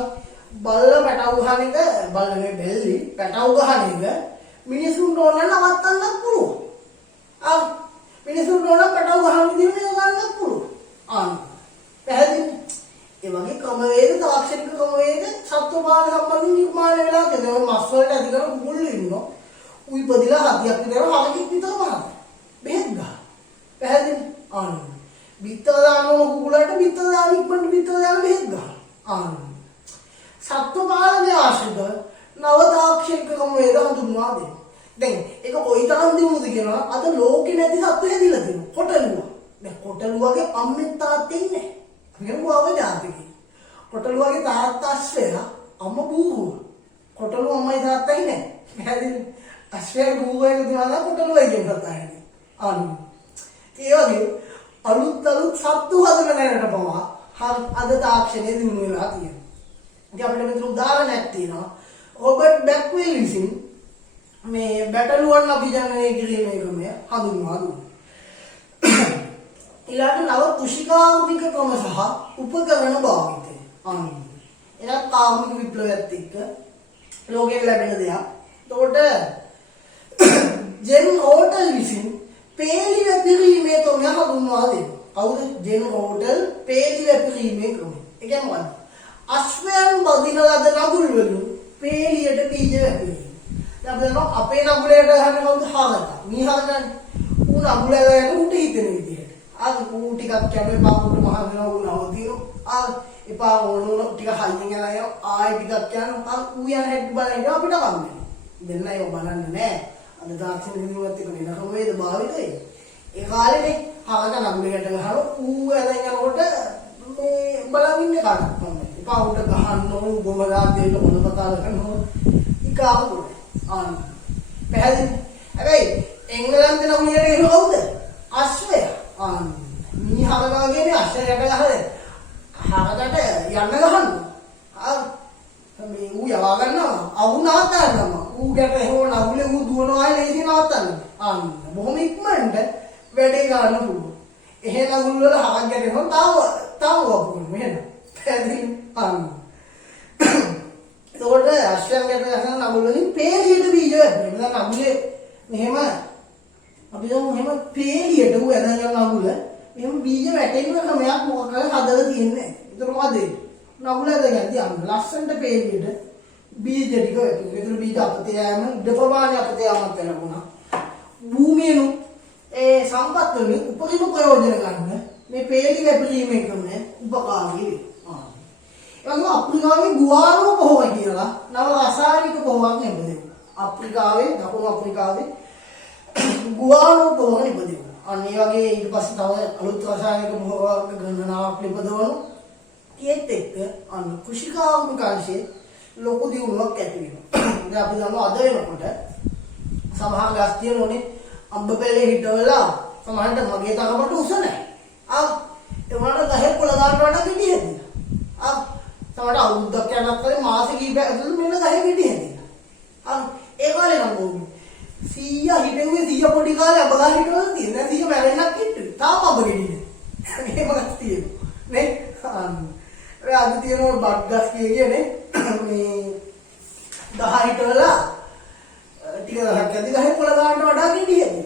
බල්ල පැටව ගහන එක බල්ල මේ බැල්ලි පැටව ගහන එක මිනිස්සුන්ට ඕන නවත්තන්නත් පුළුවන්. අර මිනිස්සුන්ට ඕන පැටව ගහන විදිහට ගන්නත් පුළුවන්. පැහැදිලි? ඒ වගේ ක්‍රමවේද තාක්ෂණික ක්‍රමවේද සත්ව පාලන සම්බන්ධ නිර්මාණය වෙලා තියෙනවා. මස් වලට අධි කරන කුකුල්ලු ඉන්නවා. උයි පදිලා හතියක් විතර හරකෙක් විතර මරන. බෙහෙත් ගන්න. පැහැදිලි? බිත්තර දානවා කුකුලට බිත්තර දාන ඉක්මනට බිත්තර දාන බෙහෙත් ගන්න. සත්ව පාලනය ආශ්‍රිත නව තාක්ෂණික ක්‍රමවේද හඳුන්වා දෙනවා. දැන් ඒක කොයිතරම් දිනුනද කියනවා අද ලෝකේ නැති සත්ව හැදිලා තියෙනවා. කොටලුවා. දැන් කොටලුවාගේ අම්මෙන් තාත්තෙන් නැහැ. මෙරුවාගේ ජාතිකයි. කොටලුවාගේ තාත්තා අශ්වයා අම්ම බූරුව. කොටලුව අම්මයි තාත්තයි නැහැ. පැහැදිලි? අශ්වයා බූරුව එක දිනවා කොටලුවයි කියන කතාවනේ. ඒ වගේ අලුත් සත්තු හදන දැනට පවා අද තාක්ෂණයේ දිනු වෙලා තියෙනවා. ඉතින් අපිට මෙතන උදාහරණයක් තියෙනවා. රොබර්ට් බැක්වෙල් විසින් මේ බැටළුවන් අභිජනනය කිරීමේ ක්‍රමය හඳුන්වා දුන්නා. ඊළඟ නව කෘෂිකාර්මික ක්‍රම සහ උපකරණ භාවිතය. එනත් කාර්මික විප්ලවයත් එක්ක ලෝකෙට ලැබෙන දෙයක්. එතකොට ජෙන් හෝටල් විසින් පේලි වැපිරීමේ ක්‍රමය හඳුන්වා දෙනවා. කවුද? ජෙන් හෝටල් පේලි වැපිරීමේ ක්‍රමය. ඒ කියන්නේ මොකක්ද? අශ්වයන් බදින ලද නගුල් වලින් පේලියට බීජ වැපිරීම. දැන් අපි දන්නවා අපේ නගුලයට ගහන්නේ කවුද? හරකා. මේ හරකනේ. ඌ නගුලට උට හිතෙන විදිහට. ඌ ටිකක් කැමේ පාමුට මහ වෙනවා ඌ නවතිනවා. එපා ඕනෝ ටික හයියෙන් යනවා ආයෙ ටිකක් යනවා. ඌ යන හැටි බලන්න අපිට කම්මැලි. දෙන්න ඒව බලන්න නෑ. අද තාක්ෂණික දිනුවත් එක වෙන ක්‍රමවේද භාවිතයි. ඒ කාලේනේ හරක නගුලකට ගහනවා ඌ ඇදන් යනකොට මේ බලන් ඉන්නේ කාටද? එපා උඩ ගහන්න ඕන ගොමරා දෙන්න මොන කතාව කරනවා. ඉකාවුනේ. පැහැදිලි? හැබැයි එංගලන්තේ නගුලට එන කවුද? අශ්වයා. මිනි හරකාගේ අශ්වයට ගහලා හරකට යන්න ගහනවා. මේ ඌ යවා ගන්නවා. අවු නවත්තනවා. ඌ ගැට හොන නගුලේ ඌ දුවනවා ආයේ ලේසි නවත්තනවා. බොහොම ඉක්මනට වැඩේ ගන්න පුළුවන්. එහෙ නගුල් වල හරක් ගැටෙනවා තාම වපුරු මෙහෙම. පැහැදිලි? ඒකට අශ්වයන් ගැට ගන්න නගුල් වලින් පේලියට බීජ වැටෙනවා. දැන් නගුලේ මෙහෙම අපි දැන් මෙහෙම පේලියට ඌ ඇදගෙන නගුල මෙහෙම බීජ වැටෙන්න ක්‍රමයක් මොකක්ද හදලා තියෙන්නේ. ඒතර මොකද නගුල ඇදගෙන යන්න ලස්සනට පේලියට බීජ ටික වැටෙනවා. ඒතර බීජ අපතේ යෑම දෙපමාණි අපතේ යෑමක් වෙනවා. භූමියනු ඒ සම්පත් වලින් උපරිම ප්‍රයෝජන ගන්න මේ පේලි වැපීමේ ක්‍රමය උපකාරී වෙනවා. ඒ වගේම අප්‍රිකාවේ ගුවානෝ පොහොය කියලා නව රසායනික පොහොවක් නෙමෙයි. අප්‍රිකාවේ දකුණු අප්‍රිකාවේ ගුවානෝ පොහොය නිපදවනවා. අන්න ඒ වගේ ඊට පස්සේ තව අලුත් රසායනික පොහොවක් ගණනාවක් නිපදවනවා. ඒත් එක්ක අන්න කෘෂිකාර්මික අංශයේ ලොකු දියුණුවක් ඇති වෙනවා. දැන් අපි දන්නවා අද වෙනකොට සමහර ගස් තියෙනෝනේ අඹ පෙළේ හිටවලා සමහරට මගේ තරමට උස නැහැ. ඒ වුණාට ගහේ කොළ ගන්න වඩා ගෙඩි හැදෙනවා. සමහරට අවුරුද්දක් යනත් කරේ මාස කිහිපයක් ඇතුළත මෙන්න ගහේ ගෙඩි හැදෙනවා. ඒ කාලේ නම් ඕනේ 100 හිටෙන්නේ 100 පොඩි කාලේ අඹ ගහ හිටවල තියෙන. දැන් 100 මැරෙන්නක් කිට්ටුයි. තාම අඹ ගෙඩි නෑ. මේක ගස් තියෙනවා. නේ? ඒ අද තියෙනවා බඩ් ගස් කියන්නේ මේ 10 හිටවලා ටික දහයක් ඇති ගහේ පොළ ගන්න වඩා ගෙඩියදී.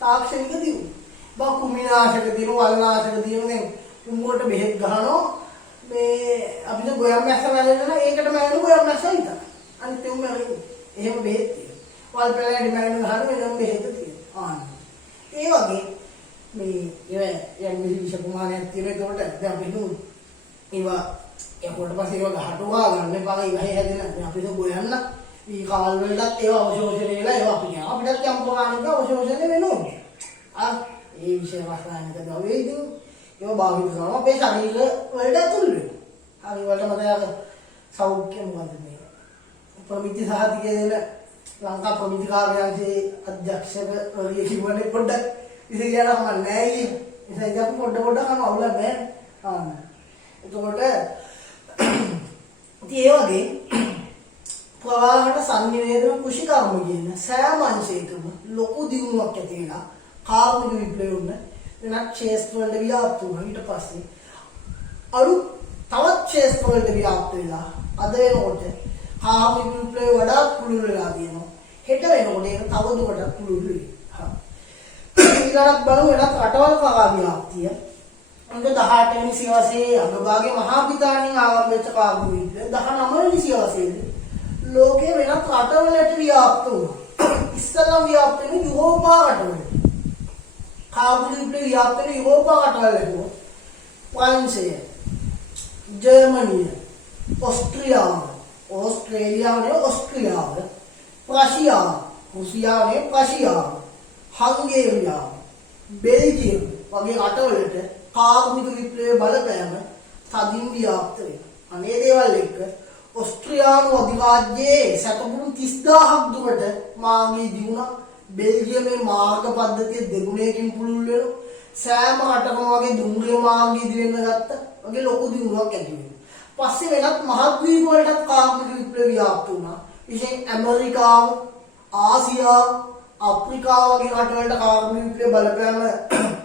තාක්ෂණික දියුණුව. බා කුමිනාශක දිනු වල්නාශක දිනු දැන් උඹට බෙහෙත් ගහනවා මේ අපිට ගොයම් මැස්ස වැළෙනවා ඒකට මැරෙන ගොයම් මැස්ස විතර. අනිත් උඹ එහෙම බෙහෙත් තියෙනවා. වල් පැලෑටි මැරෙන ගහන වෙනම බෙහෙත් තියෙනවා. ඒ වගේ මේ යම් විශේෂ ප්‍රමාණයක් තියෙන ඒකට දැන් අපි නු ඒවා එකොට පස්සේ ඒවා ගහට උවා ගන්න එපා ඉවහේ හැදෙන අපිට ගොයන්න ඊ කාල් වලටත් ඒවා අවශෝෂණය වෙලා ඒවා අපි කියනවා අපිටත් යම් ප්‍රමාණයක අවශෝෂණය වෙනවා. ඒ විශේෂ රසායනික ද්‍රව්‍ය ඉතින් ඒවා භාවිත කරනවා අපේ ශරීර වලට ඇතුල් වෙනවා. හරි වලට මතක සෞඛ්‍ය මොකද්ද මේ ප්‍රමිති සහතිකයේ දෙන ලංකා ප්‍රමිති කාර්යාලයේ අධ්‍යක්ෂක වරිය කිව්වනේ පොඩ්ඩක් ඉතින් යනවා මම නෑ ඉතින් ඉතින් අපි පොඩ කරන අවුල නෑ. එතකොට ඉතින් ඒ වගේ ප්‍රවාහට සංනිවේදන කුෂිකර්ම කියන සෑම අංශයකම ලොකු දියුණුවක් ඇති වෙලා කාර්මික විප්ලවය වුණ වෙනත් ක්ෂේත්‍ර වලට ව්‍යාප්ත වුණා. ඊට පස්සේ අලුත් තවත් ක්ෂේත්‍ර වලට ව්‍යාප්ත වෙලා අද වෙනකොට කාර්මික විප්ලවය වඩා පුළුල් වෙලා තියෙනවා. හෙට වෙනකොට ඒක තව දුරටත් පුළුල් වෙනවා. ඊළඟට බලමු වෙනත් රටවල් කරා ව්‍යාප්තිය. අන්ත 18 වෙනි සියවසේ අගභාගයේ මහා බ්‍රිතාන්‍යයෙන් ආරම්භ වෙච්ච කාර්මික විප්ලවය 19 වෙනි සියවසේදී ලෝකේ වෙනත් රටවලට ව්‍යාප්ත වුණා. ඉස්සෙල්ලා ව්‍යාප්ත වෙන්නේ යුරෝපා රටවල. කාර්මික විප්ලවය ව්‍යාප්ත වෙන්නේ යුරෝපා රටවල. ප්‍රංශය, ජර්මනිය, ඕස්ට්‍රියාව, ඕස්ට්‍රේලියාව, ප්‍රෂියාව, හංගේරියාව, බෙල්ජියම් වගේ රටවලට කාර්මික විප්ලවයේ බලපෑම තදින් ව්‍යාප්ත වෙනවා. අනේ දේවල් එක්ක ඕස්ට්‍රියානු අධිරාජ්‍යයේ සැතපුම් 30000ක් දුරට මාර්ගී දිනුණා. බෙල්ජියමේ මාර්ග පද්ධතිය දෙගුණයකින් පුළුල් වෙනවා. සෑම රටකම වගේ දුම්රිය මාර්ගී දිවෙන්න ගත්තා. වගේ ලොකු දිනුවක් ඇති වෙනවා. පස්සේ වෙනත් මහද්වීප වලටත් කාර්මික විප්ලවය ව්‍යාප්ත වුණා. විශේෂයෙන් ඇමරිකාව, ආසියාව, අප්‍රිකාව වගේ රටවලට කාර්මික විප්ලවයේ බලපෑම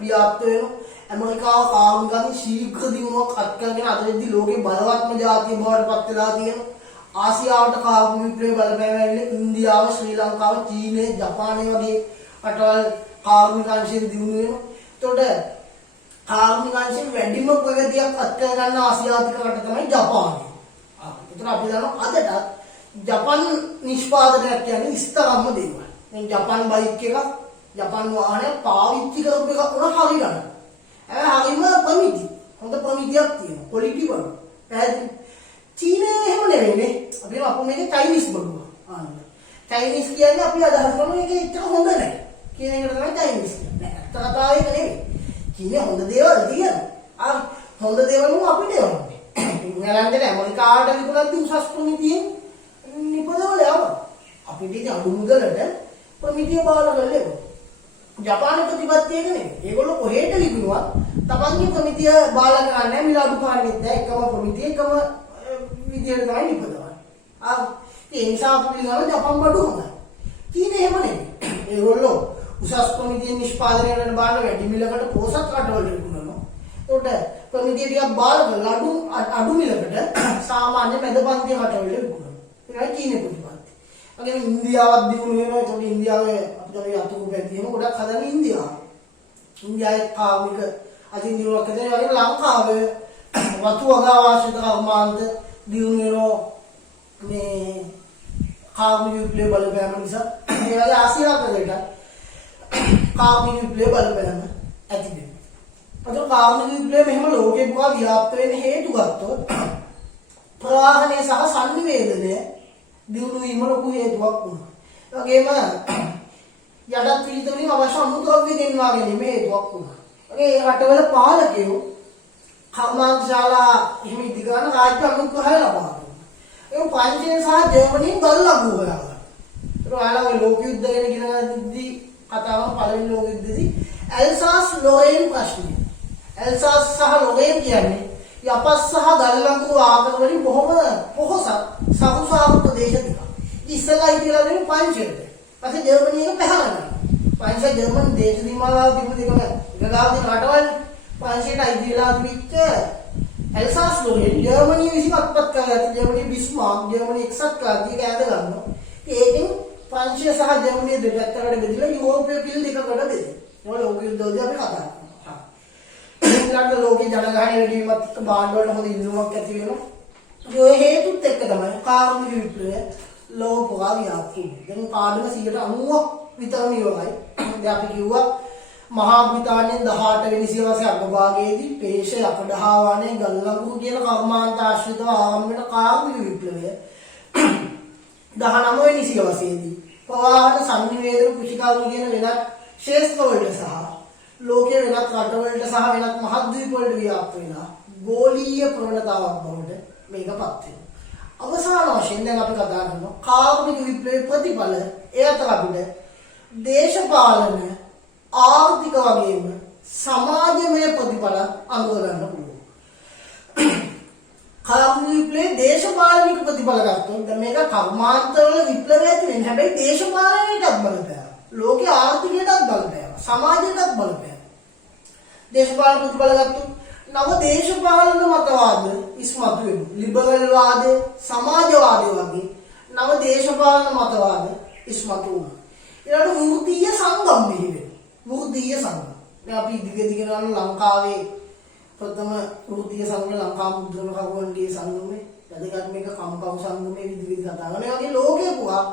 ව්‍යාප්ත වෙනවා. ඇමරිකාව කාර්මිකයන් ශීඝ්‍ර දියුණුවක් අත් කරගෙන අද වෙද්දී ලෝකේ බලවත්ම ජාතිය බවට පත් වෙලා තියෙනවා. ආසියාවට කාර්මික විප්ලවයේ බලපෑම ඇවිල්ලා ඉන්දියාව, ශ්‍රී ලංකාව, චීනය, ජපානය වගේ රටවල් කාර්මික අංශයෙන් දියුණු වෙනවා. එතකොට කාර්මික අංශයෙන් වැඩිම ප්‍රගතියක් අත් කරගන්න ආසියාතික රට තමයි ජපානය. ඒතර අපි දන්නවා අදටත් ජපන් නිෂ්පාදනයක් කියන්නේ ඉස්තරම්ම දේවල්. දැන් ජපන් බයික් එකක්, ජපන් වාහනයක් පාවිච්චි කරපු එකක් උනා හරියට. හරිම ප්‍රමිති. හොඳ ප්‍රමිතියක් තියෙනවා. ක්වොලිටි වල. පැහැදිලි. චීනයේ එහෙම නෙවෙයිනේ. අපි අපු මේක චයිනීස් බලුවා. චයිනීස් කියන්නේ අපි අදහස් කරන එක එච්චර හොඳ නැහැ. කියන එකට තමයි චයිනීස් කියන්නේ. ඇත්ත කතාව ඒක නෙවෙයි. චීනයේ හොඳ දේවල් තියෙනවා. හොඳ දේවල් නුඹ අපිට එවන්නේ. ඉංගලන්තේ ඇමරිකාවට විකුණද්දී උසස් ප්‍රමිතියෙන් නිපදවල යවනවා. අපිට ඉතින් අඩු මුදලට ප්‍රමිතිය බාල කරලා ජපාන ප්‍රතිපත්තිය එක නෙවෙයි. ඒගොල්ලෝ කොහෙට විකුණුවත් තමන්ගේ ප්‍රමිතිය බාල කරන්නේ මිල අඩු කරන්නේ නැහැ. එකම ප්‍රමිතිය එකම විදියට තමයි නිපදවන්නේ. ඒ නිසා අපි පිළිගන්න ජපාන් බඩු හොඳයි. චීනය එහෙම නෙවෙයි. ඒගොල්ලෝ උසස් ප්‍රමිතිය නිෂ්පාදනය කරන බාන වැඩි මිලකට පොසත් රටවලට විකුණනවා. ඒකට ප්‍රමිතිය ටිකක් බාල කරලා අඩු මිලකට සාමාන්‍ය මැදපන්ති රටවලට විකුණනවා. ඒකයි චීන ප්‍රතිපත්තිය. වගේම ඉන්දියාවත් දියුණු වෙනවා. ඒකට ඉන්දියාවේ අපිට යතුරු පැතියෙම ගොඩක් හදන්නේ ඉන්දියාව. ඉන්දියාවේ කාර්මික අධිනියෝගක දෙන වගේ ලංකාවේ වතු වගා වාසිත කර්මාන්ත දියුණු වෙනවා. මේ කාර්මික විප්ලවය බලපෑම නිසා ඒ වගේ ආසියාවකට කාර්මික විප්ලවය බලපෑම ඇති වෙනවා. අද කාර්මික විප්ලවය මෙහෙම ලෝකෙ පුරා ව්‍යාප්ත වෙන්න හේතු ගත්තොත් ප්‍රවාහනය සහ සංනිවේදනය දියුණු වීම ලොකු හේතුවක් වුණා. ඒ වගේම යටත් පිළිත වලින් අවශ්‍ය අමුද්‍රව්‍ය ගෙන්වා ගැනීම හේතුවක් වුණා. ඒ රටවල පාලකයෝ කර්මාන්තශාලා එහෙම ඉදිරියන රාජ්‍ය අනුග්‍රහය ලබා දුන්නා. ඒ ප්‍රංශයෙන් සහ ජර්මනියෙන් ගල් ලඟු කරා. ඒක ඔයාලා ලෝක යුද්ධ ගැන ඉගෙන ගන්නදී කතාව පළවෙනි ලෝක යුද්ධදී ඇල්සාස් ලෝරේන් ප්‍රශ්නය. ඇල්සාස් සහ ලෝරේන් කියන්නේ යපස් සහ ගල් ලඟු ආකාර වලින් බොහොම පොහොසත් සහුසාව ප්‍රදේශ ටික. ඉස්සලා ඉතිලා දෙන ප්‍රංශයට. පස්සේ ජර්මනිය එක පැහැරලා. ප්‍රංශ ජර්මන් දේශ සීමාව තිබුණ දෙකම ගාවදී රටවල් ප්‍රංශයට ඉදිරියලා තිබිච්ච ඇල්සාස් ලෝරේන් ජර්මනිය විසින් අත්පත් කරගත්ත ජර්මනිය බිස්මාර්ක් ජර්මනිය එක්සත් ක්‍රාන්තිය කෑද ගන්නවා. ඒකෙන් ප්‍රංශය සහ ජර්මනිය දෙපැත්තකට බෙදලා යුරෝපීය පිල් දෙකකට බෙදෙනවා. ඒක ලෝක යුද්ධයේදී අපි කතා කරනවා. ඊළඟට ලෝකේ ජනගහනය වැඩි වීමත් එක්ක භාණ්ඩ වල හොඳ ඉල්ලුමක් ඇති වෙනවා. ඒ හේතුත් එක්ක තමයි කාර්මික විප්ලවය ලෝක පුරා ව්‍යාප්ත වුනේ. දැන් කාඩම 90ක් විතරම ඉවරයි. දැන් අපි කිව්වා මහා බ්‍රිතාන්‍යයෙන් 18 වෙනි සියවසේ අගභාගයේදී පේෂ යකඩහාවානේ ගල්ලඟුරු කියන කර්මාන්ත ආශ්‍රිතව ආරම්භ වෙන කාර්මික විප්ලවය 19 වෙනි සියවසේදී පවාහන සංනිවේදන කෘෂිකර්ම කියන වෙනත් ශේෂ්ත්‍රවලට සහ ලෝකයේ වෙනත් රටවලට සහ වෙනත් මහද්වීප වලට ව්‍යාප්ත වෙනා ගෝලීය ප්‍රවණතාවක් බවට මේකපත් වෙනවා. අවසාන වශයෙන් දැන් අපි කතා කරනවා කාර්මික විප්ලවයේ ප්‍රතිඵල ඒ අතර අපිට දේශපාලන ආර්ථික වගේම සමාජමය ප්‍රතිඵල අනුව ගන්න පුළුවන්. කාර්මික විප්ලවයේ දේශපාලනික ප්‍රතිඵල ගත්තොත් දැන් මේක කර්මාන්තවල විප්ලවය ඇති වෙන්නේ. හැබැයි දේශපාලනයටත් බලපෑවා. ලෝකයේ ආර්ථිකයටත් බලපෑවා. සමාජයටත් බලපෑවා. දේශපාලන ප්‍රතිඵල ගත්තොත් නව දේශපාලන මතවාද ඉස්මතු වෙනවා. ලිබරල් වාදය, සමාජවාදය වගේ නව දේශපාලන මතවාද ඉස්මතු වුණා. ඊළඟට වෘත්තීය සංගම් බිහි වෙනවා. වෘත්තීය සංගම්. දැන් අපි දිගින් ලංකාවේ ප්‍රථම වෘත්තීය සංගම ලංකා මුද්‍රණ කරුවන්ගේ සංගමේ වැදගත් මේක කම්කරු සංගමේ විදිහට කතා කරනවා. ඒ වගේ ලෝකයේ පුරා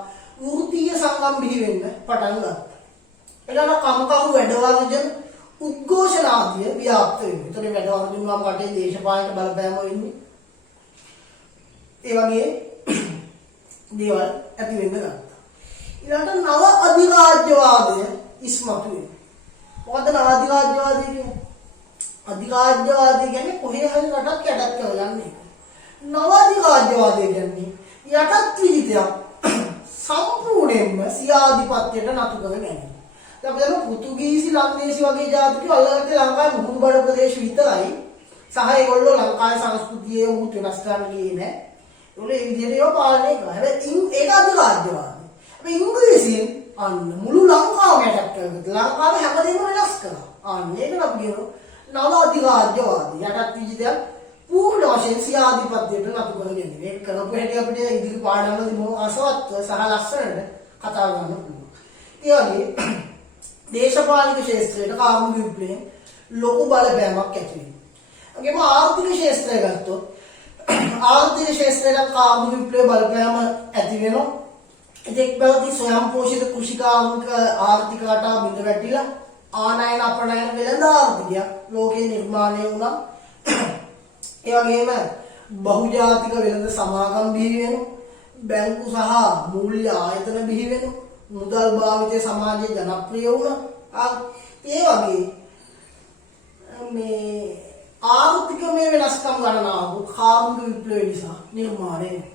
වෘත්තීය සංගම් බිහි වෙන්න පටන් ගත්තා. ඊළඟට කම්කරු වැඩවර්ජන උද්ඝෝෂණ ආදිය ව්‍යාප්ත වෙනවා. ඒතර වැඩවර්ජන නම් රටේ දේශපාලන බලපෑම වෙන්නේ. ඒ වගේ දේවල් ඇති වෙන්න ගත්තා. ඊළඟට නව අධිරාජ්‍යවාදය ඉස්මතු වෙනවා. මොකද නව අධිරාජ්‍යවාදය කියන්නේ? අධිරාජ්‍යවාදය කියන්නේ කොහේ හරි රටක් යටත් කරගන්නේ. නව අධිරාජ්‍යවාදය කියන්නේ යටත් විවිධයක් සම්පූර්ණයෙන්ම සියාධිපත්‍යයට නතු කර ගැනීම. දැන් අපි දන්නවා පෘතුගීසි ලන්දේසි වගේ ජාතිකයෝ අල්ලගත්තේ ලංකාවේ මුහුදු බඩ ප්‍රදේශ විතරයි. සහ ඒගොල්ලෝ ලංකාවේ සංස්කෘතියේ උත් වෙනස් කරන්න ගියේ නැහැ. ඒගොල්ලෝ ඒ විදිහට ඒවා පාලනය කරා. හැබැයි ඒක අධිරාජ්‍යවාදය. හැබැයි ඉංග්‍රීසියෙන් අන්න මුළු ලංකාවම යටත් කරගත්තා. ලංකාවේ හැමදේම වෙනස් කරා. අන්න ඒකට අපි කියනවා නව අධිරාජ්‍යවාදී. යටත් විජිතයක් පූර්ණ වශයෙන් සියාධිපත්‍යයට නතු කර ගැනීම. මේක කරපු හැටි අපිට ඉදිරි පාඩම්වලදී බොහොම අසවත්ව සහ ලස්සනට කතා කරන්න පුළුවන්. ඒ වගේ දේශපාලනික ක්ෂේත්‍රයට කාර්මික විප්ලවයෙන් ලොකු බලපෑමක් ඇති වෙනවා. ඒගොම ආර්ථික ක්ෂේත්‍රය ගත්තොත් ආර්ථික ක්ෂේත්‍රයට කාර්මික විප්ලවයේ බලපෑම ඇති වෙනවා. එතෙක් පැවති ස්වයංපෝෂිත කෘෂිකාර්මික ආර්ථික රටා බිඳ වැටිලා ආනයන අපනයන වෙළඳ ආර්ථිකයක් ලෝකේ නිර්මාණය වුණා. ඒ වගේම බහුජාතික වෙළඳ සමාගම් බිහි වෙනවා. බැංකු සහ මූල්‍ය ආයතන බිහි වෙනවා. මුදල් භාවිතය සමාජයේ ජනප්‍රිය වුණා. ඒ වගේ මේ ආර්ථිකමය වෙනස්කම් ගණනාව කාර්මික විප්ලවය නිසා නිර්මාණය වෙනවා.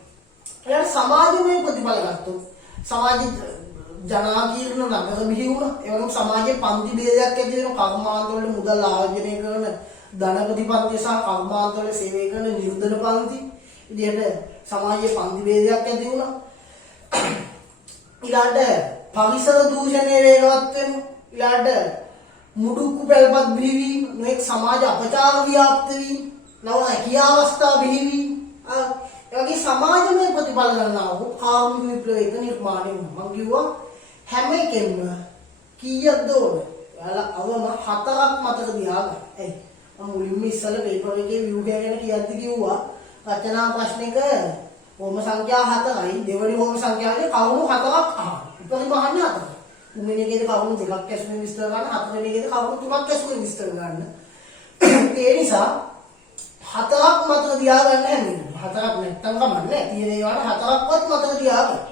ඊට සමාජමය ප්‍රතිඵල ගත්තොත් සමාජයේ ජනාකීර්ණ නගර බිහි වුණා. ඒ වගේම සමාජයේ පන්ති ભેදයක් ඇති වෙනවා. කර්මාන්තවල මුදල් ආයෝජනය කරන ධනපති පන්ති සහ කර්මාන්තවල සේවය කරන නිර්ධන පන්ති විදිහට සමාජයේ පන්ති ભેදයක් ඇති වුණා. ඊළඟට පරිසර දූෂණය වේගවත් වෙනවා. ඊළඟට මුඩුක්කු පැල්පත් බිහි වීම, මේක සමාජ අපචාර ව්‍යාප්ත වීම, නව හැකියා අවස්ථා බිහි වීම. ඒ වගේ සමාජමය ප්‍රතිඵල ගන්නා වූ කාර්මික විප්ලවයක නිර්මාණය වුණා. මම කිව්වා හැම එකෙන්ම කීයක්ද ඕන? ඔයාලා අවම 4ක් මතක තියාගන්න. එයි මම මුලින්ම ඉස්සල පේපර් එකේ ව්‍යුහය ගැන කියද්දි කිව්වා රචනා ප්‍රශ්නෙක හෝම සංඛ්‍යා 4යි දෙවනි හෝම සංඛ්‍යාවේ කරුණු 4ක් අහන්න. උපරිම අහන්නේ 4. තුන්වෙනි එකේදී කරුණු 2ක් ඇසුරින් විස්තර ගන්න, හතරවෙනි එකේදී කරුණු 3ක් ඇසුරින් විස්තර ගන්න. ඒ නිසා 4ක් මතක තියාගන්න හැමෝම. 4ක් නැත්තම් කමන්නේ. තියෙන ඒවාට 4ක්වත් මතක තියාගන්න.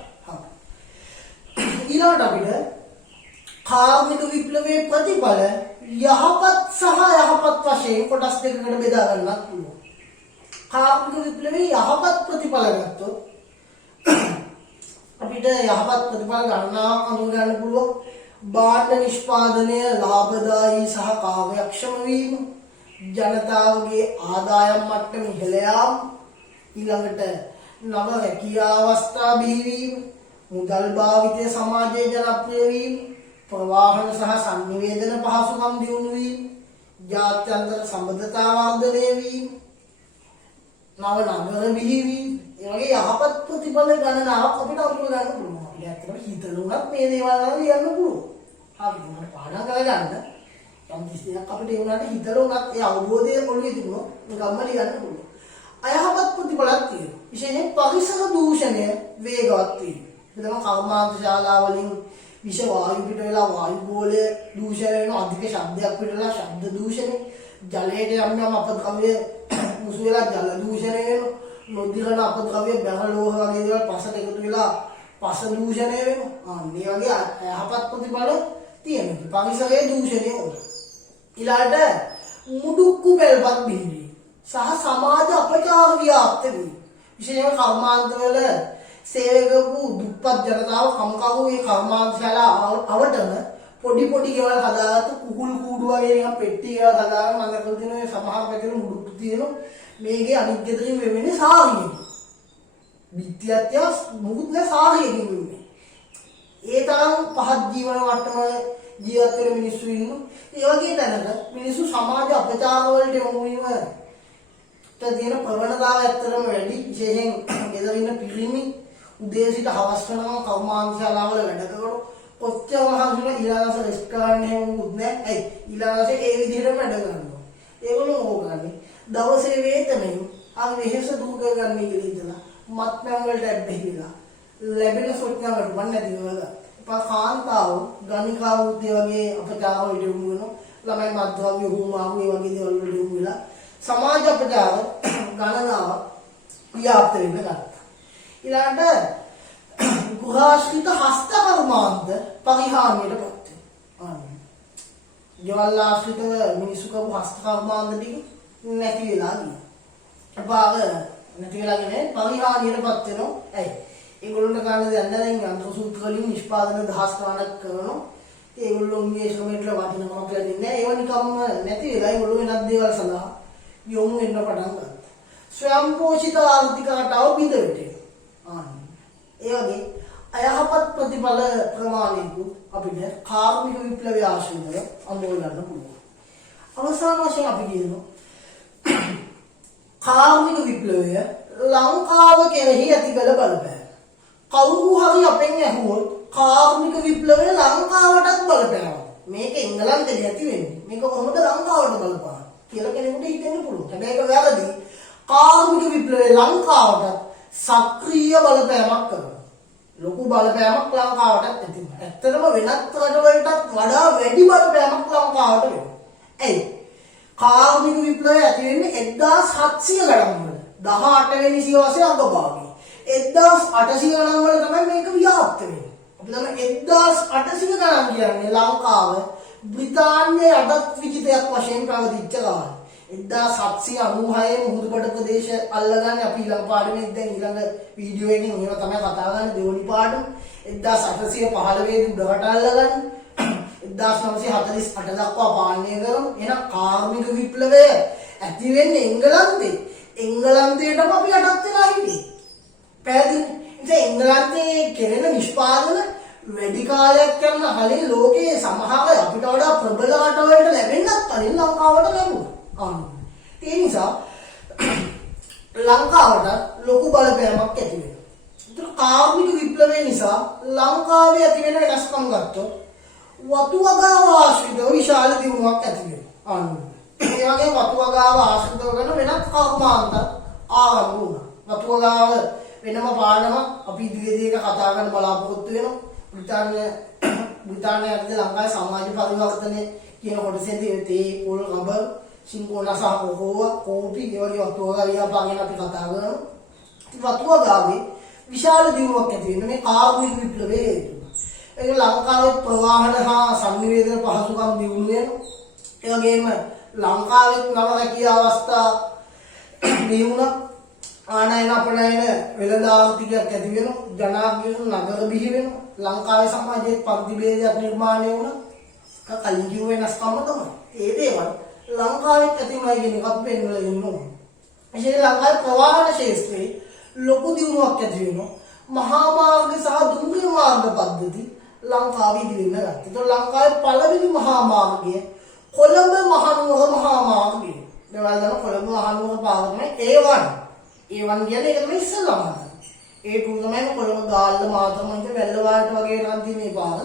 ඊළඟට අපිට කාර්මික විප්ලවයේ ප්‍රතිඵල යහපත් සහ යහපත් වශයෙන් කොටස් දෙකකට බෙදා ගන්නත් පුළුවන්. කාර්මික විප්ලවයේ යහපත් ප්‍රතිඵල ගත්තොත් අපිට යහපත් ප්‍රතිඵල ගණනාවක් අඳුර ගන්න පුළුවන්. භාණ්ඩ නිෂ්පාදනය ලාභදායී සහ කාර්යක්ෂම වීම, ජනතාවගේ ආදායම් මට්ටම ඉහළ යාම, ඊළඟට නව හැකියා අවස්ථා බිහි වීම, මුදල් භාවිතය සමාජයේ ජනප්‍රිය වීම, ප්‍රවාහන සහ සංනිවේදන පහසුකම් දියුණු වීම, ජාත්‍යන්තර සම්බන්ධතා වර්ධනය වීම, නව නගර බිහි වීම, ඒ වගේ යහපත් ප්‍රතිඵල ගණනාවක් අපිට අඳුර ගන්න පුළුවන්. ඇත්තටම හිතලුණත් මේ දේවල් වල ලියන්න පුළුවන්. හරි මම පාඩම් කරගන්න යම් කිසි දෙයක් අපිට ඒ වුණාට හිතලුණත් ඒ අවබෝධය ඔළුවේ තිබුණොත් නිකම්ම ලියන්න පුළුවන්. අයහපත් ප්‍රතිඵලක් තියෙනවා. විශේෂයෙන් පරිසර දූෂණය වේගවත් වීම. එතන කර්මාන්ත ශාලාවලින් විෂ වායු පිට වෙලා වායු ගෝලය දූෂණය වෙනවා. අධික ශබ්දයක් පිට වෙලා ශබ්ද දූෂණය. ජලයට යම් අපද්‍රව්‍ය මුසු වෙලා ජල දූෂණය වෙනවා. නොදිරන අපද්‍රව්‍ය බැලෝහ වගේ දේවල් පසට එකතු වෙලා පස දූෂණය වෙනවා. මේ වගේ යහපත් ප්‍රතිඵල තියෙනවා. පරිසරයේ දූෂණය වෙනවා. ඊළාට මුඩුක්කු පෙල්පත් බිහිවීම සහ සමාජ අපචාර ව්‍යාප්ත වීම. විශේෂයෙන්ම කර්මාන්තවල සේවකවු දුප්පත් ජනතාව කම්කරු මේ කර්මාන්තශාලා අවටම පොඩි ගෙවල් හදාගත්ත කුකුල් කූඩු වගේ නිකන් පෙට්ටි ගෙවල් හදාගෙන මම දැකලා තියෙනවා සමහර පැතිවල මුඩුක්කු තියෙනවා. මේකේ අනිත් ගෙදරින් වෙන්නේ සාරියෙන්. විද්‍යාත්‍ය මුකුත් නෑ සාරියෙන් වෙන්නේ. ඒ තරම් පහත් ජීවන මට්ටම ජීවත් වෙන මිනිස්සු ඉන්නවා. ඒ වගේ තැනක මිනිස්සු සමාජ අපචාර වලට යොමු වීම තියෙන ප්‍රවණතාවය ඇත්තටම වැඩි. විශේෂයෙන් ගෙදර ඉන්න පිරිමි උදේ සිට හවස වෙනකම් කර්මාන්තශාලාවල වැඩ කරන කොච්චර මහන්සිලා ඊළඟට රෙස්ටෝරන්ට් එකේ මුත් නෑ. ඇයි ඊළඟට ඒ විදිහටම වැඩ කරනවා. ඒගොල්ලෝ ඕගන්නේ දවසේ වේතනෙන් අර වෙහෙස දුරු කරගන්න කියලා හිතලා මත්පැන් වලට ඇබ්බැහිලා ලැබෙන සොච්චාවට වන් නැති වෙලා කාන්තාව ගණිකාව උදේ වගේ අපචාර වලට යොමු වෙනවා. ළමයි මත්ද්‍රව්‍ය හුමාවු ඒ වගේ දේවල් වලට යොමු වෙලා සමාජ අපචාර ගණනාව ව්‍යාප්ත වෙන්න ගත්තා. ඊළඟට ගෘහාශ්‍රිත හස්ත කර්මාන්ත පරිහානියට පත් වෙනවා. ගෙවල් ආශ්‍රිත මිනිස්සු කරපු හස්ත කර්මාන්ත ටික නැති වෙලා ගියා. අපාර නැති වෙලා ගියේ පරිහානියට පත් වෙනවා. ඇයි? ඒගොල්ලන්ට ගන්න දෙයක් නැහැ. දැන් යන්ත්‍ර සූත්‍ර වලින් නිෂ්පාදන දහස් ගණනක් කරනවා. ඒගොල්ලෝ මේ ශ්‍රමයට වටිනකමක් ලැබෙන්නේ නැහැ. ඒවා නිකම්ම නැති වෙලා ඒගොල්ලෝ වෙනත් දේවල් සඳහා යොමු වෙන්න පටන් ගත්තා. ස්වයංපෝෂිත ආර්ථික රටාව බිඳ වැටෙනවා. ඒ වගේ අයහපත් ප්‍රතිඵල ප්‍රමාණයකුත් අපිට කාර්මික විප්ලවය ආශ්‍රිතව අඳුර ගන්න පුළුවන්. අවසාන වශයෙන් අපි කියනවා කාර්මික විප්ලවය ලංකාව කෙරෙහි ඇති කළ බලපෑම. කවුරු හරි අපෙන් ඇහුවොත් කාර්මික විප්ලවය ලංකාවටත් බලපෑවා. මේක එංගලන්තේ ඇති වෙන්නේ. මේක කොහොමද ලංකාවට බලපාන්නේ කියලා කෙනෙකුට හිතෙන්න පුළුවන්. හැබැයි ඒක වැරදි. කාර්මික විප්ලවය ලංකාවට සක්‍රීය බලපෑමක් කරනවා. ලොකු බලපෑමක් ලංකාවට ඇති වෙනවා. ඇත්තටම වෙනත් රටවලටත් වඩා වැඩි බලපෑමක් ලංකාවට වෙනවා. එයි කාර්මික විප්ලවය ඇති වෙන්නේ 1700 ගණන් වල 18 වෙනි සියවසේ අගභාගයේ. 1800 ගණන් වල තමයි මේක ව්‍යාප්ත වෙන්නේ. අපි තමයි 1800 ගණන් කියන්නේ ලංකාව බ්‍රිතාන්‍යයේ අඩත් විජිතයක් වශයෙන් පැවතිච්ච කාලය. 1796 මුහුදුබඩ ප්‍රදේශ අල්ලගන්නේ අපි ඊළඟ පාඩමේ දැන් ඊළඟ වීඩියෝ එකකින් ඒවා තමයි කතා කරන්නේ දෙවනි පාඩම. 1815 දී උඩරට අල්ලගන්නේ 1948 දක්වා පාලනය කරමු. එහෙනම් කාර්මික විප්ලවය ඇති වෙන්නේ එංගලන්තේ. එංගලන්තයටම අපි යටත් වෙලා හිටියේ. පැහැදිලි. ඉතින් එංගලන්තේ කෙරෙන නිෂ්පාදන වැඩි කාලයක් යන කලින් ලෝකයේ සමහර අපිට වඩා ප්‍රබල රටවලට ලැබෙන්නත් කලින් ලංකාවට ලැබුණා. ඒ නිසා ලංකාවට ලොකු බලපෑමක් ඇති වෙනවා. ඒතර කාර්මික විප්ලවය නිසා ලංකාවේ ඇති වෙන වෙනස්කම් ගත්තොත් වතු වගාව ආශ්‍රිතව විශාල දියුණුවක් ඇති වෙනවා. ඒ වගේ වතු වගාව ආශ්‍රිතව කරන වෙනත් කර්මාන්ත ආරම්භ වුණා. වතු වගාව වෙනම පාඩම අපි ඉදිරියේදී ඒක කතා කරන්න බලාපොරොත්තු වෙනවා. බ්‍රිතාන්‍ය යටතේ ලංකාවේ සමාජ පරිවර්තනය කියන කොටසේදී තේ පොල් රබර් සිංගෝලා සහ කොකෝවා කෝපි ඒ වගේ වතු වගාව ව්‍යාපාරයෙන් අපි කතා කරනවා. වතු වගාවේ විශාල දියුණුවක් ඇති වෙන මේ කාර්මික විප්ලවය හේතුව. ඒක ලංකාවේ ප්‍රවාහන හා සංනිවේදන පහසුකම් දියුණු වෙනවා. ඒ වගේම ලංකාවේ නව රැකියා අවස්ථා දියුණුවක් ආනයන අපනයන වෙළඳ ආර්ථිකයක් ඇති වෙනවා. ජනාගිර නගර බිහි වෙනවා. ලංකාවේ සමාජයේ පන්ති ભેදයක් නිර්මාණය වුණා. කලින් කිව්ව වෙනස්කම තමයි. ඒ දේවල් ලංකාවේ ඇතිවයි කියන එකත් වෙන්නලා ඉන්නවා. විශේෂයෙන් ලංකාවේ ප්‍රවාහන ක්ෂේත්‍රයේ ලොකු දියුණුවක් ඇති වෙනවා. මහා මාර්ග සහ දුම්රිය මාර්ග පද්ධති ලංකාවේ ඉදිරියට ගත්තා. ඒතකොට ලංකාවේ පළවෙනි මහා මාර්ගය කොළඹ මහනුවර මහා මාර්ගය. ඒවල් දන්න කොළඹ මහනුවර පාර තමයි A1. A1 කියන්නේ ඒක තමයි ඉස්සෙල්ලාම. A2 තමයි කොළඹ ගාල්ල මාතමන්ත වැල්ලවාට වගේ නම් තියෙන මේ පාර.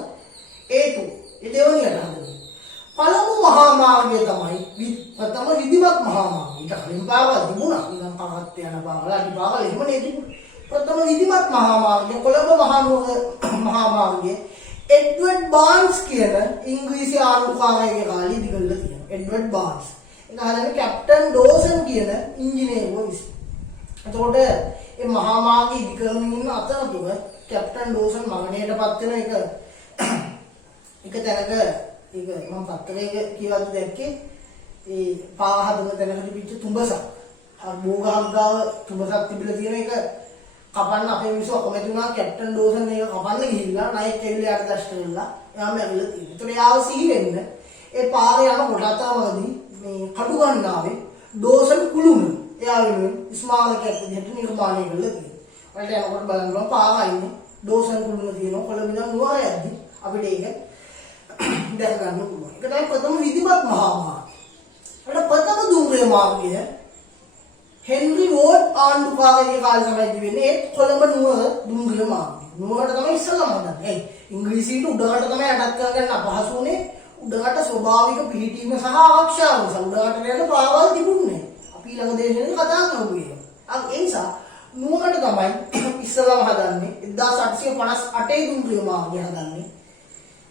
A2. ඒ දෙවෙනියට හදන්නේ. පළමු මහා මාර්ගය තමයි ප්‍රථම විධිමත් මහා මාර්ගය. ඊට කලින් පාරවල් තිබුණා. නිකන් පහත් යන පාරවල් අඩි පාරවල් එහෙම නේ තිබුණේ. ප්‍රථම විධිමත් මහා මාර්ගය කොළඹ මහා මාර්ගය එඩ්වඩ් බාන්ස් කියන ඉංග්‍රීසි ආණ්ඩුකාරයෙක්ගේ කාලේ ඉදිකරලා තියෙනවා. එඩ්වඩ් බාන්ස්. ඒක හදන්නේ කැප්ටන් ඩෝසන් කියන ඉංජිනේරුවෝ විසින්. එතකොට මේ මහා මාර්ගය ඉදිකරමින් ඉන්න අතරතුර කැප්ටන් ඩෝසන් මරණයටපත් වෙන එක තැනක ඒක මම පත්තරයක කියවද්දි දැක්කේ ඒ පාර හදන තැනක තිබිච්ච තුඹසක්. අර බෝගහක් ගාව තුඹසක් තිබිලා තියෙන එක කපන්න අපේ මිනිස්සු අකමැති වුණා. කැප්ටන් ඩෝසන් ඒක කපන්න ගිහිල්ලා නයිට් ඇවිල්ලා යට දෂ්ට වෙලා එයාම ඇවිල්ලා තියෙනවා. ඒතකොට එයාව සිහි වෙන්න ඒ පාරේ යන කොට අතරමදී මේ කඩු ගන්නාවේ ඩෝසන් කුළුම එයා වෙනුවෙන් ස්මාරකයක් විදිහට නිර්මාණය කරලා තියෙනවා. වලට යනකොට බලන්න පාරයිනේ ඩෝසන් කුළුම තියෙනවා. කොළඹ ඉඳන් නුවර යද්දි අපිට ඒක දැක ගන්න පුළුවන්. ඒක තමයි ප්‍රථම විධිමත් මහා මාර්ගය. ඒකට ප්‍රථම දුම්රිය මාර්ගය හෙන්රි වෝඩ් ආණ්ඩුකාරයෙක්ගේ කාලේ තමයි තිබෙන්නේ. ඒ කොළඹ නුවර දුම්රිය මාර්ගය. නුවරට තමයි ඉස්සෙල්ලාම හදන්නේ. ඉංග්‍රීසියට උඩරට තමයි යටත් කරගන්න අපහසු වුණේ. උඩරට ස්වභාවික පිහිටීම සහ ආරක්ෂාව නිසා උඩරට යන පාරවල් තිබුණේ. අපි ළඟ දේශනේ කතා කරන්නේ. ඒ නිසා නුවරට තමයි ඉස්සෙල්ලාම හදන්නේ. 1858 දුම්රිය මාර්ගය හදන්නේ.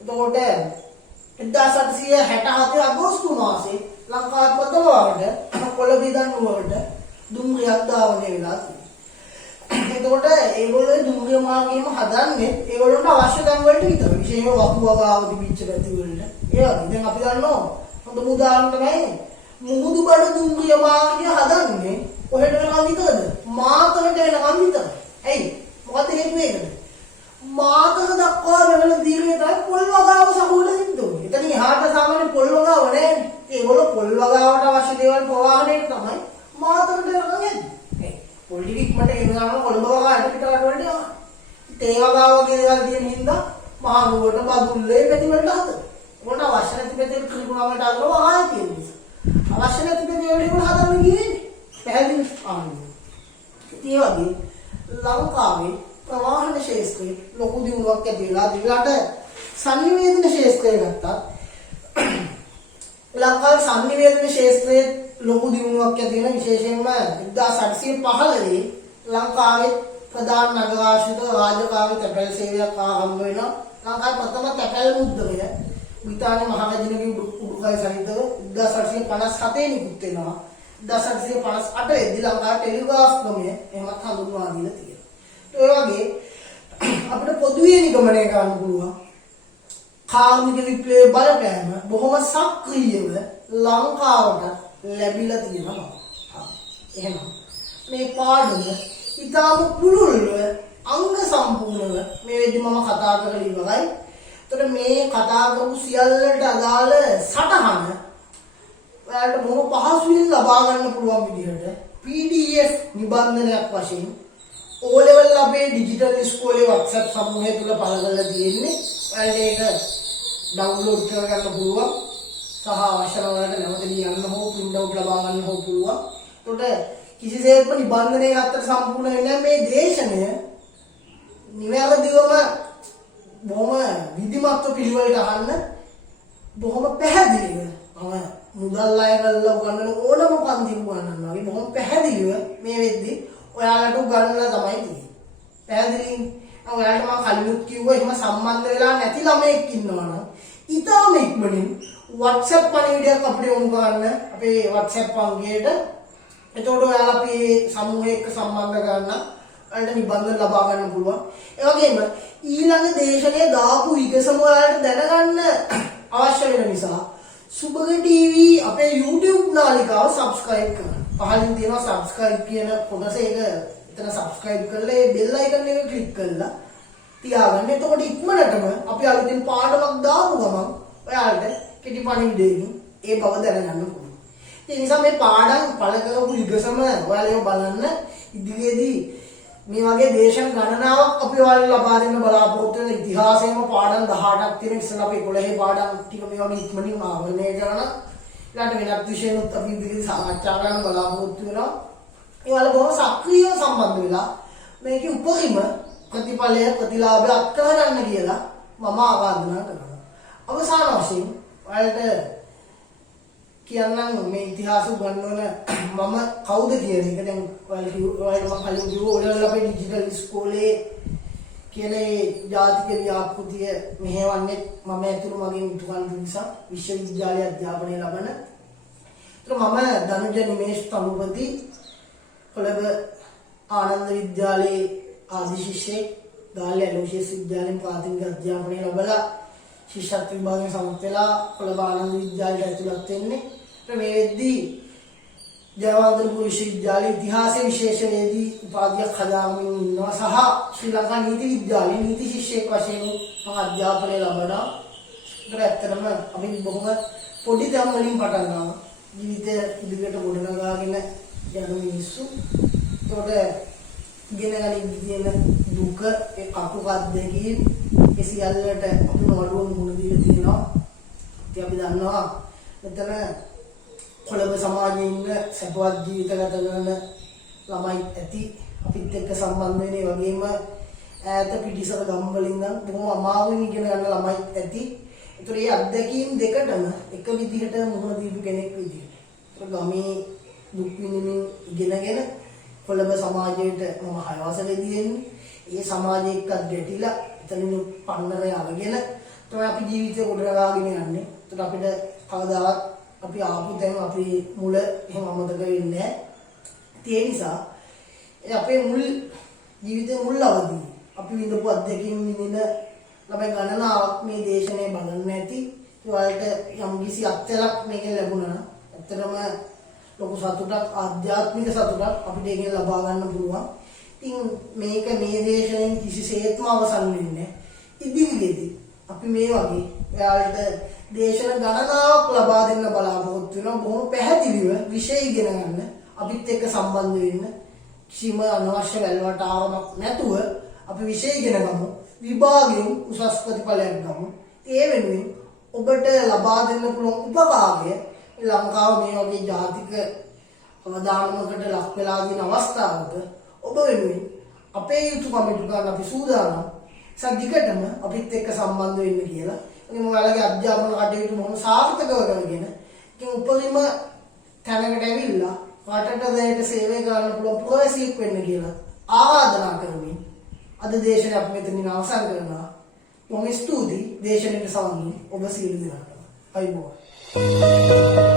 එතකොට 1867 අගෝස්තු මාසයේ ලංකාවේ ප්‍රථම වරට කොළඹ ඉඳන් නුවරට දුම්රියක් ධාවනය වෙලා තියෙනවා. එතකොට ඒගොල්ලෝ දුම්රිය මාර්ගයම හදන්නේ ඒගොල්ලන්ට අවශ්‍ය තැන් වලට විතරයි. විශේෂයෙන්ම වතු වගාව තිබිච්ච පැති වලට. ඒ වගේ දැන් අපි දන්නවා හොඳ උදාහරණ තමයි මුහුදුබඩ දුම්රිය මාර්ගය හදන්නේ කොහෙට වෙනකම් විතරද? මාතලට වෙනකම් විතරයි. ඇයි? මොකද හේතුව ඒකට? මාතල දක්වා වෙන දීර්ඝය තමයි පොල් වගාව සමුදේ හින්දුනේ. එතන එහාට සාමාන්‍ය පොල් වගාව නැහැ. ඒගොල්ලෝ පොල් වගාවට අවශ්‍ය දේවල් ප්‍රවාහණයට තමයි මාතලට යනවා නේද? පොල් ටික ඉක්මනට ගෙනගන්න කොළඹ වගාවට පිටරට වලට යනවා. තේ වගාව වගේ දේවල් තියෙන හින්දා මහා නුවරට බදුල්ලේ පැති වලට හදනවා. උන්ට අවශ්‍ය නැති පැති වල ත්‍රිකුණා වලට අරනවා ආයෙ තියෙන නිසා. අවශ්‍ය නැති පැති වල ඒගොල්ලෝ හදන්න ගියේ. පැහැදිලි ආන්නේ. ඒ වගේ ලංකාවේ ප්‍රවාහන ශාස්ත්‍රයේ ලොකු දියුණුවක් ඇති වෙලා දිවිලට සංනිවේදන ශාස්ත්‍රය ගත්තා. ලංකාවේ සංනිවේදන ශාස්ත්‍රයේ ලොකු දියුණුවක් ඇති වෙන විශේෂයෙන්ම 1815 ලංකාවේ ප්‍රධාන නගරාශ්‍රිත රාජකාරී තැපැල් සේවයක් ආරම්භ වෙනවා. ලංකාවේ ප්‍රථම තැපැල් මුද්‍රණය බ්‍රිතාන්‍ය මහරජුණගේ උඩුකය සහිතව 1857 නිකුත් වෙනවා. 1858 දී ලංකාවේ ටෙලිග්‍රාෆ් ක්‍රමය එහෙමත් හඳුන්වා දීලා තියෙනවා. ඒ වගේ අපිට පොදුවේ නිගමනය කරන්න පුළුවන් කාර්මික විප්ලවයේ බලපෑම බොහොම සක්‍රීයව ලංකාවට ලැබිලා තියෙනවා. එහෙනම් මේ පාඩම ඉතාම පුළුල්ව අංග සම්පූර්ණව මේ වෙද්දි මම කතා කරලා ඉවරයි. එතකොට මේ කතා කරපු සියල්ලට අදාළ සටහන ඔයාලට බොහොම පහසුවෙන් ලබා ගන්න පුළුවන් විදිහට PDF නිබන්ධනයක් වශයෙන් O level අපේ ඩිජිටල් ඉස්කෝලේ WhatsApp සමූහය තුල පළ කරලා තියෙන්නේ. ඔයාලට ඒක ඩවුන්ලෝඩ් කරගන්න පුළුවන්. සහ අවශ්‍ය වලට නැවත ලියන්න හෝ print out ලබා ගන්න හෝ පුළුවන්. ඒකට කිසිසේත්ම නිබන්ධනය ගත්තට සම්පූර්ණ වෙන්නේ නැහැ. මේ දේශනය නිවැරදිවම බොහොම විධිමත්ව පිළිවෙලට අහන්න බොහොම පැහැදිලිව මුදල් අය කරලා උගන්වන ඕනම පන්ති උගන්වනවා වගේ බොහොම පැහැදිලිව මේ වෙද්දි ඔයාලට උගන්වලා තමයි තියෙන්නේ. පැහැදිලිද? ඔයාලට මම කලිනුත් කිව්වා එහෙම සම්බන්ධ වෙලා නැති ළමයෙක් ඉන්නවා නම් ඊටම ඉක්මනින් WhatsApp පණිවිඩයක් අපිට යොමු කරන්න අපේ WhatsApp අංගයට. එතකොට ඔයාලා අපි සමූහය එක්ක සම්බන්ධ කරගන්න ඔයාලට නිබන්ධන ලබා ගන්න පුළුවන්. ඒ වගේම ඊළඟ දේශනයේ දාපු විගසම ඔයාලට දැනගන්න අවශ්‍ය වෙන නිසා සුබග TV අපේ YouTube නාලිකාව subscribe කරන්න. පහලින් තියෙනවා subscribe කියන කොටස. ඒක එතන subscribe කරලා ඒ bell icon එක click කරලා තියාගන්න. එතකොට ඉක්මනටම අපි අලුතින් පාඩමක් දාපු ගමන් ඔයාලට කෙටි පණිවිඩයකින් ඒ බව දැනගන්න පුළුවන්. ඒ නිසා මේ පාඩම් පළ කරපු විගසම ඔයාලා බලන්න. ඉදිරියේදී මේ වගේ දේශන ගණනාවක් අපි ඔයාලට ලබා දෙන්න බලාපොරොත්තු වෙන ඉතිහාසයේම පාඩම් 18ක් තියෙන ඉස්සෙල්ලා අපි 11 පාඩම් ටික මේ වගේ ඉක්මනින් ආවරණය කරන ඊළඟ වෙනත් විෂයනුත් අපි ඉදිරියට සාකච්ඡා කරන්න බලාපොරොත්තු වෙනවා. ඒවල බොහොම සක්‍රීයව සම්බන්ධ වෙලා මේකේ උපරිම ප්‍රතිඵලය ප්‍රතිලාභය අත් කරගන්න කියලා මම ආරාධනා කරනවා. අවසාන වශයෙන් ඔයාලට කියන්නම් මේ ඉතිහාස උගන්වන මම කවුද කියන එක. දැන් ඔයාලට මම කලින් කිව්වා ඔයාලා අපේ ඩිජිටල් ඉස්කෝලේ කියන ඒ ජාතික ව්‍යාපෘතිය මෙහෙවන්නේ මම ඇතුළු මගේ මිතුරන් නිසා විශ්වවිද්‍යාලය අධ්‍යාපනය ලබන. ඒතර මම ධනුජ නිමේෂ් තනුපති කොළඹ ආනන්ද විද්‍යාලයේ ආදි ශිෂ්‍යෙක්, ගාල්ල ඇලෝෂියස් විද්‍යාලයෙන් ප්‍රාථමික අධ්‍යාපනය ලැබලා ශිෂ්‍යත්ව විභාගයෙන් සමත් වෙලා කොළඹ ආනන්ද විද්‍යාලයට ඇතුළත් වෙන්නේ. මේ වෙද්දී ජයවර්ධනපුර විශ්වවිද්‍යාලයේ ඉතිහාසයේ විශේෂවේදී උපාධියක් හදාගෙන ඉන්නවා සහ ශ්‍රී ලංකා නීති විද්‍යාලයේ නීති ශිෂ්‍යයෙක් වශයෙන් මම අධ්‍යාපනය ලබනවා. ඒකට ඇත්තටම අපි බොහොම පොඩි දම් වලින් පටන් ගන්නවා. ජීවිතය ඉදිරියට ගොඩනගාගෙන යන මිනිස්සු. ඒකට ඉගෙන ගන්න තියෙන දුක, ඒ කටුකත් දෙකකින් ඒ සියල්ලට අපි නඩුවන මුණ දීලා තියෙනවා. ඉතින් අපි දන්නවා මෙතන කොළඹ සමාජයේ ඉන්න සපවත් ජීවිත ගත කරන ළමයි ඇති අපිත් එක්ක සම්බන්ධ වෙන්නේ වගේම ඈත පිටිසර ගම්වල ඉඳන් බොහොම අමාරුවෙන් ඉගෙන ගන්න ළමයි ඇති. ඒතර මේ අත්දැකීම් දෙකටම එක විදිහට මුහුණ දීපු කෙනෙක් විදිහට. ඒතර ගමේ දුක් විඳින්න ඉගෙනගෙන කොළඹ සමාජයට මම 6 වසරේදී එන්නේ. ඒ සමාජය එක්කත් ගැටිලා එතනින් පන්නරේ අරගෙන තමයි අපි ජීවිතේ ගොඩනගාගෙන යන්නේ. ඒතර අපිට කවදාවත් අපි ආපු දැන් අපි මුල එහෙම අමතක වෙන්නේ නැහැ. ඒ නිසා අපේ මුල් ජීවිතේ මුල් අවදී අපි විඳපු අත්දැකීම් විඳින ළමයි ගණනාවක් මේ දේශනේ බලන්න ඇති. ඒවලට යම්කිසි අත්දැකීමක් මේකෙන් ලැබුණා නම් ඇත්තටම ලොකු සතුටක්, ආධ්‍යාත්මික සතුටක් අපිට ඒකෙන් ලබා ගන්න පුළුවන්. ඉතින් මේක මේ දේශනෙන් කිසිසේත්ම අවසන් වෙන්නේ නැහැ. ඉදිරියේදී අපි මේ වගේ එයාලට දේශන ගණනාවක් ලබා දෙන්න බලාපොරොත්තු වෙනවා. බොහොම පැහැදිලිව විෂය ඉගෙන ගන්න, අපිත් එක්ක සම්බන්ධ වෙන්න, කිසිම අනවශ්‍ය වැල්වටාවක් නැතුව අපි විෂය ඉගෙන ගමු. විභාගයෙන් උසස් ප්‍රතිඵලයක් ගමු. ඒ වෙනුවෙන් ඔබට ලබා දෙන්න පුළුවන් උපකාරය ලංකාව මේ වගේ ජාතික අවදානමකට ලක් වෙලා තියෙන අවස්ථාවක ඔබ වෙනුවෙන් අපේ යුතුයකම ඉටු ගන්න අපි සූදානම්. සද්දිකටම අපිත් එක්ක සම්බන්ධ වෙන්න කියලා. ඉතින් ඔයාලගේ අධ්‍යාපන කටයුතු මොන සාර්ථකව කරගෙන ඉතින් උපරිම තැනකට ඇවිල්ලා රටට දෙයට සේවය කරන්න පුළුවන් ප්‍රවේශියෙක් වෙන්න කියලා ආරාධනා කරමින් අද දේශනය අපි මෙතනින් අවසන් කරනවා. මොම ස්තුතියි දේශනෙට සම්බන්ධ ඔබ සියලු දෙනාට. අයිබෝවන්.